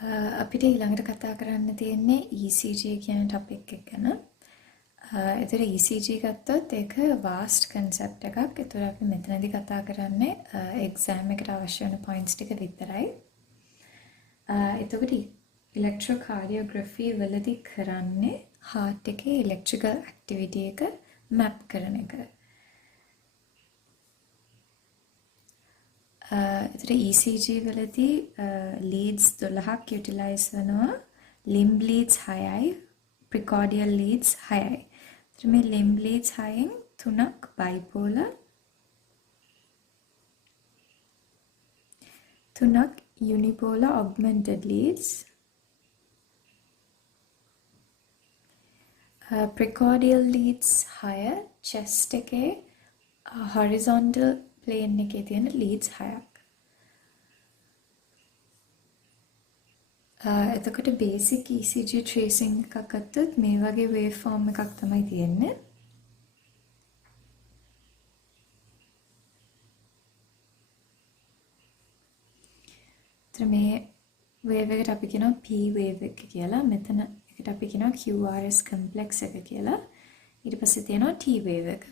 අපිට ඊළඟට කතා කරන්න තියෙන්නේ ECG කියන ටොපික් එක ගැන. ඒතර ECG ගත්තොත් ඒක vast concept එකක්. ඒතර අපි මෙතනදී කතා කරන්නේ exam එකට අවශ්‍ය වෙන points ටික විතරයි. එතකොට electrocardiography වලදී කරන්නේ heart එකේ electrical activity එක map කරන එක. එතකොට ECG වලදී leads 12ක් utilize වෙනවා. limb leads 6යි, precordial leads 6යි. එතකොට මේ limb leads 6න් 3ක් bipolar, 3ක් unipolar augmented leads. Precordial leads 6 chest එකේ horizontal plane එකේ තියෙන leads 6ක්. එතකොට basic ECG tracing එකක් ගත්තොත් මේ වගේ waveform එකක් තමයි තියෙන්නේ. එතන මේ wave එකට අපි කියනවා P wave එක කියලා. මෙතන එකට අපි කියනවා QRS complex එක කියලා. ඊට පස්සේ තියෙනවා T wave එක.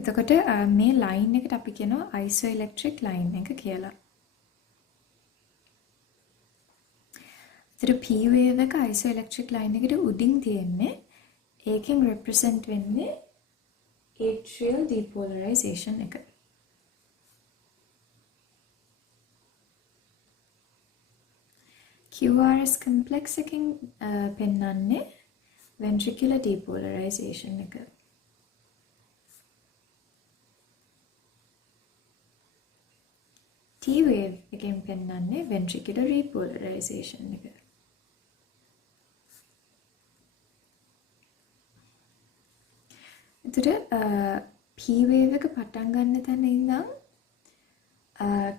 එතකොට මේ line එකට අපි කියනවා isoelectric line එක කියලා. එතකොට P wave එක isoelectric line එකට උඩින් තියෙන්නේ. ඒකෙන් represent වෙන්නේ atrial depolarization එක. QRS complex එකෙන් පෙන්වන්නේ ventricular depolarization එක. T wave එකෙන් පෙන්වන්නේ ventricular repolarization එක. එතකොට P wave එක පටන් ගන්න තැන ඉඳන්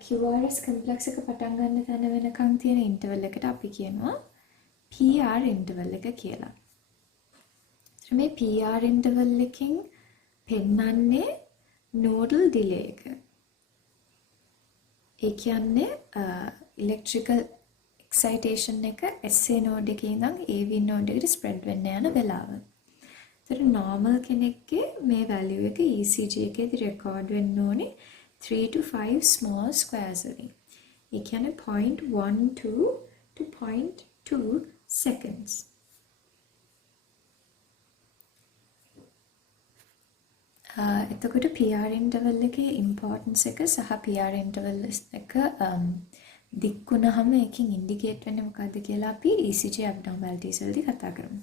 QRS complex එක පටන් ගන්න තැන වෙනකන් තියෙන interval එකට අපි කියනවා PR interval එක කියලා. මේ PR interval එකෙන් පෙන්වන්නේ nodal delay එක. ඒ කියන්නේ electrical excitation එක SA node එකේ ඉඳන් AV node එකට spread වෙන්න යන වෙලාව. ඒතර normal කෙනෙක්ගේ මේ value එක ECG එකේදී record වෙන්න ඕනේ 3 to 5 small squares වලින්. ඒ කියන්නේ 0.12 to 0.2 seconds. එතකොට PR interval එකේ importance එක සහ PR interval එක දික් වුණාම ඒකෙන් indicate වෙන්නේ මොකද්ද කියලා අපි ECG abnormalities වලදී කතා කරමු.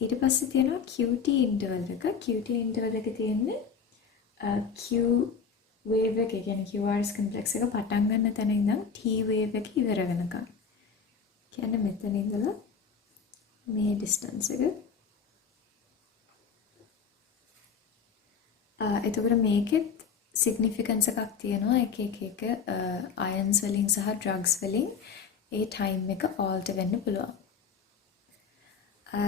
ඊට පස්සේ තියෙනවා QT interval එක. QT interval එක තියෙන්නේ Q wave එක කියන්නේ QRS complex එක පටන් ගන්න තැන ඉඳන් T wave එක ඉවර වෙනකන්. කියන්නේ මෙතන ඉඳලා මේ distance එක. එතකොට මේකෙත් significance එකක් තියෙනවා එක ions වලින් සහ drugs වලින් ඒ time එක alter වෙන්න පුළුවන්.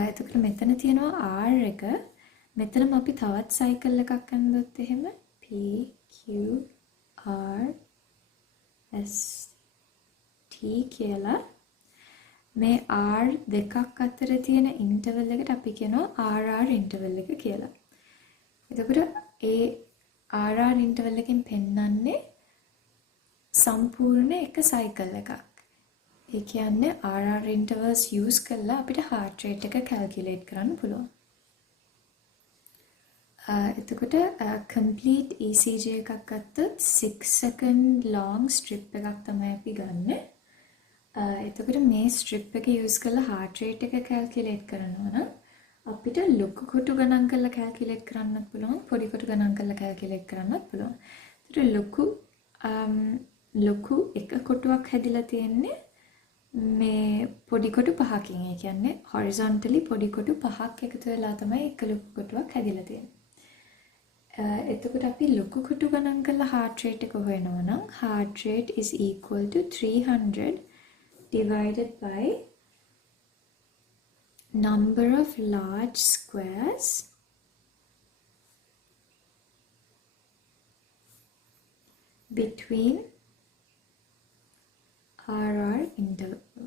එතකොට මෙතන තියෙනවා R එක. මෙතනම අපි තවත් cycle එකක් ගන්නොත් එහෙම P Q R S T කියලා මේ R දෙකක් අතර තියෙන interval එකට අපි කියනවා RR interval එක කියලා. එතකොට ඒ RR interval එකෙන් පෙන්වන්නේ සම්පූර්ණ එක cycle එකක්. ඒ කියන්නේ RR intervals use කරලා අපිට heart rate එක calculate කරන්න පුළුවන්. එතකොට complete ECG එකක් ගත්තොත් 6 second long strip එකක් තමයි අපි ගන්න. එතකොට මේ strip එක use කරලා heart rate එක calculate කරනවා නම් අපිට ලොකු කොටු ගණන් කරලා calculate කරන්නත් පුළුවන්, පොඩි කොටු ගණන් කරලා calculate කරන්නත් පුළුවන්. ඒතර ලොකු එක කොටුවක් හැදිලා තියෙන්නේ මේ පොඩි කොටු පහකින්. ඒ කියන්නේ horizontally පොඩි කොටු පහක් එකතු වෙලා තමයි එක ලොකු කොටුවක් හැදිලා තියෙන්නේ. එතකොට අපි ලොකු කොටු ගණන් කරලා heart rate එක හොයනවා නම් heart rate is equal to 300 divided by number of large squares between RR interval.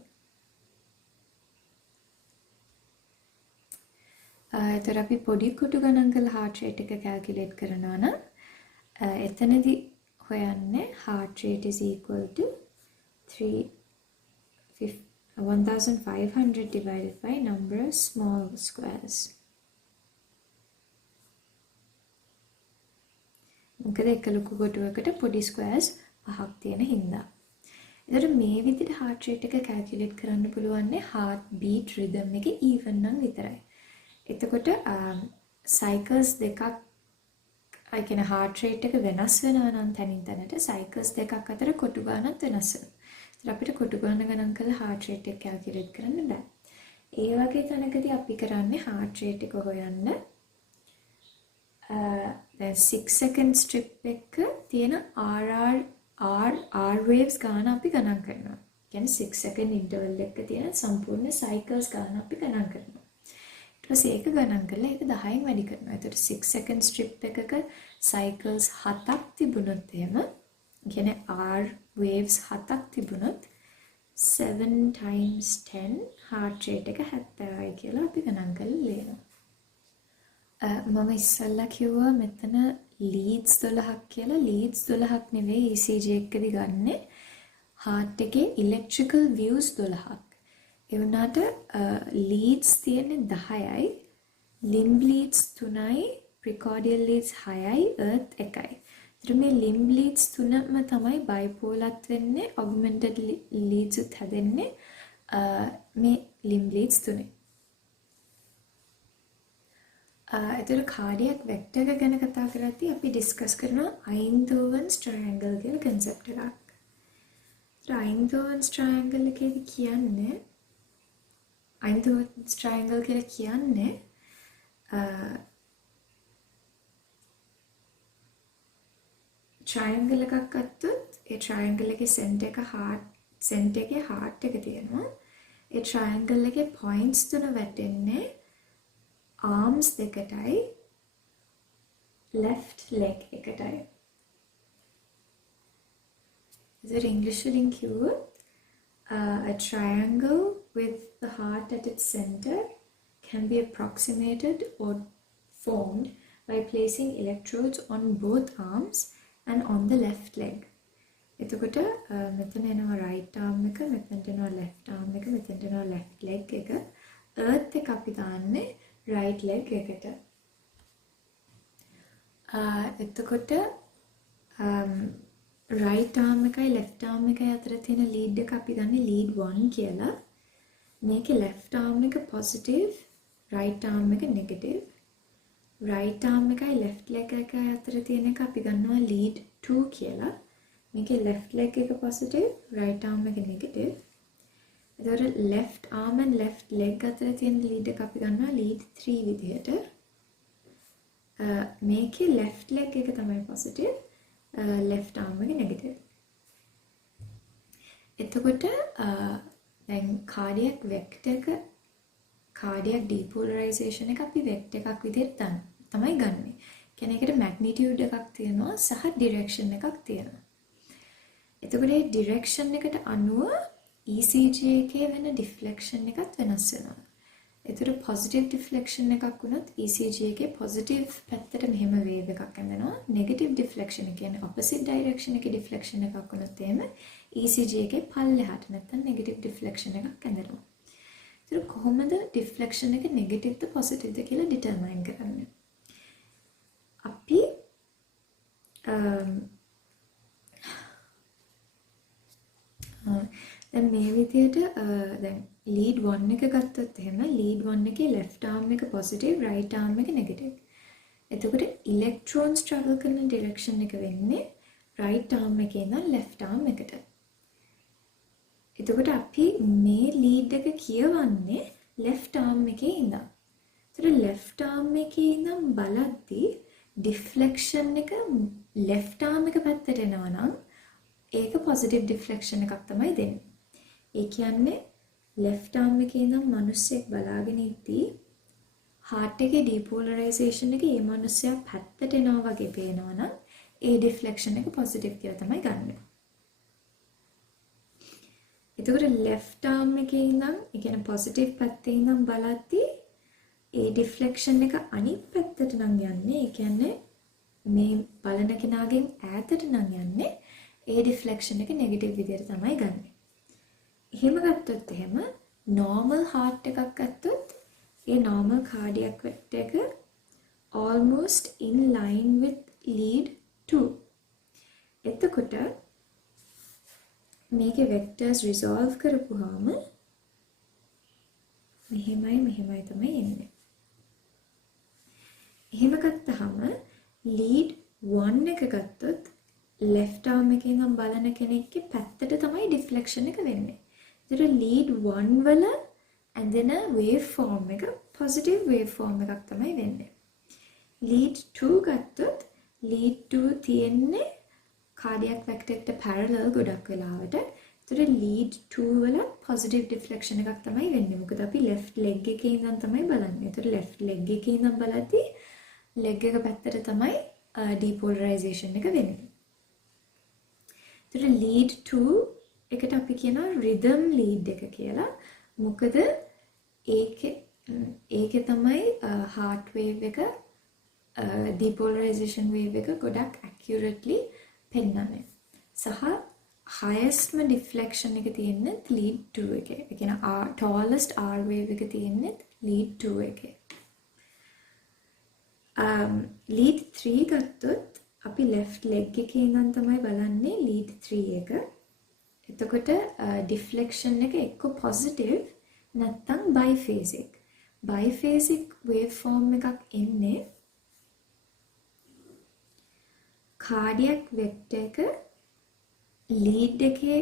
එතකොට අපි පොඩි කොටු ගණන් කරලා heart rate එක calculate කරනවා නම් එතනදී හොයන්නේ heart rate is equal to 1500 divided by number of small squares. මොකද එක ලොකු කොටුවකට පොඩි squares පහක් තියෙන හින්දා. එතකොට මේ විදිහට heart rate එක calculate කරන්න පුළුවන් heart beat rhythm එක even නම් විතරයි. එතකොට cycles දෙකක් I කියන heart rate එක වෙනස් වෙනවා නම් තනින් තැනට cycles දෙකක් අතර කොටු ගණනත් වෙනස් වෙනවා. ඒත් අපිට කොටු ගණන ගණන් කරලා heart rate එක calculate කරන්න බෑ. ඒ වගේ තැනකදී අපි කරන්නේ heart rate එක හොයන්න දැන් 6 second strip එක තියෙන R waves ගාන අපි ගණන් කරනවා. කියන්නේ 6 second interval එක තියෙන සම්පූර්ණ cycles ගාන අපි ගණන් කරනවා. ඊට පස්සේ ඒක ගණන් කරලා ඒක 10න් වැඩි කරනවා. එතකොට 6 second strip එකක cycles 7ක් තිබුණොත් එහෙම කියන්නේ R waves 7ක් තිබුණොත් 7 times 10 heart rate එක 70යි කියලා අපි ගණන් කරලා ලියනවා. මම ඉස්සල්ලා කිව්වා මෙතන leads 12ක් කියලා. leads 12ක් නෙවෙයි ECG එකකදී ගන්නෙ heart එකේ electrical views 12ක්. ඒ වුණාට leads තියෙන්නේ 10යි, limb leads 3යි, precordial leads 6යි, earth 1යි. ඒතර මේ limb leads 3ම තමයි bipolarත් වෙන්නේ, augmented leads උත් හැදෙන්නේ මේ limb leads 3. එතකොට cardiac vector එක ගැන කතා කරද්දී අපි discuss කරනවා Einthoven's triangle කියලා concept එකක්. Einthoven's triangle එකේදී කියන්නේ Einthoven's triangle කියලා කියන්නේ triangle එකක් ගත්තොත් ඒ triangle එකේ center එකේ heart එක තියෙනවා. ඒ triangle එකේ points තුන වැටෙන්නේ arms දෙකටයි left leg එකටයි. ඉතින් English වලින් කිව්වොත් a triangle with the heart at its center can be approximated or formed by placing electrodes on both arms and on the left leg. එතකොට මෙතන එනවා right arm එක, මෙතනට එනවා left arm එක, මෙතනට එනවා left leg එක. earth එක අපි දාන්නේ right leg එකට. එතකොට right arm එකයි left arm එකයි අතර තියෙන lead එක අපි ගන්නේ lead 1 කියලා. මේකේ left arm එක positive, right arm එක negative. right arm එකයි left leg එකයි අතර තියෙන එක අපි ගන්නවා lead 2 කියලා. මේකේ left leg එක positive, right arm එක negative. එතකොට left arm and left leg අතර තියෙන lead එක අපි ගන්නවා lead 3 විදිහට. මේකේ left leg එක තමයි positive, left arm එක negative. එතකොට දැන් cardiac vector එක cardiac depolarization එක අපි vector එකක් විදිහට තමයි ගන්නෙ. කියන්නේ ඒකට magnitude එකක් තියෙනවා සහ direction එකක් තියෙනවා. එතකොට මේ direction එකට අනුව ECG එකේ වෙන deflection එකත් වෙනස් වෙනවා. ඒතර positive deflection එකක් වුණොත් ECG එකේ positive පැත්තට මෙහෙම wave එකක් ඇඳෙනවා. negative deflection කියන්නේ opposite direction එකේ deflection එකක් වුණොත් එහෙම ECG එකේ පල්ලෙහාට නැත්නම් negative deflection එකක් ඇඳෙනවා. ඒතර කොහොමද deflection එක negative ද positive ද කියලා determine කරන්නේ? අපි දැන් මේ විදිහට දැන් lead 1 එක ගත්තොත් එහෙම lead 1 එකේ left arm එක positive, right arm එක negative. එතකොට electrons travel කරන direction එක වෙන්නේ right arm එකේ ඉඳන් left arm එකට. එතකොට අපි මේ lead එක කියවන්නේ left arm එකේ ඉඳන්. එතකොට left arm එකේ ඉඳන් බලද්දී deflection එක left arm එක පැත්තට එනවා නම් ඒක positive deflection එකක් තමයි දෙන්නේ. ඒ කියන්නේ left arm එකේ ඉඳන් මිනිස්සෙක් බලාගෙන ඉද්දී heart එකේ depolarization එක ඒ මිනිස්සයා පැත්තට එනවා වගේ පේනවා නම් ඒ deflection එක positive කියලා තමයි ගන්න. එතකොට left arm එකේ ඉඳන් ඒ කියන්නේ positive පැත්තේ ඉඳන් බලද්දී ඒ deflection එක අනිත් පැත්තට නම් යන්නේ. ඒ කියන්නේ මේ බලන කෙනාගෙන් ඈතට නම් යන්නේ. ඒ deflection එක negative විදියට තමයි ගන්නෙ. එහෙම ගත්තොත් එහෙම normal heart එකක් ගත්තොත් ඒ normal cardiac rate එක almost in line with lead 2. එතකොට මේකේ vectors resolve කරපුවාම මෙහෙමයි තමයි එන්නේ. එහෙම ගත්තාම lead 1 එක ගත්තොත් left arm එකේ ඉඳන් බලන කෙනෙක්ගේ පැත්තට තමයි deflection එක වෙන්නේ. ඒතර lead 1 වල ඇඳෙන wave form එක positive wave form එකක් තමයි වෙන්නේ. lead 2 ගත්තොත් lead 2 තියෙන්නේ cardiac vector එකට parallel ගොඩක් වෙලාවට. ඒතර lead 2 වල positive deflection එකක් තමයි වෙන්නේ. මොකද අපි left leg එකේ ඉඳන් තමයි බලන්නේ. ඒතර left leg එකේ ඉඳන් බලද්දී leg එක පැත්තට තමයි depolarization එක වෙන්නේ. ඒතර lead 2 එකට අපි කියනවා rhythm lead එක කියලා. මොකද ඒකේ තමයි heart wave එක depolarization wave එක ගොඩක් accurately පෙන්වන්නේ. සහ highest deflection එක තියෙන්නේ lead 2 එකේ. ඒ කියන්නේ tallest R wave එක තියෙන්නේ lead 2 එකේ. lead 3 ගත්තොත් අපි left leg එකේ ඉඳන් තමයි බලන්නේ lead 3 එක. එතකොට deflection එක එක්ක positive නැත්නම් biphasic. biphasic waveform එකක් එන්නේ cardiac vector එක lead එකේ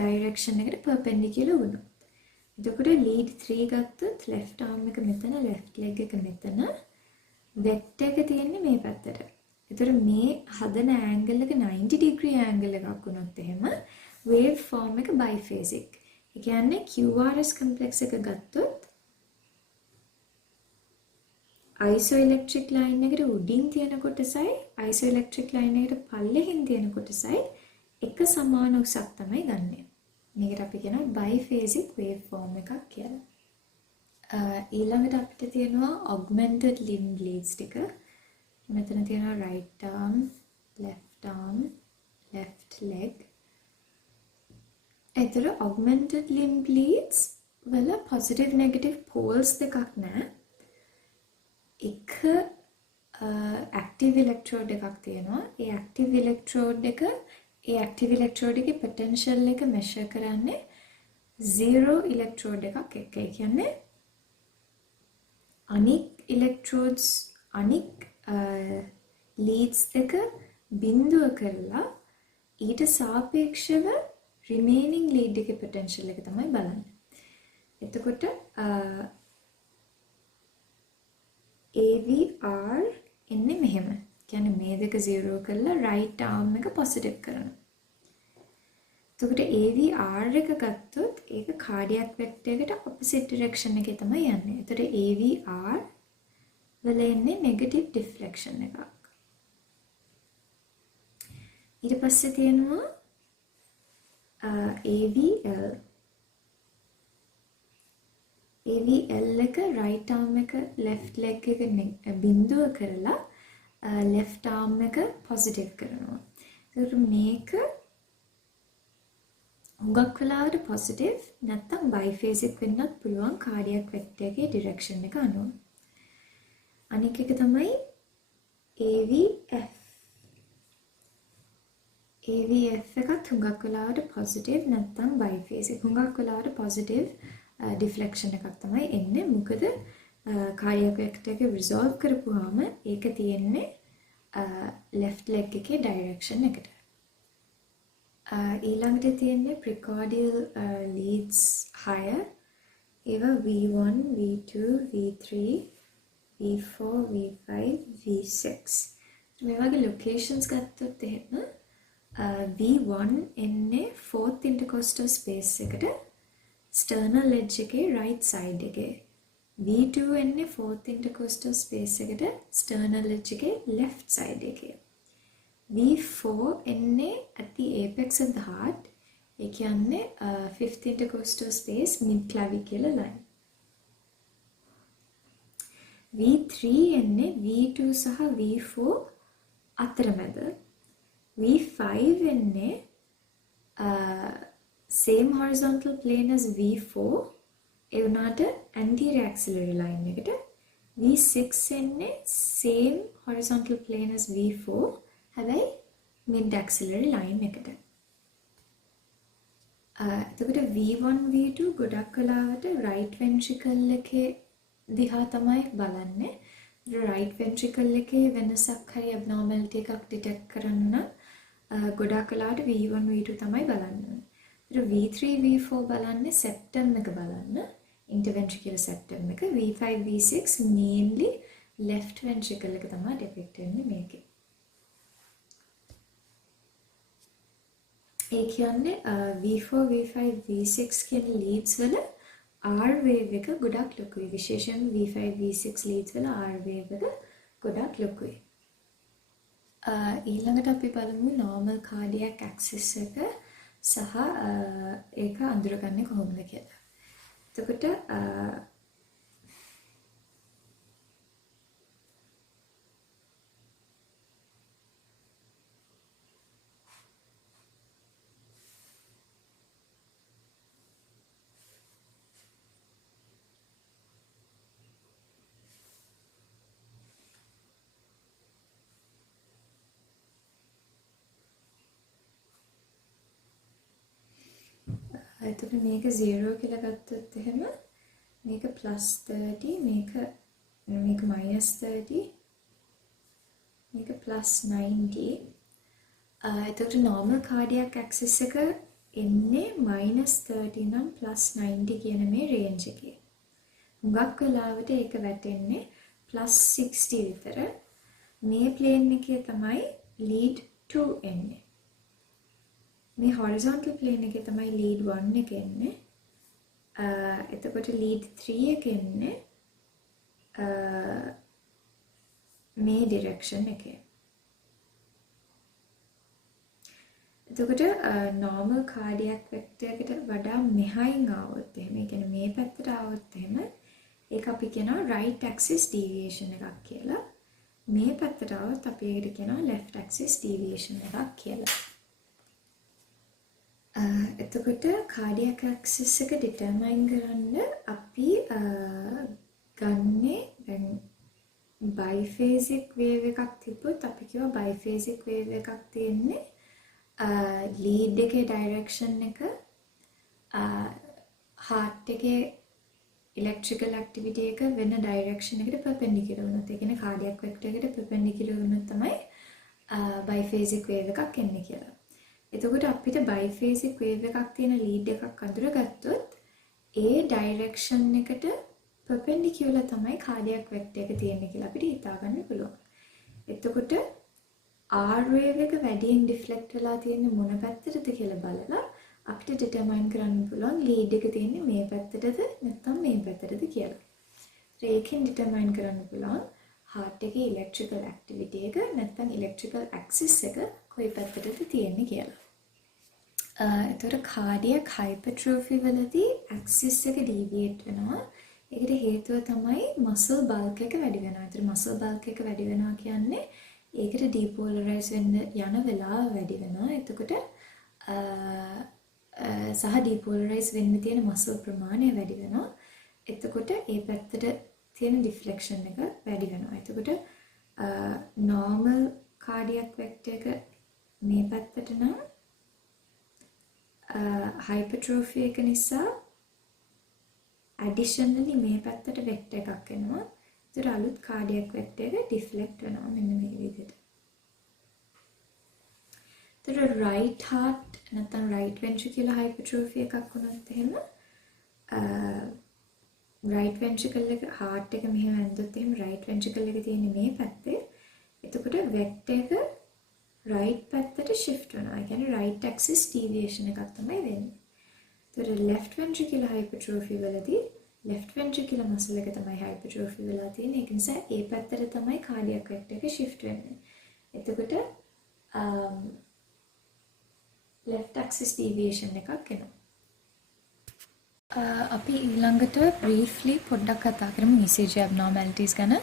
direction එකට perpendicular වුණොත්. එතකොට lead 3 ගත්තොත් left arm එක මෙතන, left leg එක මෙතන, vector එක තියෙන්නේ මේ පැත්තට. එතකොට මේ හදන angle එක 90 degree angle එකක් වුණොත් එහෙම wave form එක biphasic. ඒ කියන්නේ QRS complex එක ගත්තොත් isoelectric line එකට උඩින් තියෙන කොටසයි isoelectric line එකට පල්ලෙහින් තියෙන කොටසයි එක සමාන උසක් තමයි ගන්නෙ. මේකට අපි කියනවා biphasic wave form එකක් කියලා. ඊළඟට අපිට තියෙනවා augmented limb leads ටික. මෙතන තියෙනවා right arm, left leg. ඒතර augmented limb leads වල positive negative poles දෙකක් නැහැ. එක active electrode එකක් තියෙනවා. ඒ active electrode එකේ potential එක measure කරන්නේ 0 electrode එකක් එක්ක. ඒ කියන්නේ අනික් electrodes අනික් leads එක බිඳුව කරලා ඊට සාපේක්ෂව remaining lead එකේ potential එක තමයි බලන්නේ. එතකොට AVR එන්නේ මෙහෙම. කියන්නේ මේ දෙක 0 කරලා right arm එක positive කරනවා. එතකොට AVR එක ගත්තොත් ඒක cardiac vector එකට opposite direction එකේ තමයි යන්නේ. එතකොට AVR වල එන්නේ negative deflection එකක්. ඊට පස්සේ තියෙනවා AVL. AVL එක right arm එක left leg එක බිඳුව කරලා left arm එක positive කරනවා. ඒකට මේක හුඟක් වෙලාවට positive නැත්නම් biphasic වෙන්නත් පුළුවන් cardiac vector එකේ direction එක අනුව. අනික එක තමයි AVF. AVF එකත් හුඟක් වෙලාවට positive නැත්නම් biphasic. හුඟක් වෙලාවට positive deflection එකක් තමයි එන්නේ. මොකද cardiac vector එක resolve කරපුවාම ඒක තියෙන්නේ left leg එකේ direction එකට. ඊළඟට තියෙන්නේ precordial leads 6. ඒවා V1, V2, V3, V4, V5, V6. මේ වගේ locations ගත්තොත් එහෙම V1 එන්නේ 4th intercostal space එකට sternal edge එකේ right side එකේ. V2 එන්නේ 4th intercostal space එකට sternal edge එකේ left side එකේ. V4 එන්නේ at the apex of the heart. ඒ කියන්නේ fifth intercostal space mid clavicular line. V3 එන්නේ V2 සහ V4 අතරමැද. V5 එන්නේ same horizontal plane as V4 ඒ වුණාට anterior axillary line එකට. V6 එන්නේ same horizontal plane as V4 හැබැයි mid axillary line එකට. එතකොට V1 V2 ගොඩක් වෙලාවට right ventricle එකේ දිහා තමයි බලන්නේ. right ventricle එකේ වෙනසක් හරි abnormality එකක් detect කරන්න ගොඩක් වෙලාවට V1 V2 තමයි බලන්නේ. ඒතර V3 V4 බලන්නේ septum එක බලන්න. interventricular septum එක. V5 V6 mainly left ventricle එක තමයි depict වෙන්නේ මේකේ. ඒ කියන්නේ V4 V5 V6 කියන leads වල R wave එක ගොඩක් ලොකුයි. විශේෂයෙන් V5 V6 leads වල R wave එක ගොඩක් ලොකුයි. ඊළඟට අපි බලමු normal cardiac axis එක සහ ඒක අඳුරගන්නේ කොහොමද කියලා. එතකොට එතකොට මේක 0 කියලා ගත්තොත් එහෙම මේක +30 මේක -30 මේක +90 එතකොට normal cardiac axis එක එන්නේ -30 නම් +90 කියන මේ range එකේ. හුඟක් වෙලාවට ඒක වැටෙන්නේ +60 විතර. මේ plane එකේ තමයි lead 2 එන්නේ. මේ horizontal plane එකේ තමයි lead 1 එක එන්නේ. එතකොට lead 3 එක එන්නේ මේ direction එකේ. එතකොට normal cardiac vector එකට වඩා මෙහායින් ආවොත් එහෙම, ඒ කියන්නේ මේ පැත්තට ආවොත් එහෙම ඒක අපි කියනවා right axis deviation එකක් කියලා. මේ පැත්තට ආවොත් අපි ඒකට කියනවා left axis deviation එකක් කියලා. එතකොට cardiac axis එක determine කරන්න අපි ගන්නේ දැන් biphasic wave එකක් තිබ්බොත් අපි කියව biphasic wave එකක් තියෙන්නේ lead එකේ direction එක heart එකේ electrical activity එක වෙන direction එකට perpendicular වුණොත්, ඒ කියන්නේ cardiac vector එකට perpendicular වුණොත් තමයි biphasic wave එකක් එන්නේ කියලා. එතකොට අපිට biphasic wave එකක් තියෙන lead එකක් අඳුරගත්තොත් ඒ direction එකට perpendicular තමයි cardiac vector එක තියෙන්නේ කියලා අපිට හිතා ගන්න පුළුවන්. එතකොට R wave එක වැඩියෙන් deflect වෙලා තියෙන්නේ මොන පැත්තටද කියලා බලලා අපිට determine කරන්න පුළුවන් lead එක තියෙන්නේ මේ පැත්තටද නැත්නම් මේ පැත්තටද කියලා. ඒකෙන් determine කරන්න පුළුවන් heart එකේ electrical activity එක නැත්නම් electrical axis එක කොයි පැත්තටද තියෙන්නේ කියලා. එතකොට cardiac hypertrophy වලදී axis එක deviate වෙනවා. ඒකට හේතුව තමයි muscle bulk එක වැඩි වෙනවා. ඒතර muscle bulk එක වැඩි වෙනවා කියන්නේ ඒකට depolarize වෙන්න යන වෙලාව වැඩි වෙනවා. එතකොට සහ depolarize වෙන්න තියෙන muscle ප්‍රමාණය වැඩි වෙනවා. එතකොට ඒ පැත්තට තියෙන deflection එක වැඩි වෙනවා. එතකොට normal cardiac vector එක මේ පැත්තට නම් hypertrophy එක නිසා additionally මේ පැත්තට vector එකක් එනවා. ඒතර අලුත් cardiac vector එක deflect වෙනවා මෙන්න මේ විදිහට. ඒතර right heart නැත්නම් right ventricular hypertrophy එකක් වුණොත් එහෙම right ventricle එක heart එක මෙහෙම ඇඳුත් එහෙම right ventricle එක තියෙන්නේ මේ පැත්තේ. එතකොට vector එක right පැත්තට shift වෙනවා. ඒ කියන්නේ right axis deviation එකක් තමයි වෙන්නේ. ඒතර left ventricular hypertrophy වලදී left ventricular muscle එක තමයි hypertrophy වෙලා තියෙන්නේ. ඒක නිසා ඒ පැත්තට තමයි cardiac vector එක shift වෙන්නේ. එතකොට left axis deviation එකක් එනවා. අපි ඊළඟට briefly පොඩ්ඩක් කතා කරමු ECG abnormalities ගැන.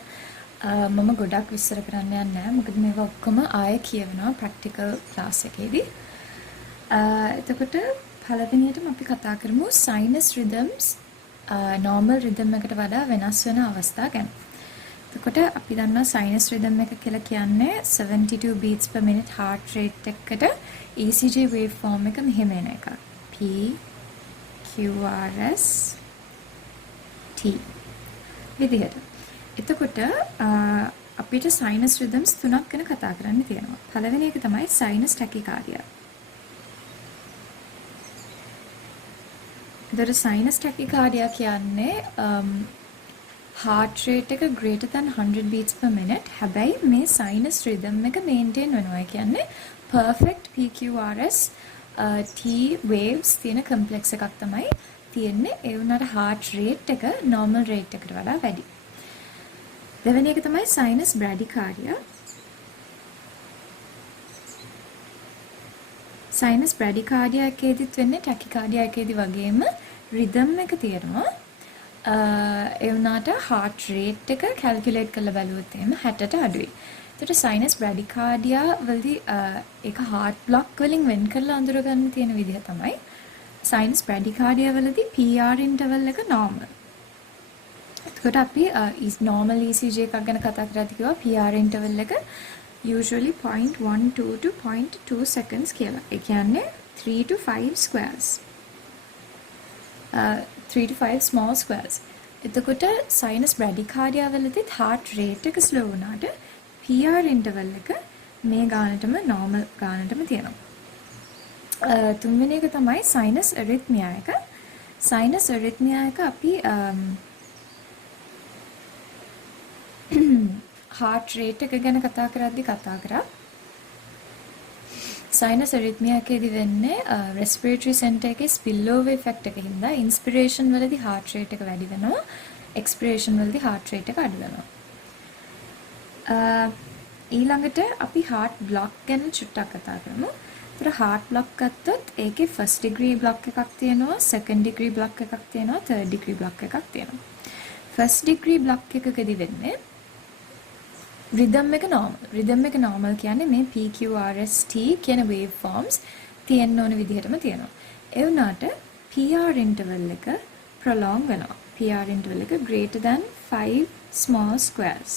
මම ගොඩක් විස්තර කරන්න යන්නේ නැහැ. මොකද මේවා ඔක්කොම ආයෙ කියවෙනවා practical class එකේදී. එතකොට පළවෙනියටම අපි කතා කරමු sinus rhythms normal rhythm එකට වඩා වෙනස් වෙන අවස්ථා ගැන. එතකොට අපි දන්නවා sinus rhythm එක කියලා කියන්නේ 72 beats per minute heart rate එකකට ECG waveform එක මෙහෙම එන එකක්. P QRS T විදිහට. එතකොට අපිට sinus rhythms තුනක් ගැන කතා කරන්න තියෙනවා. පළවෙනි එක තමයි sinus tachycardia. එතකොට sinus tachycardia කියන්නේ heart rate එක greater than 100 beats per minute. හැබැයි මේ sinus rhythm එක maintain වෙනවා. ඒ කියන්නේ perfect PQRS T waves තියෙන complex එකක් තමයි තියෙන්නේ. ඒ වුණාට heart rate එක normal rate එකට වඩා වැඩි. දෙවෙනි එක තමයි sinus bradycardia. sinus bradycardia එකේදීත් වෙන්නේ tachycardia එකේදී වගේම rhythm එක තියෙනවා. ඒ වුණාට heart rate එක calculate කරලා බලුවොත් එහෙම 60ට අඩුයි. එතකොට sinus bradycardia වලදී ඒක heart block වලින් වෙන් කරලා අඳුර ගන්න තියෙන විදිහ තමයි sinus bradycardia වලදී PR interval එක normal. එතකොට අපි normal ECG එකක් ගැන කතා කරද්දී කිව්වා PR interval එක usually 0.12 to 0.2 seconds කියලා. ඒ කියන්නේ 3 to 5 squares. 3 to 5 small squares. එතකොට sinus bradycardia වලදී heart rate එක slow වුණාට PR interval එක මේ ගානටම normal ගානටම තියෙනවා. තුන්වෙනි එක තමයි sinus arrhythmia එක. sinus arrhythmia එක අපි heart rate එක ගැන කතා කරද්දී කතා කරා. sinus arrhythmia එකේදී වෙන්නේ respiratory center එකේ spillover effect එකකින් හින්දා inspiration වලදී heart rate එක වැඩි වෙනවා, expiration වලදී heart rate එක අඩු වෙනවා. ඊළඟට අපි heart block ගැන චුට්ටක් කතා කරමු. ඒතර heart block ගත්තොත් ඒකේ first degree block එකක් තියෙනවා, second degree block එකක් තියෙනවා, third degree block එකක් තියෙනවා. first degree block එකකදී වෙන්නේ rhythm එක normal. rhythm එක normal කියන්නේ මේ PQRST කියන waveforms තියෙන්න ඕන විදිහටම තියෙනවා. ඒ වුණාට PR interval එක prolong වෙනවා. PR interval එක greater than 5 small squares.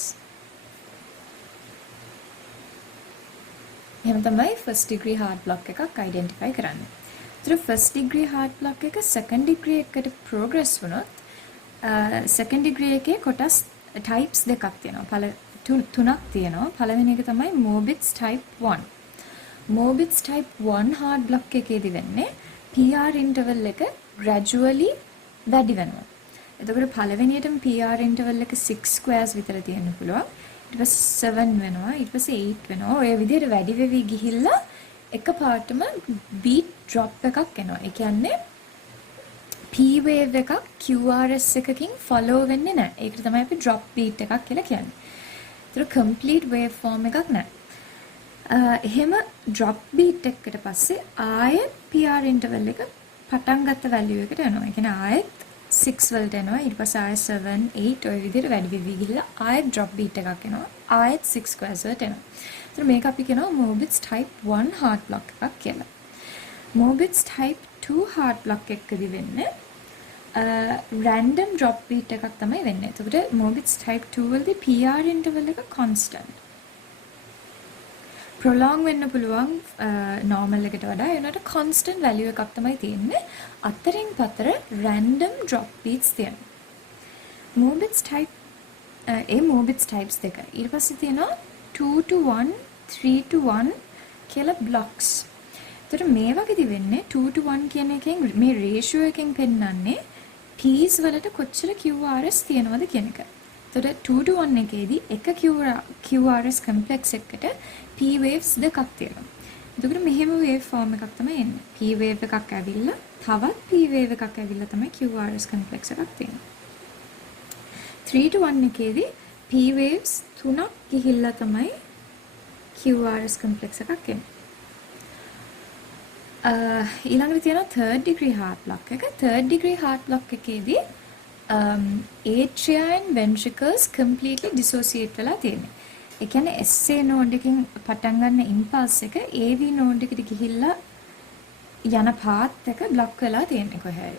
එහෙම තමයි first degree heart block එකක් identify කරන්නේ. ඒතර first degree heart block එක second degree එකට progress වුණොත් second degree එකේ කොටස් types දෙකක් තියෙනවා. තුනක් තියෙනවා. පළවෙනි එක තමයි Mobitz type 1. Mobitz type 1 heart block එකේදී වෙන්නේ PR interval එක gradually වැඩි වෙනවා. එතකොට පළවෙනියටම PR interval එක 6 squares විතර තියෙන්න පුළුවන්. ඊට පස්සේ 7 වෙනවා, ඊට පස්සේ 8 වෙනවා. ඔය විදිහට වැඩි වෙවි ගිහිල්ලා එකපාරටම beat drop එකක් එනවා. ඒ කියන්නේ P wave එකක් QRS එකකින් follow වෙන්නේ නැහැ. ඒකට තමයි අපි drop beat එකක් කියලා කියන්නේ. ඒතර complete waveform එකක් නැහැ. එහෙම drop beat එකකට පස්සේ ආයෙත් PR interval එක පටන් ගත්ත value එකට යනවා. ඒ කියන්නේ ආයෙත් 6 වලට එනවා. ඊට පස්සේ ආයෙත් 7 8 ඔය විදිහට වැඩි වෙවි ගිහිල්ලා ආයෙත් drop beat එකක් එනවා. ආයෙත් 6 squares වලට එනවා. ඒතර මේක අපි කියනවා Mobitz type 1 heart block එකක් කියලා. Mobitz type 2 heart block එකකදී වෙන්නේ random drop beat එකක් තමයි වෙන්නේ. එතකොට Mobitz type 2 වලදී PR interval එක constant. prolong වෙන්න පුළුවන් normal එකට වඩා. ඒ වුණාට constant value එකක් තමයි තියෙන්නේ. අතරින් පතර random drop beats තියෙනවා. Mobitz type Mobitz types දෙක. ඊට පස්සේ තියෙනවා 2 to 1, 3 to 1 කියලා blocks. එතකොට මේ වගේදී වෙන්නේ 2 to 1 කියන එකෙන් මේ ratio එකෙන් පෙන්නන්නේ P's වලට කොච්චර QRS තියෙනවද කියන එක. එතකොට 2 to 1 එකේදී එක QRS complex එකකට P waves දෙකක් තියෙනවා. එතකොට මෙහෙම wave form එකක් තමයි එන්නේ. P wave එකක් ඇවිල්ලා තවත් P wave එකක් ඇවිල්ලා තමයි QRS complex එකක් තියෙන්නේ. 3 to 1 එකේදී P waves තුනක් ගිහිල්ලා තමයි QRS complex එකක් එන්නේ. ඊළඟට තියෙනවා third degree heart block එක. third degree heart block එකේදී atria and ventricles completely dissociate වෙලා තියෙනවා. ඒ කියන්නේ SA node එකකින් පටන් ගන්න impulse එක AV node එකට ගිහිල්ලා යන path එක block වෙලා තියෙන්නේ කොහේ හරි.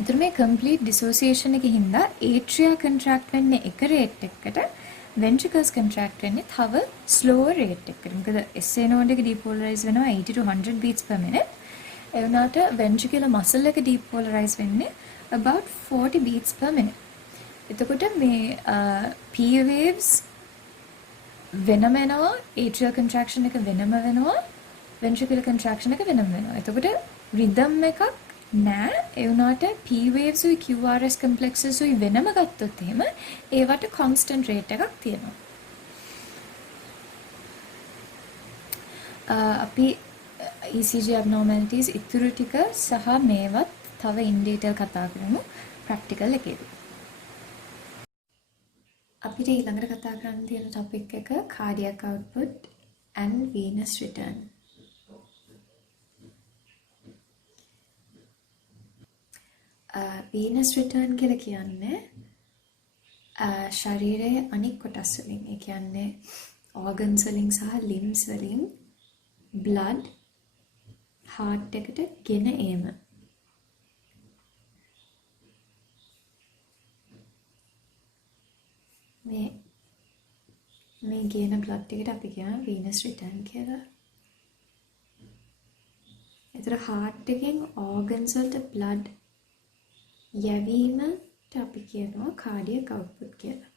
එතකොට මේ complete dissociation එකකින් හින්දා atria contract වෙන්නේ එක rate එකකට ventricles contract වෙන්නේ තව slower rate එකකට. මොකද SA node එක depolarize වෙනවා 80 to 100 beats per minute. ඒ වුණාට ventricular muscle එක depolarize වෙන්නේ about 40 beats per minute. එතකොට මේ P waves වෙනම වෙනවා, atrial contraction එක වෙනම වෙනවා, ventricular contraction එක වෙනම වෙනවා. එතකොට rhythm එකක් නෑ. ඒ වුණාට P waves උයි QRS complexes උයි වෙනම ගත්තොත් එහෙම ඒවට constant rate එකක් තියෙනවා. අපි ECG abnormalities ඉතුරු ටික සහ මේවත් තව in detail කතා කරමු practical එකේදී. අපිට ඊළඟට කතා කරන්න තියෙන topic එක cardiac output and venous return. venous return කියලා කියන්නේ ශරීරයේ අනික් කොටස් වලින්, ඒ කියන්නේ organs වලින් සහ limbs වලින් blood heart එකට ගෙන ඒම. මේ ගෙන blood එකට අපි කියනවා venous return කියලා. ඒතර heart එකෙන් organs වලට blood යැවීමට අපි කියනවා cardiac output කියලා.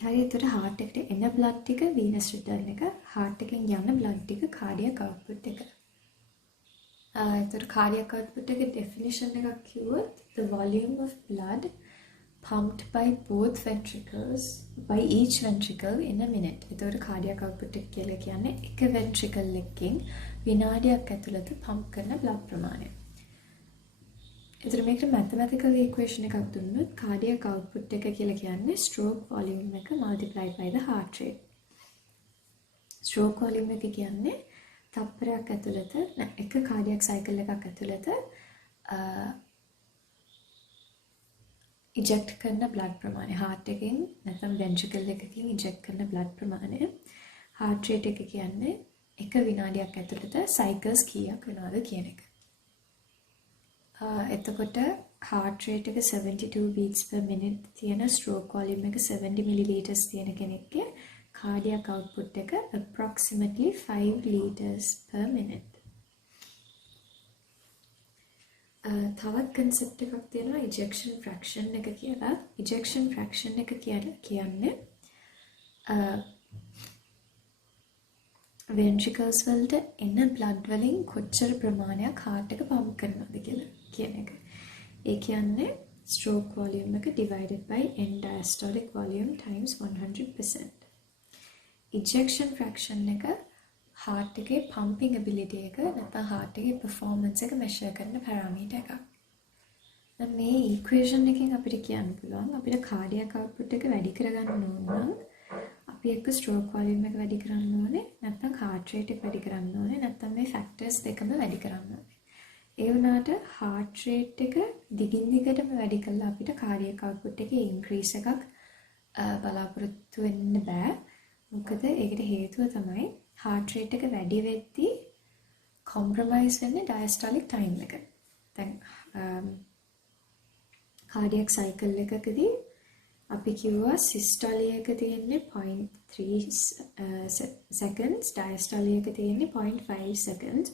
හරි, ඒතර heart එකට එන blood ටික venous return එක, heart එකෙන් යන blood ටික cardiac output එක. ඒතර cardiac output එකේ definition එකක් කිව්වොත් the volume of blood pumped by both ventricles by each ventricle in a minute. ඒතර cardiac output එක කියලා කියන්නේ එක ventricle එකකින් විනාඩියක් ඇතුළත pump කරන blood ප්‍රමාණය. ඒතර මේකට mathematical equation එකක් දුන්නොත් cardiac output එක කියලා කියන්නේ stroke volume එක multiplied by the heart rate. stroke volume එක කියන්නේ තප්පරයක් ඇතුළත එක cardiac cycle එකක් ඇතුළත eject කරන blood ප්‍රමාණය. heart එකකින් නැත්නම් ventricle එකකින් eject කරන blood ප්‍රමාණය. heart rate එක කියන්නේ එක විනාඩියක් ඇතුළත cycles කීයක් වෙනවද කියන එක. එතකොට heart rate එක 72 beats per minute තියෙන, stroke volume එක 70 milliliters තියෙන කෙනෙක්ගේ cardiac output එක approximately 5 liters per minute. තවත් concept එකක් තියෙනවා ejection fraction එක කියලා. ejection fraction එක කියන්නේ ventricles වලට එන blood වලින් කොච්චර ප්‍රමාණයක් heart එක pump කරනවද කියලා කියන එක. ඒ කියන්නේ stroke volume එක divided by end diastolic volume times 100%. ejection fraction එක heart එකේ pumping ability එක නැත්නම් heart එකේ performance එක measure කරන parameter එකක්. දැන් මේ equation එකෙන් අපිට කියන්න පුළුවන් අපිට cardiac output එක වැඩි කරගන්න ඕන නම් අපි එක්ක stroke volume එක වැඩි කරන්න ඕනේ, නැත්නම් heart rate එක වැඩි කරන්න ඕනේ, නැත්නම් මේ factors දෙකම වැඩි කරන්න ඕනේ. ඒ වුණාට heart rate එක දිගින් දිගටම වැඩි කළා අපිට cardiac output එකේ increase එකක් බලාපොරොත්තු වෙන්න බෑ. මොකද ඒකට හේතුව තමයි heart rate එක වැඩි වෙද්දී compromise වෙන්නේ diastolic time එක. දැන් cardiac cycle එකකදී අපි කිව්වා systole එක තියෙන්නේ 0.3 seconds, diastole එක තියෙන්නේ 0.5 seconds.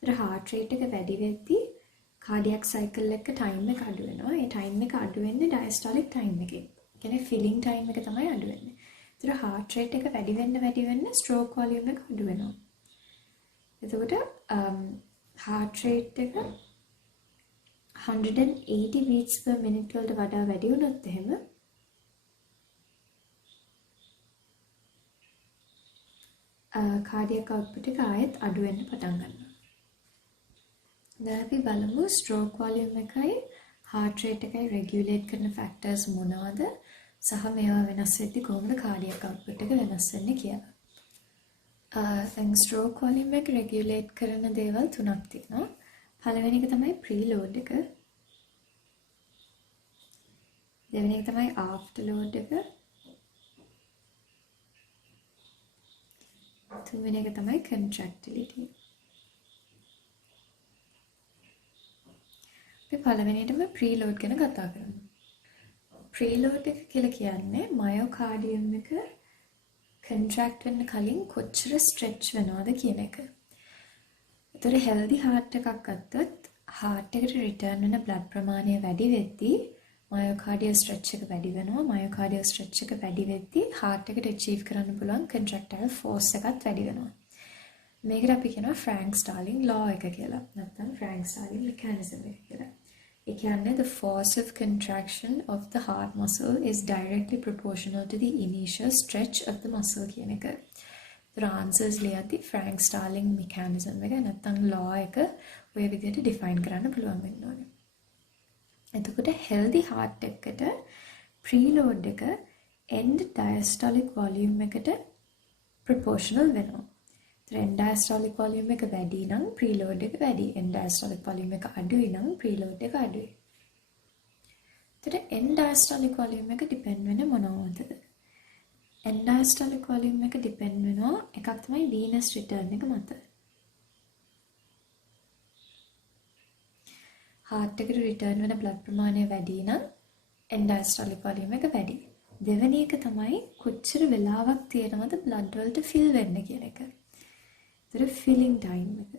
ඒතර heart rate එක වැඩි වෙද්දී cardiac cycle එක time එක අඩු වෙනවා. ඒ time එක අඩු වෙන්නේ diastolic time එකෙන්. කියන්නේ filling time එක තමයි අඩු වෙන්නේ. ඒතර heart rate එක වැඩි වෙන්න stroke volume එක අඩු වෙනවා. එතකොට heart rate එක 180 beats per minute වලට වඩා වැඩි වුණොත් එහෙම cardiac output එක ආයෙත් අඩු වෙන්න පටන් ගන්නවා. දැන් අපි බලමු stroke volume එකයි heart rate එකයි regulate කරන factors මොනවද සහ මේවා වෙනස් වෙද්දී කොහොමද cardiac output එක වෙනස් වෙන්නේ කියලා. දැන් ස්ට්‍රෝක් වොලියම් එක රෙගියුලේට් කරන දේවල් තුනක් තියෙනවා. පළවෙනි එක තමයි ප්‍රීලෝඩ් එක. දෙවෙනි එක තමයි ආෆ්ටර් ලෝඩ් එක. තුන්වෙනි එක තමයි කන්ට්‍රැක්ටිලිටි. අපි පළවෙනියටම ප්‍රීලෝඩ් ගැන කතා කරමු. ප්‍රීලෝඩ් එක කියලා කියන්නේ මයෝකාඩියම් එක කන්ට්‍රැක්ට් වෙන්න කලින් කොච්චර ස්ට්‍රෙච් වෙනවද කියන එක. ඒතර හෙල්දි හાર્ට් එකක් ගත්තොත් හાર્ට් එකට රිටර්න් වෙන බ්ලඩ් ප්‍රමාණය වැඩි වෙද්දී මයෝකාඩියල් ස්ට්‍රෙච් එක වැඩි වෙනවා. මයෝකාඩියල් ස්ට්‍රෙච් එක වැඩි වෙද්දී හાર્ට් එකට ඇචීව් කරන්න පුළුවන් කන්ට්‍රැක්ටයිල් ෆෝස් එකත් වැඩි වෙනවා. මේකට අපි කියනවා ෆ්‍රැන්ක් ස්ටාර්ලින් ලෝ එක කියලා. නැත්නම් ෆ්‍රැන්ක් ස්ටාර්ලින් මෙකැනිසම් එක කියලා. ඒ කියන්නේ the force of contraction of the heart muscle is directly proportional to the initial stretch of the muscle කියන එක. ඒතර answers ලියද්දි ෆ්‍රැන්ක් ස්ටාර්ලින් මෙකැනිසම් එක නැත්නම් law එක ඔය විදිහට define කරන්න පුළුවන් වෙන්න ඕනේ. එතකොට healthy heart එකකට preload එක end diastolic volume එකට proportional වෙනවා. end diastolic volume එක වැඩි නම් preload එක වැඩි. end diastolic volume එක අඩුයි නම් preload එක අඩුයි. එතකොට end diastolic volume එක depend වෙන්නේ මොනවටද? end diastolic volume එක depend වෙනවා එකක් තමයි venous return එක මත. heart එකට return වෙන blood ප්‍රමාණය වැඩි නම් end diastolic volume එක වැඩි. දෙවෙනි එක තමයි කොච්චර වෙලාවක් තියෙනවද blood වලට fill වෙන්න කියන එක. filling time එක.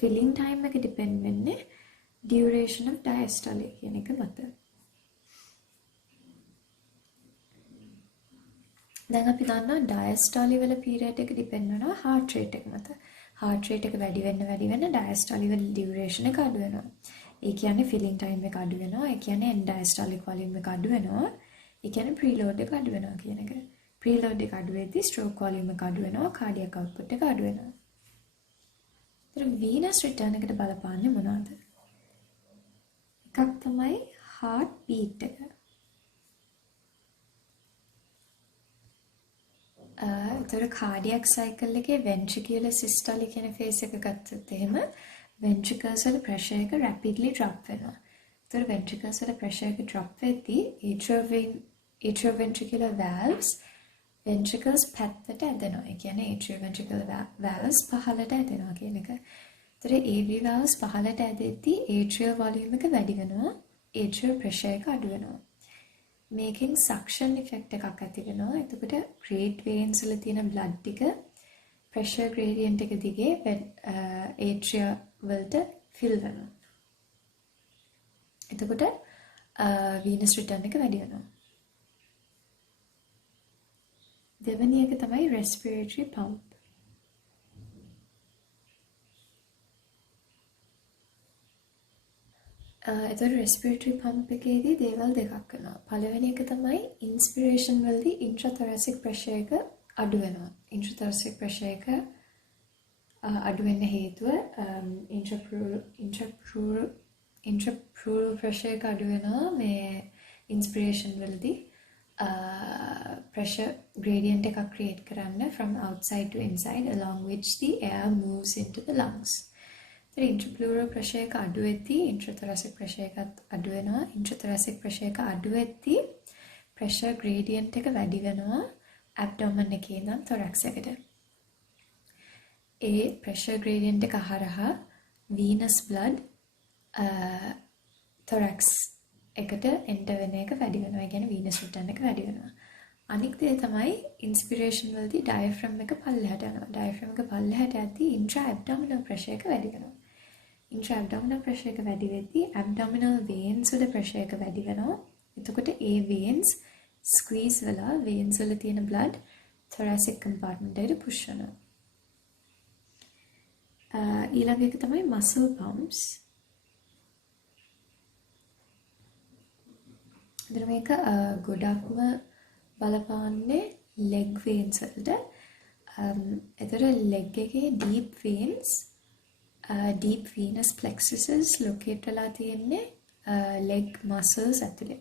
filling time එක depend වෙන්නේ duration of diastole කියන එක මත. දැන් අපි දන්නවා diastole වල period එක depend වෙනවා heart rate එක මත. heart rate එක වැඩි වෙන්න diastole වල duration එක අඩු වෙනවා. ඒ කියන්නේ filling time එක අඩු වෙනවා. ඒ කියන්නේ end diastolic volume එක අඩු වෙනවා. ඒ කියන්නේ preload එක අඩු වෙනවා කියන එක. preload එක අඩු වෙද්දී stroke volume එක අඩු වෙනවා, cardiac output එක අඩු වෙනවා. ඒතර venous return එකට බලපාන්නේ මොනවද? එකක් තමයි heart beat එක. ඒතර cardiac cycle එකේ ventricular systole කියන phase එක ගත්තොත් එහෙම ventricles වල pressure එක rapidly drop වෙනවා. ඒතර ventricles වල pressure එක drop වෙද්දී atrioventricular valves ventricles පැත්තට ඇදෙනවා. ඒ කියන්නේ atrioventricular valves පහළට ඇදෙනවා කියන එක. ඒතර AV valves පහළට ඇදෙද්දී atrial volume එක වැඩි වෙනවා. atrial pressure එක අඩු වෙනවා. මේකෙන් suction effect එකක් ඇති වෙනවා. එතකොට great veins වල තියෙන blood ටික pressure gradient එක දිගේ atria වලට fill වෙනවා. එතකොට venous return එක වැඩි වෙනවා. දෙවෙනි එක තමයි respiratory pump. එතකොට respiratory pump එකේදී දේවල් දෙකක් වෙනවා. පළවෙනි එක තමයි inspiration වලදී intrathoracic pressure එක අඩු වෙනවා. intrathoracic pressure එක අඩු වෙන්න හේතුව intrapleural pressure එක අඩු වෙනවා මේ inspiration වලදී pressure gradient එකක් create කරන්න from outside to inside along which the air moves into the lungs. So intrapleural pressure එක අඩු වෙද්දී intrathoracic pressure එකත් අඩු වෙනවා. intrathoracic pressure එක අඩු වෙද්දී pressure gradient එක වැඩි වෙනවා abdomen එකේ ඉඳන් thorax එකට. ඒ pressure gradient එක හරහා venous blood thorax එකට enter වෙන එක වැඩි වෙනවා. ඒ කියන්නේ venous return එක වැඩි වෙනවා. අනික් දේ තමයි inspiration වලදී diaphragm එක පල්ලෙහාට යනවා. diaphragm එක පල්ලෙහාට යද්දී intra abdominal pressure එක වැඩි වෙනවා. intra abdominal pressure එක වැඩි වෙද්දී abdominal veins වල pressure එක වැඩි වෙනවා. එතකොට ඒ veins squeeze වෙලා veins වල තියෙන blood thoracic compartment එකට push වෙනවා. ඊළඟ එක තමයි muscle pumps. එතන මේක ගොඩක්ම බලපාන්නේ leg veins වලට. එතන leg එකේ deep veins, deep venous plexuses locate වෙලා තියෙන්නේ leg muscles ඇතුලේ.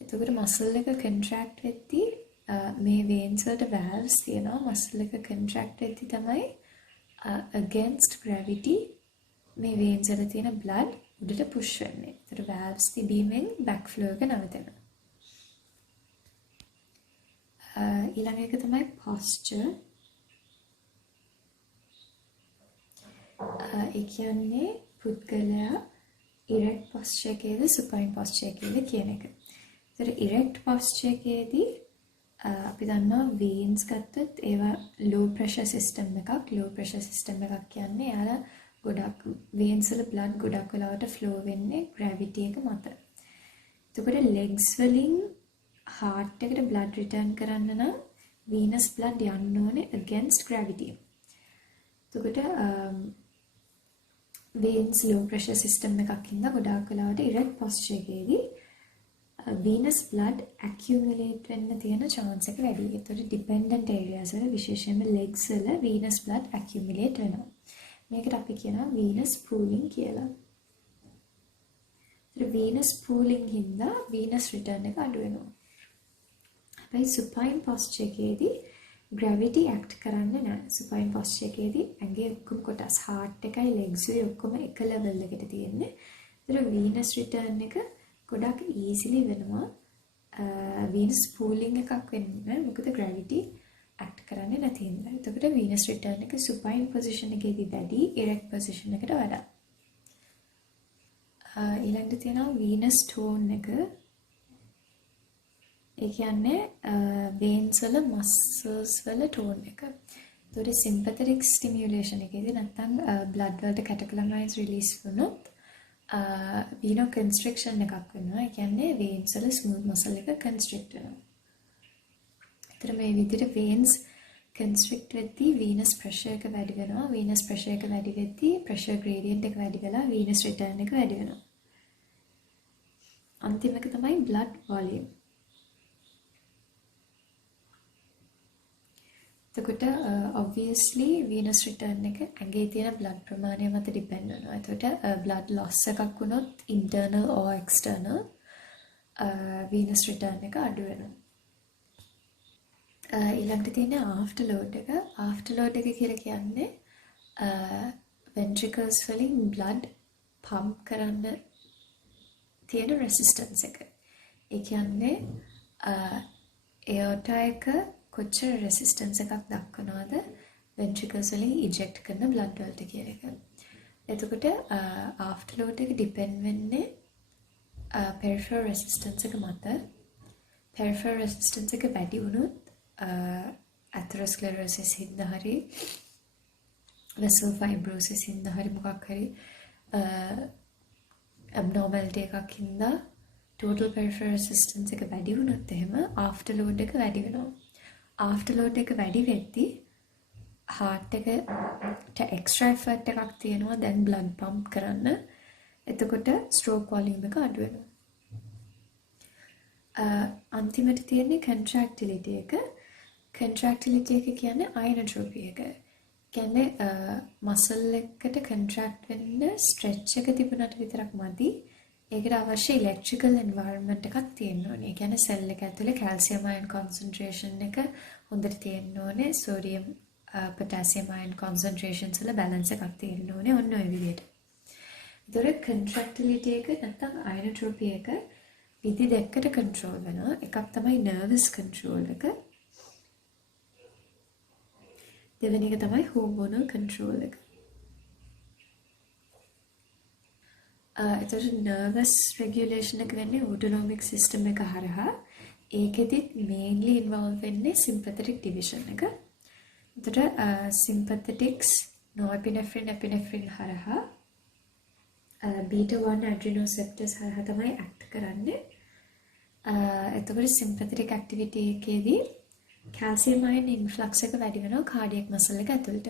එතකොට muscle එක contract වෙද්දී මේ veins වලට valves තියෙනවා. muscle එක contract වෙද්දි තමයි against gravity මේ veins වල තියෙන blood උඩට push වෙන්නේ. ඒතර valves තිබීමෙන් backflow එක නවතනවා. ඊළඟ එක තමයි posture. ඒ කියන්නේ පුද්ගලයා erect posture එකේද supine posture එකේද කියන එක. ඒතර erect posture එකේදී අපි දන්නවා veins ගත්තොත් ඒවා low pressure system එකක්. low pressure system එකක් කියන්නේ යාලා ගොඩක් veins වල blood ගොඩක් වෙලාවට flow වෙන්නේ gravity එක මත. එතකොට legs වලින් heart එකට blood return කරන්න නම් venous blood යන්න ඕනේ against gravity. එතකොට veins low pressure system එකක් ඉඳලා ගොඩක් වෙලාවට erect posture එකේදී venous blood accumulate වෙන්න තියෙන chance එක වැඩි. ඒතකොට dependent areas වල විශේෂයෙන්ම legs වල venous blood accumulate වෙනවා. මේකට අපි කියනවා venous pooling කියලා. ඒතර venous pooling හින්දා venous return එක අඩු වෙනවා. හැබැයි supine posture එකේදී gravity act කරන්නේ නැහැ. supine posture එකේදී ඇඟේ ඔක්කොම කොටස් heart එකයි legs එකයි ඔක්කොම එක level එකට තියෙන්නේ. ඒතර venous return එක ගොඩක් easily වෙනවා. venous pooling එකක් වෙන්නේ මොකද gravity act කරන්නේ නැති හින්දා. එතකොට venous return එක supine position එකේදී වැඩි erect position එකට වඩා. ඊළඟට තියෙනවා venous tone එක. ඒ කියන්නේ veins වල muscles වල tone එක. එතකොට sympathetic stimulation එකේදී නැත්නම් blood වලට catecholamines release වුණොත් vasoconstriction එකක් වෙනවා. ඒ කියන්නේ veins වල smooth muscle එක constrict වෙනවා. ඒතර මේ විදිහට veins constrict වෙද්දී venous pressure එක වැඩි වෙනවා. venous pressure එක වැඩි වෙද්දී pressure gradient එක වැඩි වෙලා venous return එක වැඩි වෙනවා. අන්තිම එක තමයි blood volume. එතකොට obviously venous return එක ඇඟේ තියෙන blood ප්‍රමාණය මත depend වෙනවා. එතකොට blood loss එකක් වුණොත් internal or external venous return එක අඩු වෙනවා. ඊළඟට තියෙන afterload එක. afterload එක කියලා කියන්නේ ventricles වලින් blood pump කරන්න තියෙන resistance එක. ඒ කියන්නේ aorta එක කොච්චර resistance එකක් දක්වනවද ventricles වලින් eject කරන blood වලට කියන එක. එතකොට afterload එක depend වෙන්නේ peripheral resistance එක මත. peripheral resistance එක වැඩි වුණොත් atherosclerosis හින්දා හරි vessel fibrosis හින්දා හරි මොකක් හරි abnormality එකක් හින්දා total peripheral resistance එක වැඩි වුණොත් එහෙම afterload එක වැඩි වෙනවා. afterload එක වැඩි වෙද්දී heart එකට extra effort එකක් තියෙනවා then blood pump කරන්න. එතකොට stroke volume එක අඩු වෙනවා. අන්තිමට තියෙන්නේ contractility එක. contractility එක කියන්නේ ionotropy එක. කියන්නේ muscle එකට contract වෙන්න stretch එක තිබුණාට විතරක් මදි. ඒකට අවශ්‍ය electrical environment එකක් තියෙන්න ඕනේ. ඒ කියන්නේ cell එක ඇතුලේ calcium ion concentration එක හොඳට තියෙන්න ඕනේ. sodium potassium ion concentrations වල balance එකක් තියෙන්න ඕනේ. ඔන්න ඔය විදිහට. ඒතර contractility එක නැත්නම් ionotropy එක විදි දෙකකට control වෙනවා. එකක් තමයි nervous control එක. දෙවෙනි එක තමයි hormonal control එක. එතකොට nervous regulation එක වෙන්නේ autonomic system එක හරහා. ඒකෙදිත් mainly involve වෙන්නේ sympathetic division එක. එතකොට sympathetics norepinephrine epinephrine හරහා beta 1 adrenoceptors හරහා තමයි act කරන්නේ. එතකොට sympathetic activity එකේදී calcium ion influx එක වැඩි වෙනවා cardiac muscle එක ඇතුළට.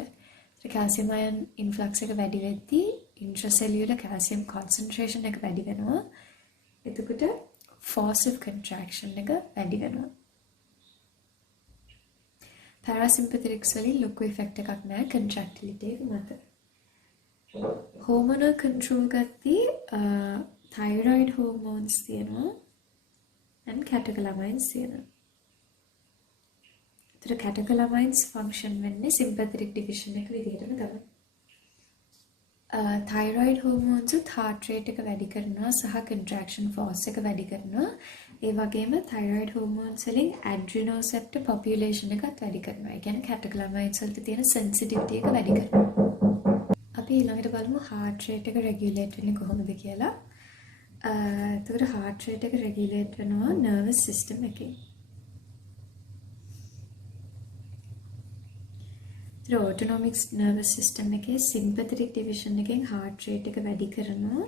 calcium ion influx එක වැඩි වෙද්දී intracellular calcium concentration එක වැඩි වෙනවා. එතකොට force of contraction එක වැඩි වෙනවා. parasympathetics වලින් ලොකු effect එකක් නැහැ contractility එක මත. hormonal control ගත්තී thyroid hormones තියෙනවා and catecholamines තියෙනවා. ඒතර කැටකලමයින්ස් ෆන්ක්ෂන් වෙන්නේ සිම්පැතටික් ඩිවිෂන් එක විදිහටම තමයි. තයිරොයිඩ් හෝමෝන්ස් heart rate එක වැඩි කරනවා සහ contraction force එක වැඩි කරනවා. ඒ වගේම thyroid hormones වලින් adrenoceptor population එකත් වැඩි කරනවා. ඒ කියන්නේ කැටකලමයින්ස් වලට තියෙන sensitivity එක වැඩි කරනවා. අපි ඊළඟට බලමු heart rate එක regulate වෙන්නේ කොහොමද කියලා. එතකොට heart rate එක regulate වෙනවා nervous system එකෙන්. autonomic nervous system එකේ sympathetic division එකෙන් heart rate එක වැඩි කරනවා.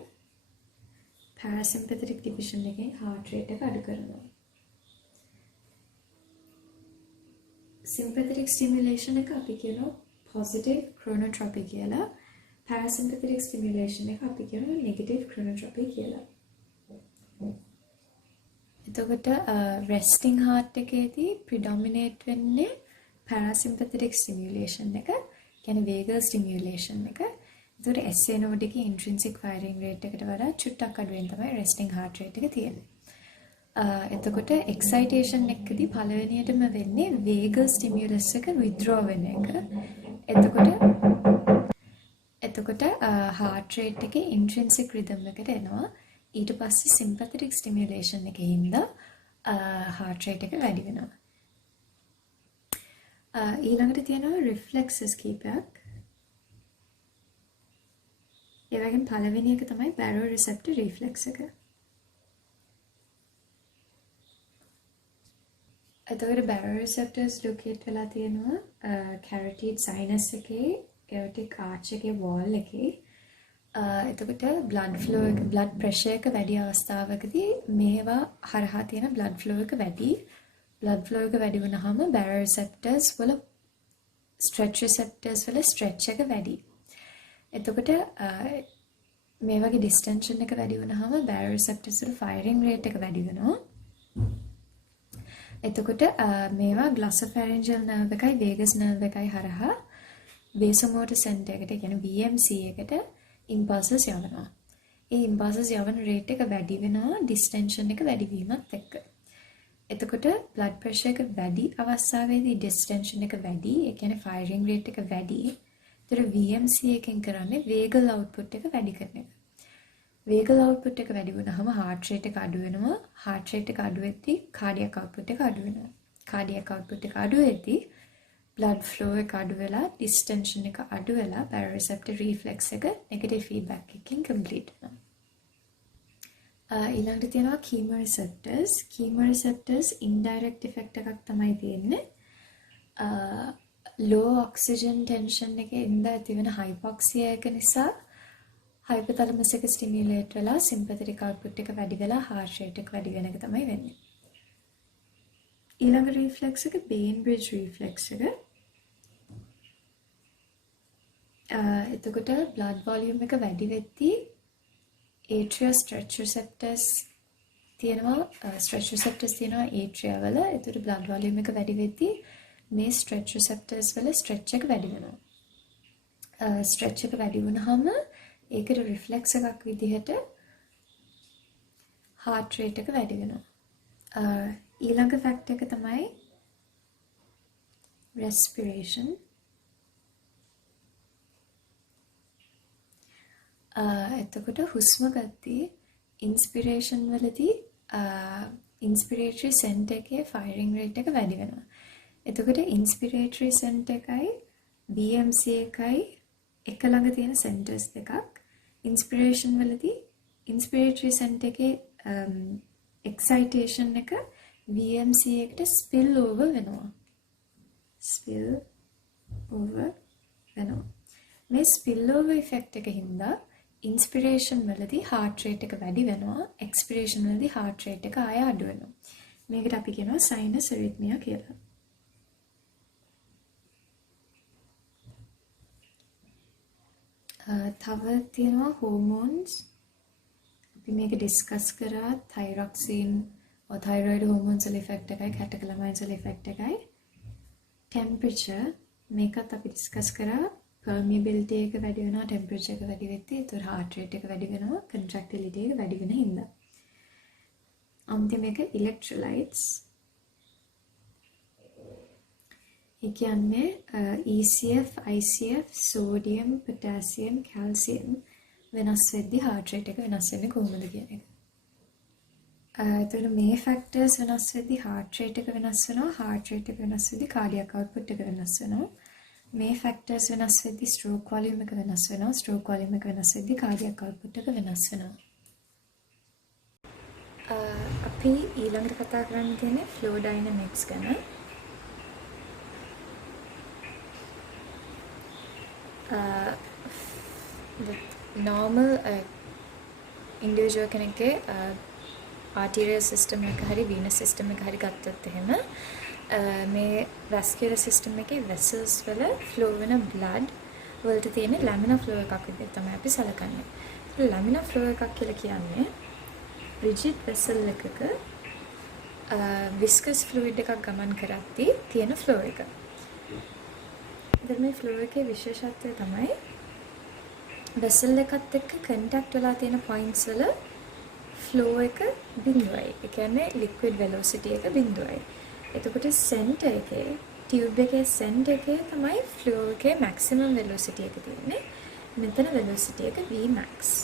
parasympathetic division එකෙන් heart rate එක අඩු කරනවා. sympathetic stimulation එක අපි කියනවා positive chronotropy කියලා. parasympathetic stimulation එක අපි කියනවා negative chronotropy කියලා. එතකොට resting heart එකේදී predominate වෙන්නේ parasympathetic stimulation එක, කියන්නේ vagal stimulation එක. එතකොට SA node එකේ intrinsic firing rate එකට වඩා චුට්ටක් අඩුවෙන් තමයි resting heart rate එක තියෙන්නේ. එතකොට excitation එකදී පළවෙනියටම වෙන්නේ vagal stimulus එක withdraw වෙන එක. එතකොට heart rate එකේ intrinsic rhythm එකට එනවා. ඊට පස්සේ sympathetic stimulation එකේ හින්දා heart rate එක වැඩි වෙනවා. ඊළඟට තියෙනවා reflexes කීපයක්. ඒ වගේම පළවෙනි එක තමයි baroreceptor reflex එක. එතකොට baroreceptors locate වෙලා තියෙනවා carotid sinus එකේ, aortic arch එකේ wall එකේ. එතකොට blood pressure එක වැඩි අවස්ථාවකදී මේවා හරහා තියෙන blood flow එක වැඩි. blood flow එක වැඩි වුණාම baroreceptors වල stretch receptors වල stretch එක වැඩි. එතකොට මේ වගේ distension එක වැඩි වුණාම baroreceptors වල firing rate එක වැඩි වෙනවා. එතකොට මේවා glossopharyngeal nerve එකයි vagus nerve එකයි හරහා vasomotor center එකට කියන්නේ VMC එකට impulses යවනවා. ඒ impulses යවන rate එක වැඩි වෙනවා distension එක වැඩි වීමත් එක්ක. එතකොට blood pressure එක වැඩි අවස්ථාවේදී distension එක වැඩි, ඒ කියන්නේ firing rate එක වැඩි. ඒතර VMC එකෙන් කරන්නේ vagal output එක වැඩි කරන එක. vagal output එක වැඩි වුණාම heart rate එක අඩු වෙනවා. heart rate එක අඩු වෙද්දී cardiac output එක අඩු වෙනවා. cardiac output එක අඩු වෙද්දී blood flow එක අඩු වෙලා distension එක අඩු වෙලා baroreceptor reflex එක negative feedback එකකින් complete වෙනවා. ඊළඟට තියෙනවා chemoreceptors. chemoreceptors indirect effect එකක් තමයි තියෙන්නේ. low oxygen tension එකේ ඉඳලා ඇතිවෙන hypoxia එක නිසා hypothalamus එක stimulate වෙලා sympathetic output එක වැඩි වෙලා heart rate එක වැඩි වෙන එක තමයි වෙන්නේ. ඊළඟ reflex එක Bainbridge reflex එක. එතකොට blood volume එක වැඩි වෙද්දී atria stretch receptors තියෙනවා atria වල. එතකොට blood volume එක වැඩි වෙද්දී මේ stretch receptors වල stretch එක වැඩි වෙනවා. stretch එක වැඩි වුණාම ඒකට reflex එකක් විදිහට heart rate එක වැඩි වෙනවා. ඊළඟ fact එක තමයි respiration. එතකොට හුස්ම ගත්තී inspiration වලදී inspiratory center එකේ firing rate එක වැඩි වෙනවා. එතකොට inspiratory center එකයි BMC එකයි එක ළඟ තියෙන centers දෙකක්. inspiration වලදී inspiratory center එකේ excitation එක VMC එකට spill over වෙනවා. මේ spill over effect එක හින්දා inspiration වලදී heart rate එක වැඩි වෙනවා, expiration වලදී heart rate එක ආය අඩු වෙනවා. මේකට අපි කියනවා sinus arrhythmia කියලා. තව තියෙනවා hormones. අපි මේක discuss කරා thyroxine or thyroid hormones වල effect එකයි, catecholamines වල effect එකයි. temperature මේකත් අපි discuss කරා. permeability එක වැඩි වෙනවා, temperature එක වැඩි වෙද්දී ඒතර heart rate එක වැඩි වෙනවා, contractility එක වැඩි වෙන හින්දා. අන්තිම එක electrolytes. ඒ කියන්නේ ECF, ICF, sodium, potassium, calcium වෙනස් වෙද්දී heart rate එක වෙනස් වෙන්නේ කොහොමද කියන එක. එතකොට මේ factors වෙනස් වෙද්දී heart rate එක වෙනස් වෙනවා, heart rate එක වෙනස් වෙද්දී cardiac output එක වෙනස් වෙනවා. මේ factors වෙනස් වෙද්දී stroke volume එක වෙනස් වෙනවා, stroke volume එක වෙනස් වෙද්දී cardiac output එක වෙනස් වෙනවා. අපි ඊළඟට කතා කරන්න තියෙන්නේ flow dynamics ගැන. normal individual කෙනෙක්ගේ arterial system එක හරි venous system එක හරි ගත්තොත් එහෙම මේ vascular system එකේ vessels වල flow වෙන blood වලට තියෙන laminar flow එකක් විදිහට තමයි අපි සලකන්නේ. laminar flow එකක් කියලා කියන්නේ rigid vessel එකක viscous fluid එකක් ගමන් කරද්දී තියෙන flow එක. මේ flow එකේ විශේෂත්වය තමයි vessel එකත් එක්ක contact වෙලා තියෙන points වල flow එක බිඳුවයි. ඒ කියන්නේ liquid velocity එක බිඳුවයි. එතකොට center එකේ tube එකේ center එකේ තමයි flow එකේ maximum velocity එක තියෙන්නේ. මෙතන velocity එක Vmax.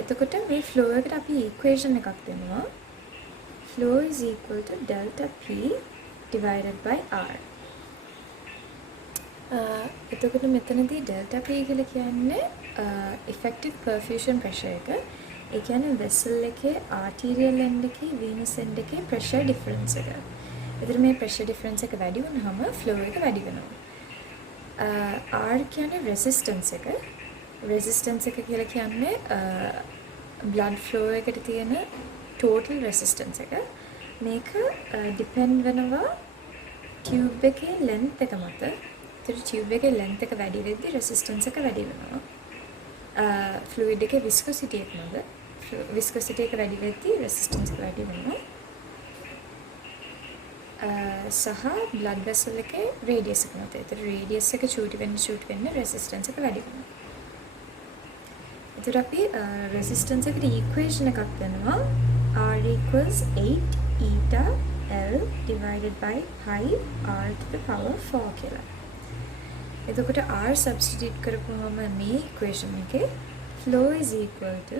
එතකොට මේ flow එකට අපි equation එකක් දෙනවා. Flow is equal to delta P divided by R. එතකොට මෙතනදී delta P කියලා කියන්නේ effective perfusion pressure එක. ඒ කියන්නේ vessel එකේ arterial end එකේ venous end එකේ pressure difference එක. එතකොට මේ pressure difference එක වැඩි වුණාම flow එක වැඩි වෙනවා. R කියන්නේ resistance එක. resistance එක කියලා කියන්නේ blood flow එකට තියෙන total resistance එක. මේක depend වෙනවා tube එකේ length එක මත. ඒතර tube එකේ length එක වැඩි වෙද්දී resistance එක වැඩි වෙනවා. fluid එකේ viscosity එක මත. viscosity එක වැඩි වෙද්දී resistance එක වැඩි වෙනවා. සහ blood vessel එකේ radius එක මත. ඒතර radius එක චූටි වෙන්න resistance එක වැඩි වෙනවා. ඒතර අපි resistance එකට equation එකක් දෙනවා. R equals 8 eta L divided by pi R to the power 4 කියලා. එතකොට R substitute කරපුවම මේ equation එකේ flow is equal to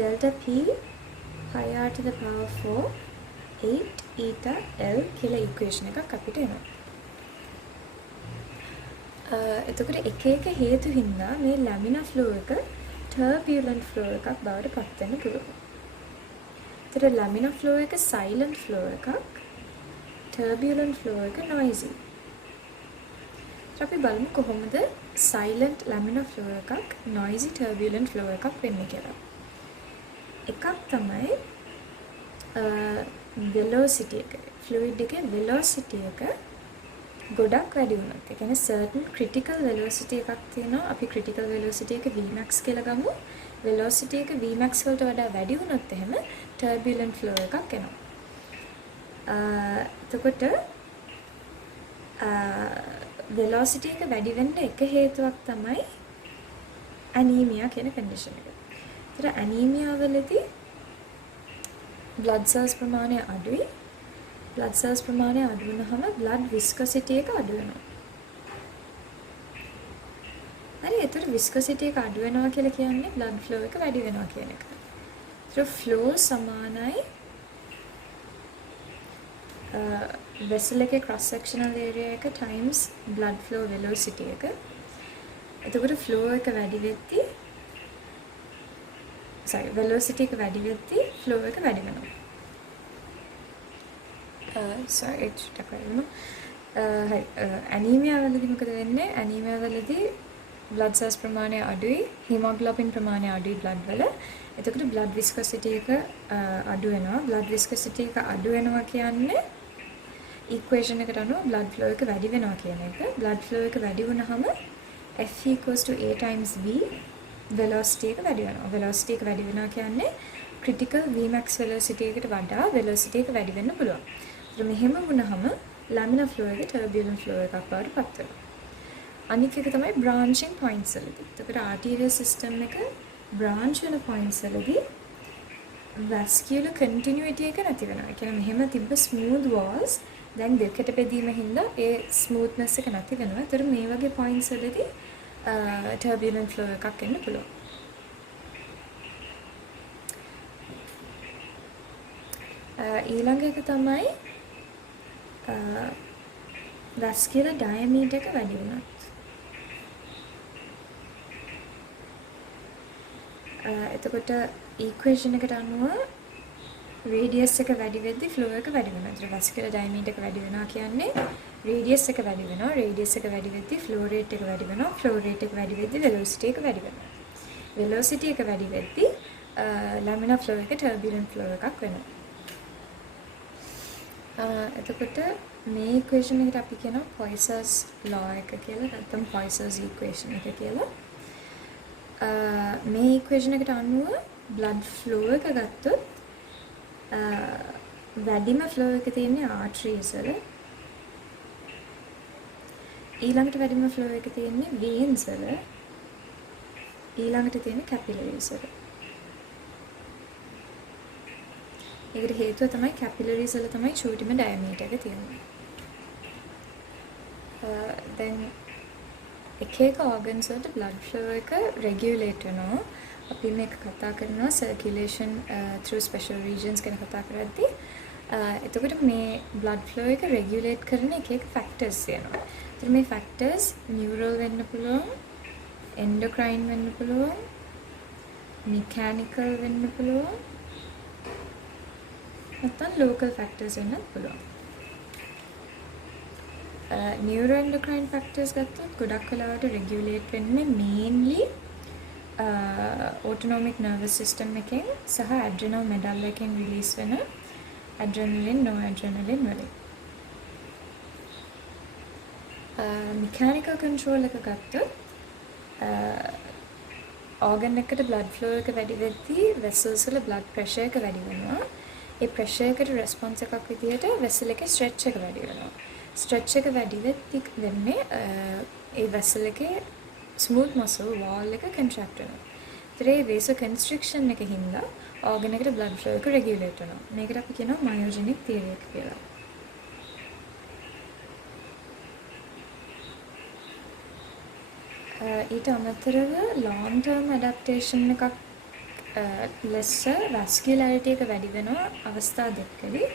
delta P pi R to the power 4 8 eta L කියලා equation එකක් අපිට එනවා. එතකොට එක එක හේතු හින්දා මේ laminar flow එක turbulent flow එකක් බවට පත් වෙන්න පුළුවන්. ඒතර laminar flow එක silent flow එකක්, turbulent flow එක noisy. අපි බලමු කොහොමද silent laminar flow එකක් noisy turbulent flow එකක් වෙන්නේ කියලා. එකක් තමයි velocity එක. fluid එකේ velocity එක ගොඩක් වැඩි වුණොත්. ඒ කියන්නේ certain critical velocity එකක් තියෙනවා. අපි critical velocity එක Vmax කියලා ගමු. velocity එක Vmax වලට වඩා වැඩි වුණොත් එහෙම turbulent flow එකක් එනවා. එතකොට velocity එක වැඩි වෙන්න එක හේතුවක් තමයි anemia කියන condition එක. ඒතර anemia වලදී blood cells ප්‍රමාණය අඩුයි. blood cells ප්‍රමාණය අඩු වෙනහම blood viscosity එක අඩු වෙනවා. හරි ඒතර viscosity එක අඩු වෙනවා කියලා කියන්නේ blood flow එක වැඩි වෙනවා කියන එක. ඒතර flow සමානයි vessel එකේ cross sectional area එක times blood flow velocity එක. එතකොට flow එක වැඩි වෙද්දී velocity එක වැඩි වෙද්දී flow එක වැඩි වෙනවා. anemia වලදී මොකද වෙන්නේ? anemia වලදී blood cells ප්‍රමාණය අඩුයි, hemoglobin ප්‍රමාණය අඩුයි blood වල. එතකොට blood viscosity එක අඩු වෙනවා. blood viscosity එක අඩු වෙනවා කියන්නේ equation එකට අනුව blood flow එක වැඩි වෙනවා කියන එක. blood flow එක වැඩි වුණාම F equals to A times V velocity එක වැඩි වෙනවා. velocity එක වැඩි වෙනවා කියන්නේ critical Vmax velocity එකට වඩා velocity එක වැඩි වෙන්න පුළුවන්. ඒත් මෙහෙම වුණාම laminar flow එක turbulent flow එකක් බවට පත් වෙනවා. අනිත් එක තමයි branching points වලදී. එතකොට arterial system එක branch වෙන points වලදී වැස්කියුලර් කන්ටිනියුටි එක නැති වෙනවා. ඒ කියන්නේ මෙහෙම තිබ්බ ස්මූත් වෝල්ස් දැන් දෙකට බෙදීම හින්දා ඒ ස්මූත්නස් එක නැති වෙනවා. ඒතර මේ වගේ පොයින්ට්ස් වලදී ටර්බියුලන්ට් ෆ්ලෝ එකක් එන්න පුළුවන්. ඊළඟ එක තමයි වැස්කියුලර් ඩයමීටර් එක වැඩි වුණොත්. එතකොට ඉක්වේෂන් එකට අනුව රේඩියස් එක වැඩි වෙද්දි ෆ්ලෝ එක වැඩි වෙනවා. ඒතර වැස්කියුලර් ඩයමීටර් එක වැඩි වෙනවා කියන්නේ රේඩියස් එක වැඩි වෙනවා. රේඩියස් එක වැඩි වෙද්දි ෆ්ලෝ රේට් එක වැඩි වෙනවා. ෆ්ලෝ රේට් එක වැඩි වෙද්දි වෙලොසිටි එක වැඩි වෙනවා. වෙලොසිටි එක වැඩි වෙද්දි ලැමිනා ෆ්ලෝ එක ටර්බියුලන්ට් ෆ්ලෝ එකක් වෙනවා. එතකොට මේ ඉක්වේෂන් එකට අපි කියනවා පොයිසර්ස් ලෝ එක කියලා. නැත්නම් පොයිසර්ස් ඉක්වේෂන් එක කියලා. මේ ඉක්වේෂන් එකට අනුව බ්ලඩ් ෆ්ලෝ එක ගත්තොත් වැඩිම ෆ්ලෝ එක තියෙන්නේ ආර්ටරීස් වල. ඊළඟට වැඩිම ෆ්ලෝ එක තියෙන්නේ වේන්ස් වල. ඊළඟට තියෙන්නේ කැපිලරීස් වල. ඒකට හේතුව තමයි කැපිලරීස් වල තමයි චූටිම ඩයමීටර් එක තියෙන්නේ. දැන් එක එක ඕගන්ස් වලට බ්ලඩ් ෆ්ලෝ එක රෙගියුලේට් වෙනවා. අපි මේක කතා කරනවා සර්කියුලේෂන් through special regions ගැන කතා කරද්දී එතකොට මේ බ්ලඩ් ෆ්ලෝ එක රෙගියුලේට් කරන එක එක ෆැක්ටර්ස් තියෙනවා. ඒතර මේ ෆැක්ටර්ස් නියුරල් වෙන්න පුළුවන්, එන්ඩෝක්‍රයින් වෙන්න පුළුවන්, මෙකැනිකල් වෙන්න පුළුවන්, නැත්නම් ලෝකල් ෆැක්ටර්ස් වෙන්න පුළුවන්. නියුරෝඑන්ඩෝක්‍රයින් ෆැක්ටර්ස් ගත්තොත් ගොඩක් වෙලාවට රෙගියුලේට් වෙන්නේ මේන්ලි autonomic nervous system එකෙන් සහ adrenal medulla එකෙන් රිලීස් වෙන adrenaline noradrenaline වලින්. mechanical control එක ගත්තොත් organ එකට blood flow එක වැඩි වෙද්දී vessels වල blood pressure එක වැඩි වෙනවා. ඒ pressure එකට response එකක් විදියට vessel එකේ stretch එක වැඩි වෙනවා. stretch එක වැඩි වෙද්දී වෙන්නේ ඒ vessel එකේ smooth muscle wall එක contract වෙනවා. ඒතර ඒ vasoconstriction එක හින්දා organ එකට blood flow එක regulate වෙනවා. මේකට අපි කියනවා myogenic theory එක කියලා. ඊට අමතරව long term adaptation එකක් ලෙස vascularity එක වැඩි වෙනවා අවස්ථා දෙකකදී.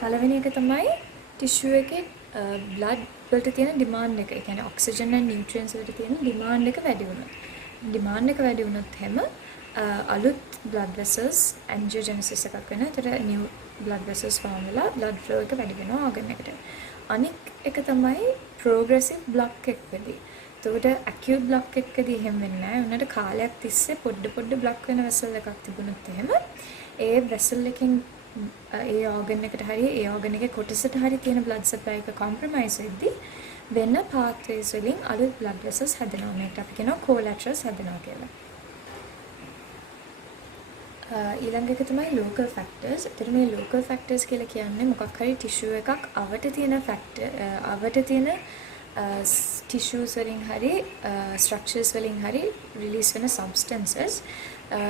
පළවෙනි එක තමයි tissue එකේ blood වලට තියෙන demand එක. ඒ කියන්නේ oxygen and nutrients වලට තියෙන demand එක වැඩි වුණොත්. demand එක වැඩි වුණොත් හැම අලුත් blood vessels angiogenesis එකක් වෙනවා. ඒතර new blood vessels form වෙලා blood flow එක වැඩි වෙනවා organ එකට. අනික් එක තමයි progressive block එකකදී. එතකොට acute block එකකදී එහෙම වෙන්නේ නැහැ. උනට කාලයක් තිස්සේ පොඩ block වෙන vessel එකක් තිබුණොත් එහෙම ඒ vessel එකෙන් ඒ organ එකට හරි ඒ organ එකේ කොටසට හරි තියෙන blood supply එක compromise වෙද්දී වෙන pathways වලින් අලුත් blood vessels හැදෙනවා. මේකට අපි කියනවා collaterals හැදෙනවා කියලා. ඊළඟ එක තමයි local factors. ඒතර මේ local factors කියලා කියන්නේ මොකක් හරි tissue එකක් අවට තියෙන factor අවට තියෙන tissues වලින් හරි structures වලින් හරි release වෙන substances.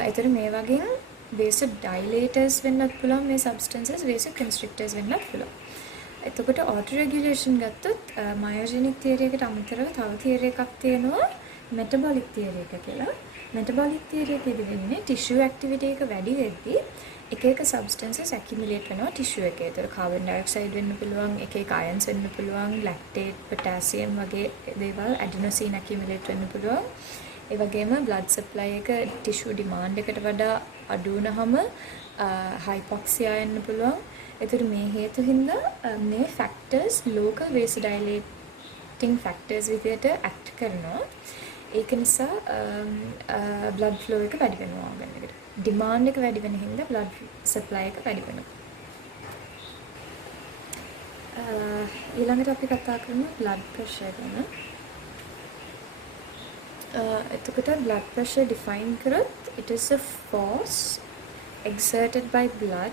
ඒතර මේ වගේ vasodilators වෙන්නත් පුළුවන් මේ substances, vasoconstrictors වෙන්නත් පුළුවන්. එතකොට auto regulation ගත්තොත් myogenic theory එකට අමතරව තව theory එකක් තියෙනවා metabolic theory එක කියලා. metabolic theory එකේදී වෙන්නේ tissue activity එක වැඩි වෙද්දී එක එක substances accumulate වෙනවා tissue එකේ. ඒතර carbon dioxide වෙන්න පුළුවන්, එක එක ions වෙන්න පුළුවන්, lactate, potassium වගේ දේවල්, adenosine accumulate වෙන්න පුළුවන්. ඒ වගේම blood supply එක tissue demand එකට වඩා අඩු වුණාම hypoxia එන්න පුළුවන්. ඒතර මේ හේතු හින්දා මේ factors local vasodilating factors විදිහට act කරනවා. ඒක නිසා blood flow එක වැඩි වෙනවා organ එකට. demand එක වැඩි වෙන හින්දා blood supply එක වැඩි වෙනවා. ඊළඟට අපි කතා කරමු blood pressure ගැන. එතකොට blood pressure define කරොත් it is a force exerted by blood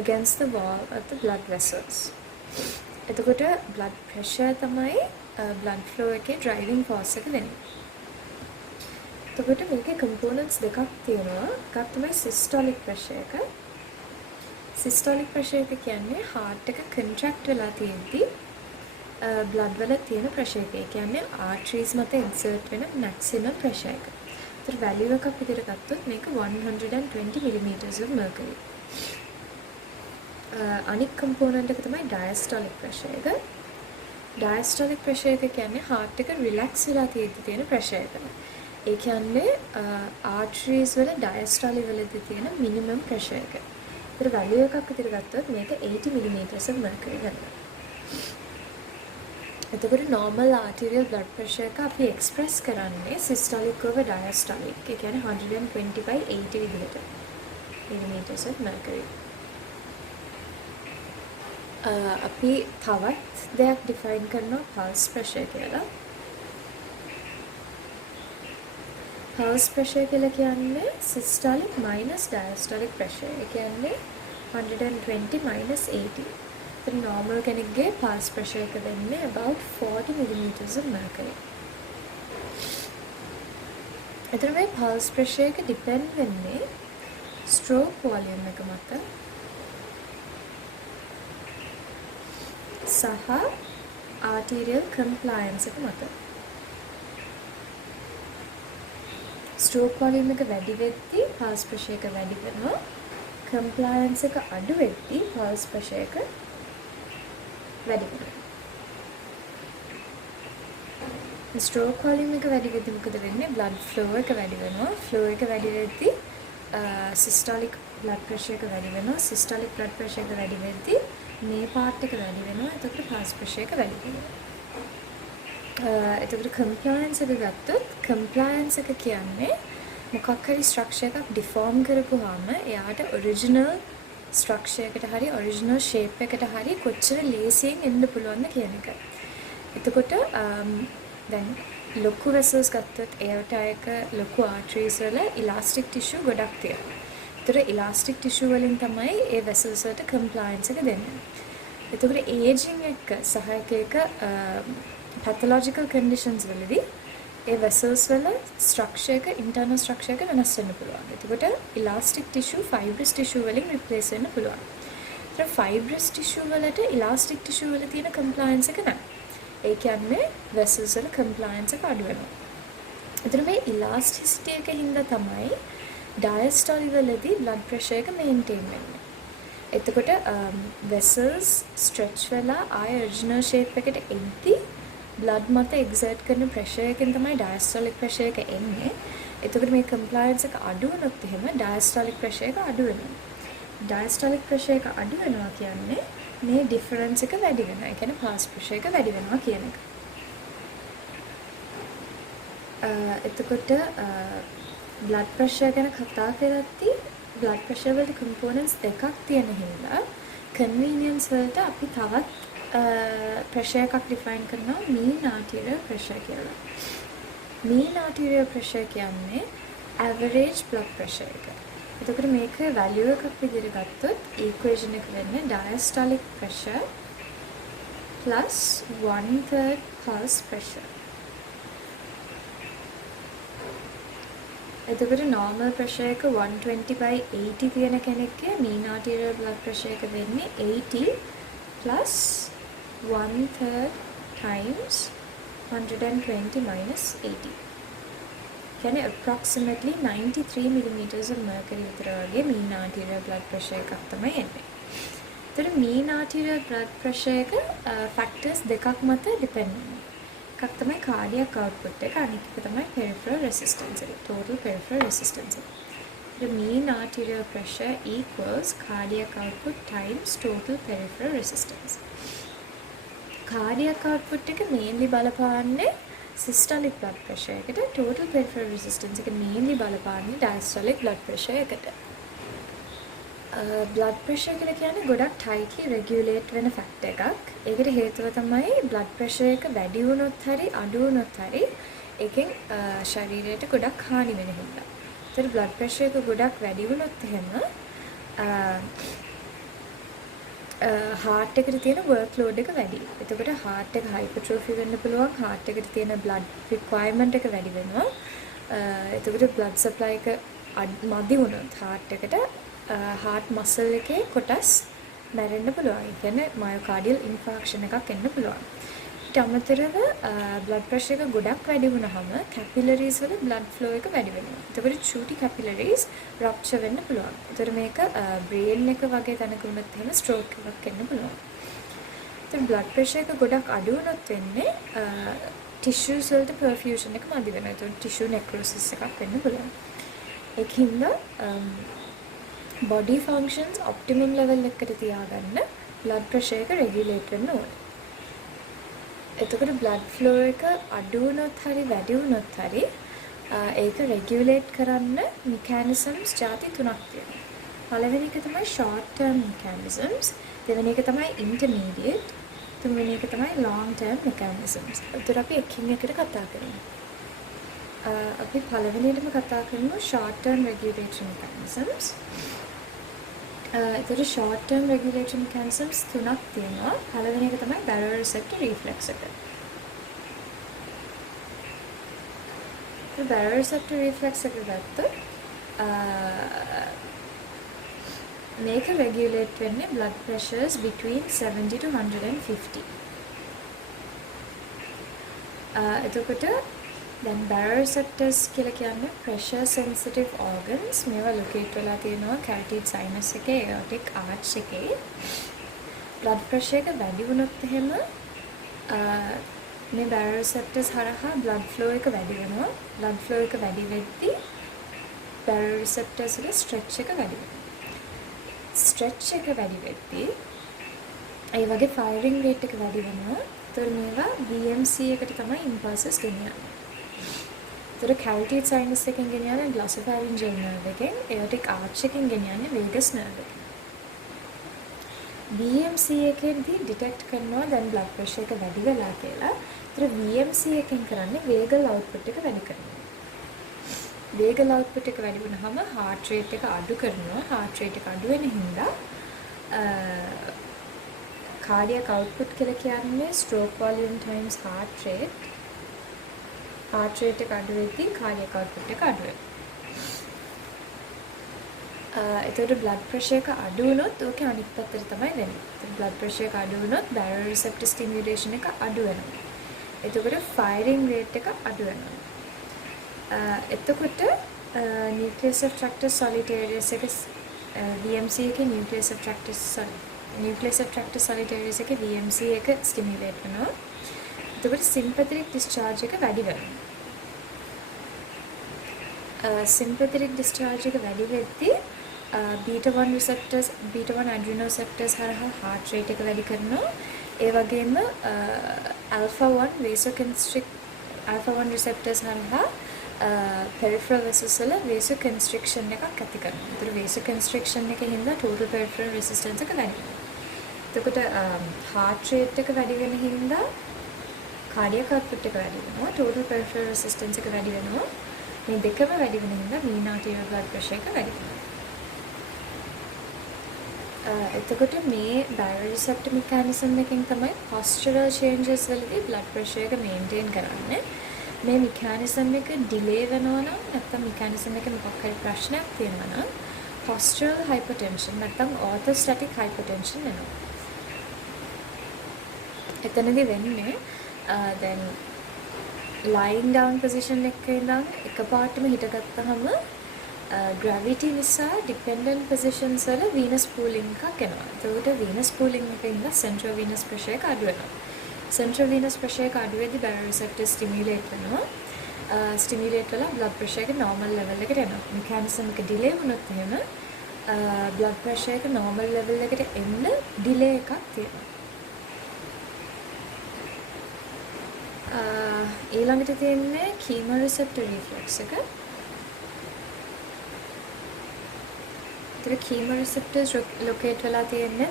against the wall of the blood vessels. එතකොට blood pressure තමයි blood flow එකේ driving force එක වෙන්නේ. එතකොට මේකේ components දෙකක් තියෙනවා. එකක් තමයි systolic pressure එක. systolic pressure එක කියන්නේ heart එක contract වෙලා තියෙද්දි blood වල තියෙන pressure එක. ඒ කියන්නේ arteries මත exert වෙන maximum pressure එක. ඒතර value එකක් විදිහට ගත්තොත් මේක 120 millimeters of mercury. අනික් component එක තමයි diastolic pressure එක. diastolic pressure එක කියන්නේ heart එක relax වෙලා තියෙන pressure එක. ඒ කියන්නේ arteries වල diastole වලදී තියෙන minimum pressure එක. ඒතර value එකක් විදිහට ගත්තොත් මේක 80 millimeters of mercury ගන්නවා. එතකොට normal arterial blood pressure එක අපි express කරන්නේ systolic over diastolic. ඒ කියන්නේ 120/80 විදිහට millimeters of mercury. අපි තවත් දෙයක් define කරනවා pulse pressure කියලා. pulse pressure කියලා කියන්නේ systolic minus diastolic pressure. ඒ කියන්නේ 120 minus 80. The normal කෙනෙක්ගේ pulse pressure එක වෙන්නේ about 40 millimeters of mercury. එතන මේ pulse pressure එක depend වෙන්නේ stroke volume එක මත සහ arterial compliance එක මත. stroke volume එක වැඩි වෙද්දී pulse pressure එක වැඩි වෙනවා. compliance එක අඩු වෙද්දී pulse pressure එක වැඩි වෙනවා. stroke volume එක වැඩි වෙද්දී මොකද වෙන්නේ? blood flow එක වැඩි වෙනවා. flow එක වැඩි වෙද්දී systolic blood pressure එක වැඩි වෙනවා. systolic blood pressure එක වැඩි වෙද්දී මේ part එක වැඩි වෙනවා. එතකොට pulse pressure එක වැඩි වෙනවා. එතකොට compliance එක ගත්තොත් compliance එක කියන්නේ මොකක් හරි structure එකක් deform කරපුවාම එයාට original structure එකට හරි original shape එකට හරි කොච්චර ලේසියෙන් එන්න පුළුවන්ද කියන එක. එතකොට දැන් ලොකු vessels ගත්තොත් ඒවට එක ලොකු arteries වල elastic tissue ගොඩක් තියෙනවා. ඒතර elastic tissue වලින් තමයි ඒ vessels වලට compliance එක දෙන්නේ. එතකොට aging එක සහ එක pathological conditions වලදී ඒ vessels වල structure එක internal structure එක වෙනස් වෙන්න පුළුවන්. එතකොට elastic tissue fibrous tissue වලින් replace වෙන්න පුළුවන්. ඒතර fibrous tissue වලට elastic tissue වල තියෙන compliance එක නැහැ. ඒ කියන්නේ vessels වල compliance එක අඩු වෙනවා. එතන මේ elasticity එක හින්දා තමයි diastole වලදී blood pressure එක maintain වෙන්නේ. එතකොට vessels stretch වෙලා ආය original shape එකට එද්දී blood මත exert කරන pressure එකෙන් තමයි diastolic pressure එක එන්නේ. එතකොට මේ compliance එක අඩු වුණොත් එහෙම diastolic pressure එක අඩු වෙනවා. diastolic pressure එක අඩු වෙනවා කියන්නේ මේ difference එක වැඩි වෙනවා. ඒ කියන්නේ pulse pressure එක වැඩි වෙනවා කියන එක. එතකොට blood pressure ගැන කතා කරද්දී blood pressure වලට components දෙකක් තියෙන හින්දා convenience වලට අපි තවත් pressure එකක් define කරනවා mean arterial pressure කියලා. mean arterial pressure කියන්නේ average blood pressure එක. එතකොට මේක value එකක් විදිහට ගත්තොත් equation එක වෙන්නේ diastolic pressure plus 1/3 pulse pressure. එතකොට normal pressure එක 120/80 තියෙන කෙනෙක්ගේ mean arterial blood pressure එක වෙන්නේ 80 plus 1/3 times 120 minus 80. කියන්නේ approximately 93 millimeters of mercury විතර වගේ mean arterial blood pressure එකක් තමයි එන්නේ. ඒතර mean arterial blood pressure එක factors දෙකක් මත depend වෙනවා. එකක් තමයි cardiac output එක, අනිත් එක තමයි peripheral resistance එක, total peripheral resistance එක. The mean arterial pressure equals cardiac output times total peripheral resistance. cardiac output එක mainly බලපාන්නේ systolic blood pressure එකට, total peripheral resistance එක mainly බලපාන්නේ diastolic blood pressure එකට. blood pressure කියලා කියන්නේ ගොඩක් tightly regulate වෙන factor එකක්. ඒකට හේතුව තමයි blood pressure එක වැඩි වුණොත් හරි අඩු වුණොත් හරි ඒකෙන් ශරීරයට ගොඩක් හානි වෙන හින්දා. ඒතර blood pressure එක ගොඩක් වැඩි වුණොත් එහෙම heart එකට තියෙන workload එක වැඩි. එතකොට heart එක hypertrophy වෙන්න පුළුවන්. heart එකට තියෙන blood requirement එක වැඩි වෙනවා. එතකොට බ්ලඩ් සප්ලයි එක මදි වුණොත් heart එකට heart muscle එකේ කොටස් මැරෙන්න පුළුවන්. ඒ කියන්නේ මයෝකාඩියල් ඉන්ෆාක්ෂන් එකක් එන්න පුළුවන්. ඊට අමතරව බ්ලඩ් ප්‍රෙෂර් එක ගොඩක් වැඩි වුණාම කැපිලරීස් වල බ්ලඩ් ෆ්ලෝ එක වැඩි වෙනවා. එතකොට චූටි කැපිලරීස් රප්චර් වෙන්න පුළුවන්. එතකොට මේක බ්‍රේන් එක වගේ තැනක වුණත් එහෙම ස්ට්‍රෝක් එකක් එන්න පුළුවන්. එතකොට බ්ලඩ් ප්‍රෙෂර් එක ගොඩක් අඩු වුණොත් වෙන්නේ ටිෂුස් වලට පර්ෆියුෂන් එක මදි වෙනවා. එතකොට ටිෂු නෙක්‍රොසිස් එකක් වෙන්න පුළුවන්. ඒකින්ද බොඩි ෆන්ක්ෂන්ස් ඔප්ටිමම් ලෙවල් එකකට තියාගන්න බ්ලඩ් ප්‍රෙෂර් එක රෙගියුලේට් වෙන්න ඕනේ. එතකොට බ්ලඩ් ෆ්ලෝ එක අඩු වුණොත් හරි වැඩි වුණොත් හරි ඒක රෙගියුලේට් කරන්න මෙකැනිසම්ස් ಜಾති තුනක් තියෙනවා. පළවෙනි එක තමයි short term mechanisms, දෙවෙනි එක තමයි intermediate, තුන්වෙනි එක තමයි long term mechanisms. ඒතර අපි එකින් එකට කතා කරමු. අපි පළවෙනියටම කතා කරමු short term regulatory mechanisms. ඒතර short term regulatory mechanisms තුනක් තියෙනවා. පළවෙනි එක තමයි baroreceptor reflex එක. baroreceptor reflex එක ගත්තොත් මේක regulate වෙන්නේ blood pressures between 70 to 150. එතකොට දැන් baroreceptors කියලා කියන්නේ pressure sensitive organs. මේවා locate වෙලා තියෙනවා carotid sinus එකේ, aortic arch එකේ. blood pressure එක වැඩි වුණොත් එහෙම මේ baroreceptors හරහා blood flow එක වැඩි වෙනවා. blood flow එක වැඩි වෙද්දී baroreceptors වල stretch එක වැඩි වෙනවා. stretch එක වැඩි වෙද්දී ඒ වගේ firing rate එක වැඩි වෙනවා. ඒතර මේවා VMC එකට තමයි impulses ගෙනියන්නේ. ඒතර carotid sinus එකෙන් ගෙනියන්නේ glossopharyngeal nerve එකෙන්, aortic arch එකෙන් ගෙනියන්නේ vagus nerve එකෙන්. VMC එකෙන්දී detect කරනවා දැන් blood pressure එක වැඩි වෙලා කියලා. ඒතර VMC එකෙන් කරන්නේ vagal output එක වැඩි කරනවා. vagal output එක වැඩි වුණාම heart rate එක අඩු කරනවා. heart rate එක අඩු වෙන හින්දා cardiac output කියලා කියන්නේ stroke volume times heart rate. heart rate එක අඩු වෙද්දී cardiac output එක අඩු වෙනවා. එතකොට blood pressure එක අඩු වුණොත් ඕකේ අනිත් පැත්තට තමයි වෙන්නේ. blood pressure එක අඩු වුණොත් baroreceptor stimulation එක අඩු වෙනවා. එතකොට firing rate එක අඩු වෙනවා. එතකොට nucleus of tractus solitarius එක VMC එකේ nucleus of tractus solitarius එකේ VMC එක stimulate වෙනවා. එතකොට sympathetic discharge එක වැඩි වෙනවා. sympathetic discharge එක වැඩි වෙද්දී beta 1 receptors, beta 1 adrenoceptors හරහා heart rate එක වැඩි කරනවා. ඒ වගේම alpha 1 receptors හරහා peripheral vessels වල vasoconstriction එකක් ඇති කරනවා. ඒතර vasoconstriction එකෙන් හින්දා total peripheral resistance එක වැඩි වෙනවා. එතකොට heart rate එක වැඩි වෙන හින්දා cardiac output එක වැඩි වෙනවා. total peripheral resistance එක වැඩි වෙනවා. මේ දෙකම වැඩි වෙන හින්දා mean arterial blood pressure එක වැඩි වෙනවා. එතකොට මේ baroreceptor mechanism එකෙන් තමයි postural changes වලදී blood pressure එක maintain කරන්නේ. මේ mechanism එක delay වෙනවා නම් නැත්නම් mechanism එකේ මොකක් හරි ප්‍රශ්නයක් තියෙනවා නම් postural hypertension නැත්නම් orthostatic hypertension වෙනවා. එතනදී වෙන්නේ දැන් lying down position එකක ඉඳන් එකපාරටම හිටගත්තාම gravity නිසා dependent positions වල venous pooling එකක් එනවා. ඒකට venous pooling එකකින් central venous pressure එක අඩු වෙනවා. central venous pressure එක අඩු වෙද්දී baroreceptor stimulate වෙනවා. stimulate වෙලා blood pressure එක normal level එකට එනවා. mechanism එක delay වුණොත් එහෙම blood pressure එක normal level එකට එන්න delay එකක් තියෙනවා. ඊළඟට තියෙන්නේ chemoreceptor reflex එක. ඒතර chemoreceptors locate වෙලා තියෙන්නේ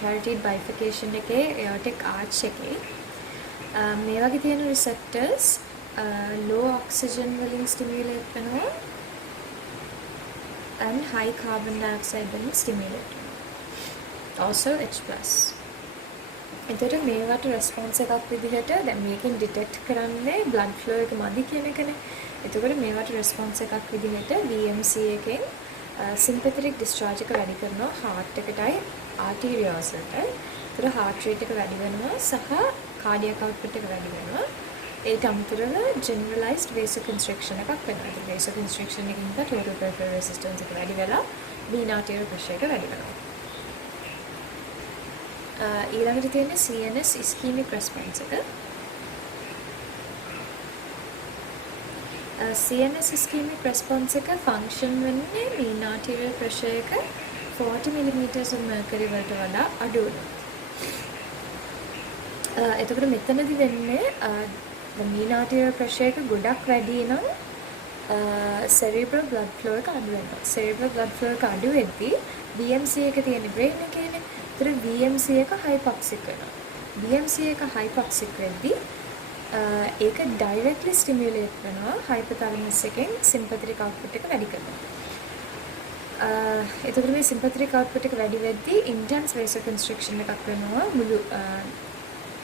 carotid bifurcation එකේ aortic arch එකේ. මේ වගේ තියෙන receptors low oxygen වලින් stimulate වෙනවා and high carbon dioxide වලින් stimulate වෙනවා. Also H+. එතකොට මේවට රෙස්පොන්ස් එකක් විදිහට දැන් මේකෙන් ඩිටෙක්ට් කරන්නේ බ්ලඩ් ෆ්ලෝ එක මදි කියන එකනේ. එතකොට මේවට රෙස්පොන්ස් එකක් විදිහට VMC එකෙන් සිම්පැතටික් ඩිස්චාර්ජ් එක වැඩි කරනවා හાર્ට් එකටයි ආර්ටීරියල්ස් වලටයි. ඒතර හાર્ට් රේට් එක වැඩි වෙනවා සහ කාඩියක් අවුට්පුට් එක වැඩි වෙනවා. ඒට අමතරව ජෙනරලයිස්ඩ් vasoconstriction එකක් වෙනවා. ඒ vasoconstriction එකකින් total peripheral resistance එක වැඩි වෙලා vena arterial pressure එක වැඩි වෙනවා. ඊළඟට තියෙන්නේ CNS ischemic response එක. CNS ischemic response එක function වෙන්නේ vena arterial pressure එක 40 millimeters of mercury වලට වඩා අඩු වෙනවා. එතකොට මෙතනදි වෙන්නේ vena arterial pressure එක ගොඩක් වැඩි නම් cerebral blood flow එක අඩු වෙනවා. cerebral blood flow එක අඩු වෙද්දී VMC එක තියෙන brain එකේනේ. ඒතර VMC එක hypoxic වෙනවා. VMC එක hypoxic වෙද්දී ඒක directly stimulate වෙනවා hypothalamus එකෙන් sympathetic output එක වැඩි කරනවා. එතකොට මේ sympathetic output එක වැඩි වෙද්දී intense vasoconstriction එකක් වෙනවා මුළු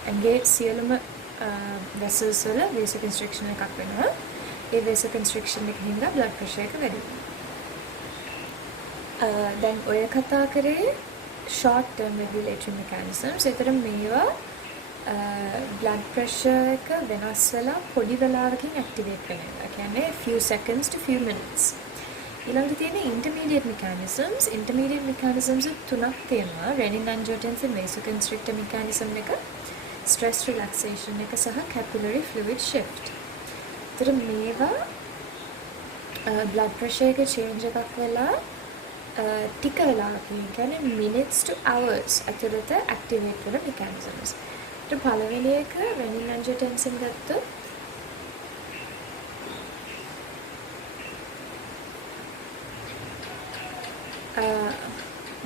ඇඟේ සියලුම vessels වල vasoconstriction එකක් වෙනවා. ඒ vasoconstriction එකකින් හින්දා blood pressure එක වැඩි වෙනවා. දැන් ඔය කතා කරේ short term regulatory mechanisms. ඒතර මේවා blood pressure එක වෙනස් වෙලා පොඩි වෙලාවකින් activate වෙනවා. ඒ කියන්නේ few seconds to few minutes. ඊළඟට තියෙන intermediate mechanisms. intermediate mechanisms තුනක් තියෙනවා. renin-angiotensin vasoconstrictor mechanism එක, stress relaxation එක සහ capillary fluid shift. ඒතර මේවා blood pressure එක change එකක් වෙලා ටික වෙලාවකින් කියන්නේ minutes to hours ඇතුළත activate වෙන mechanisms. ඒත් පළවෙනි එක renin-angiotensin ගත්තොත්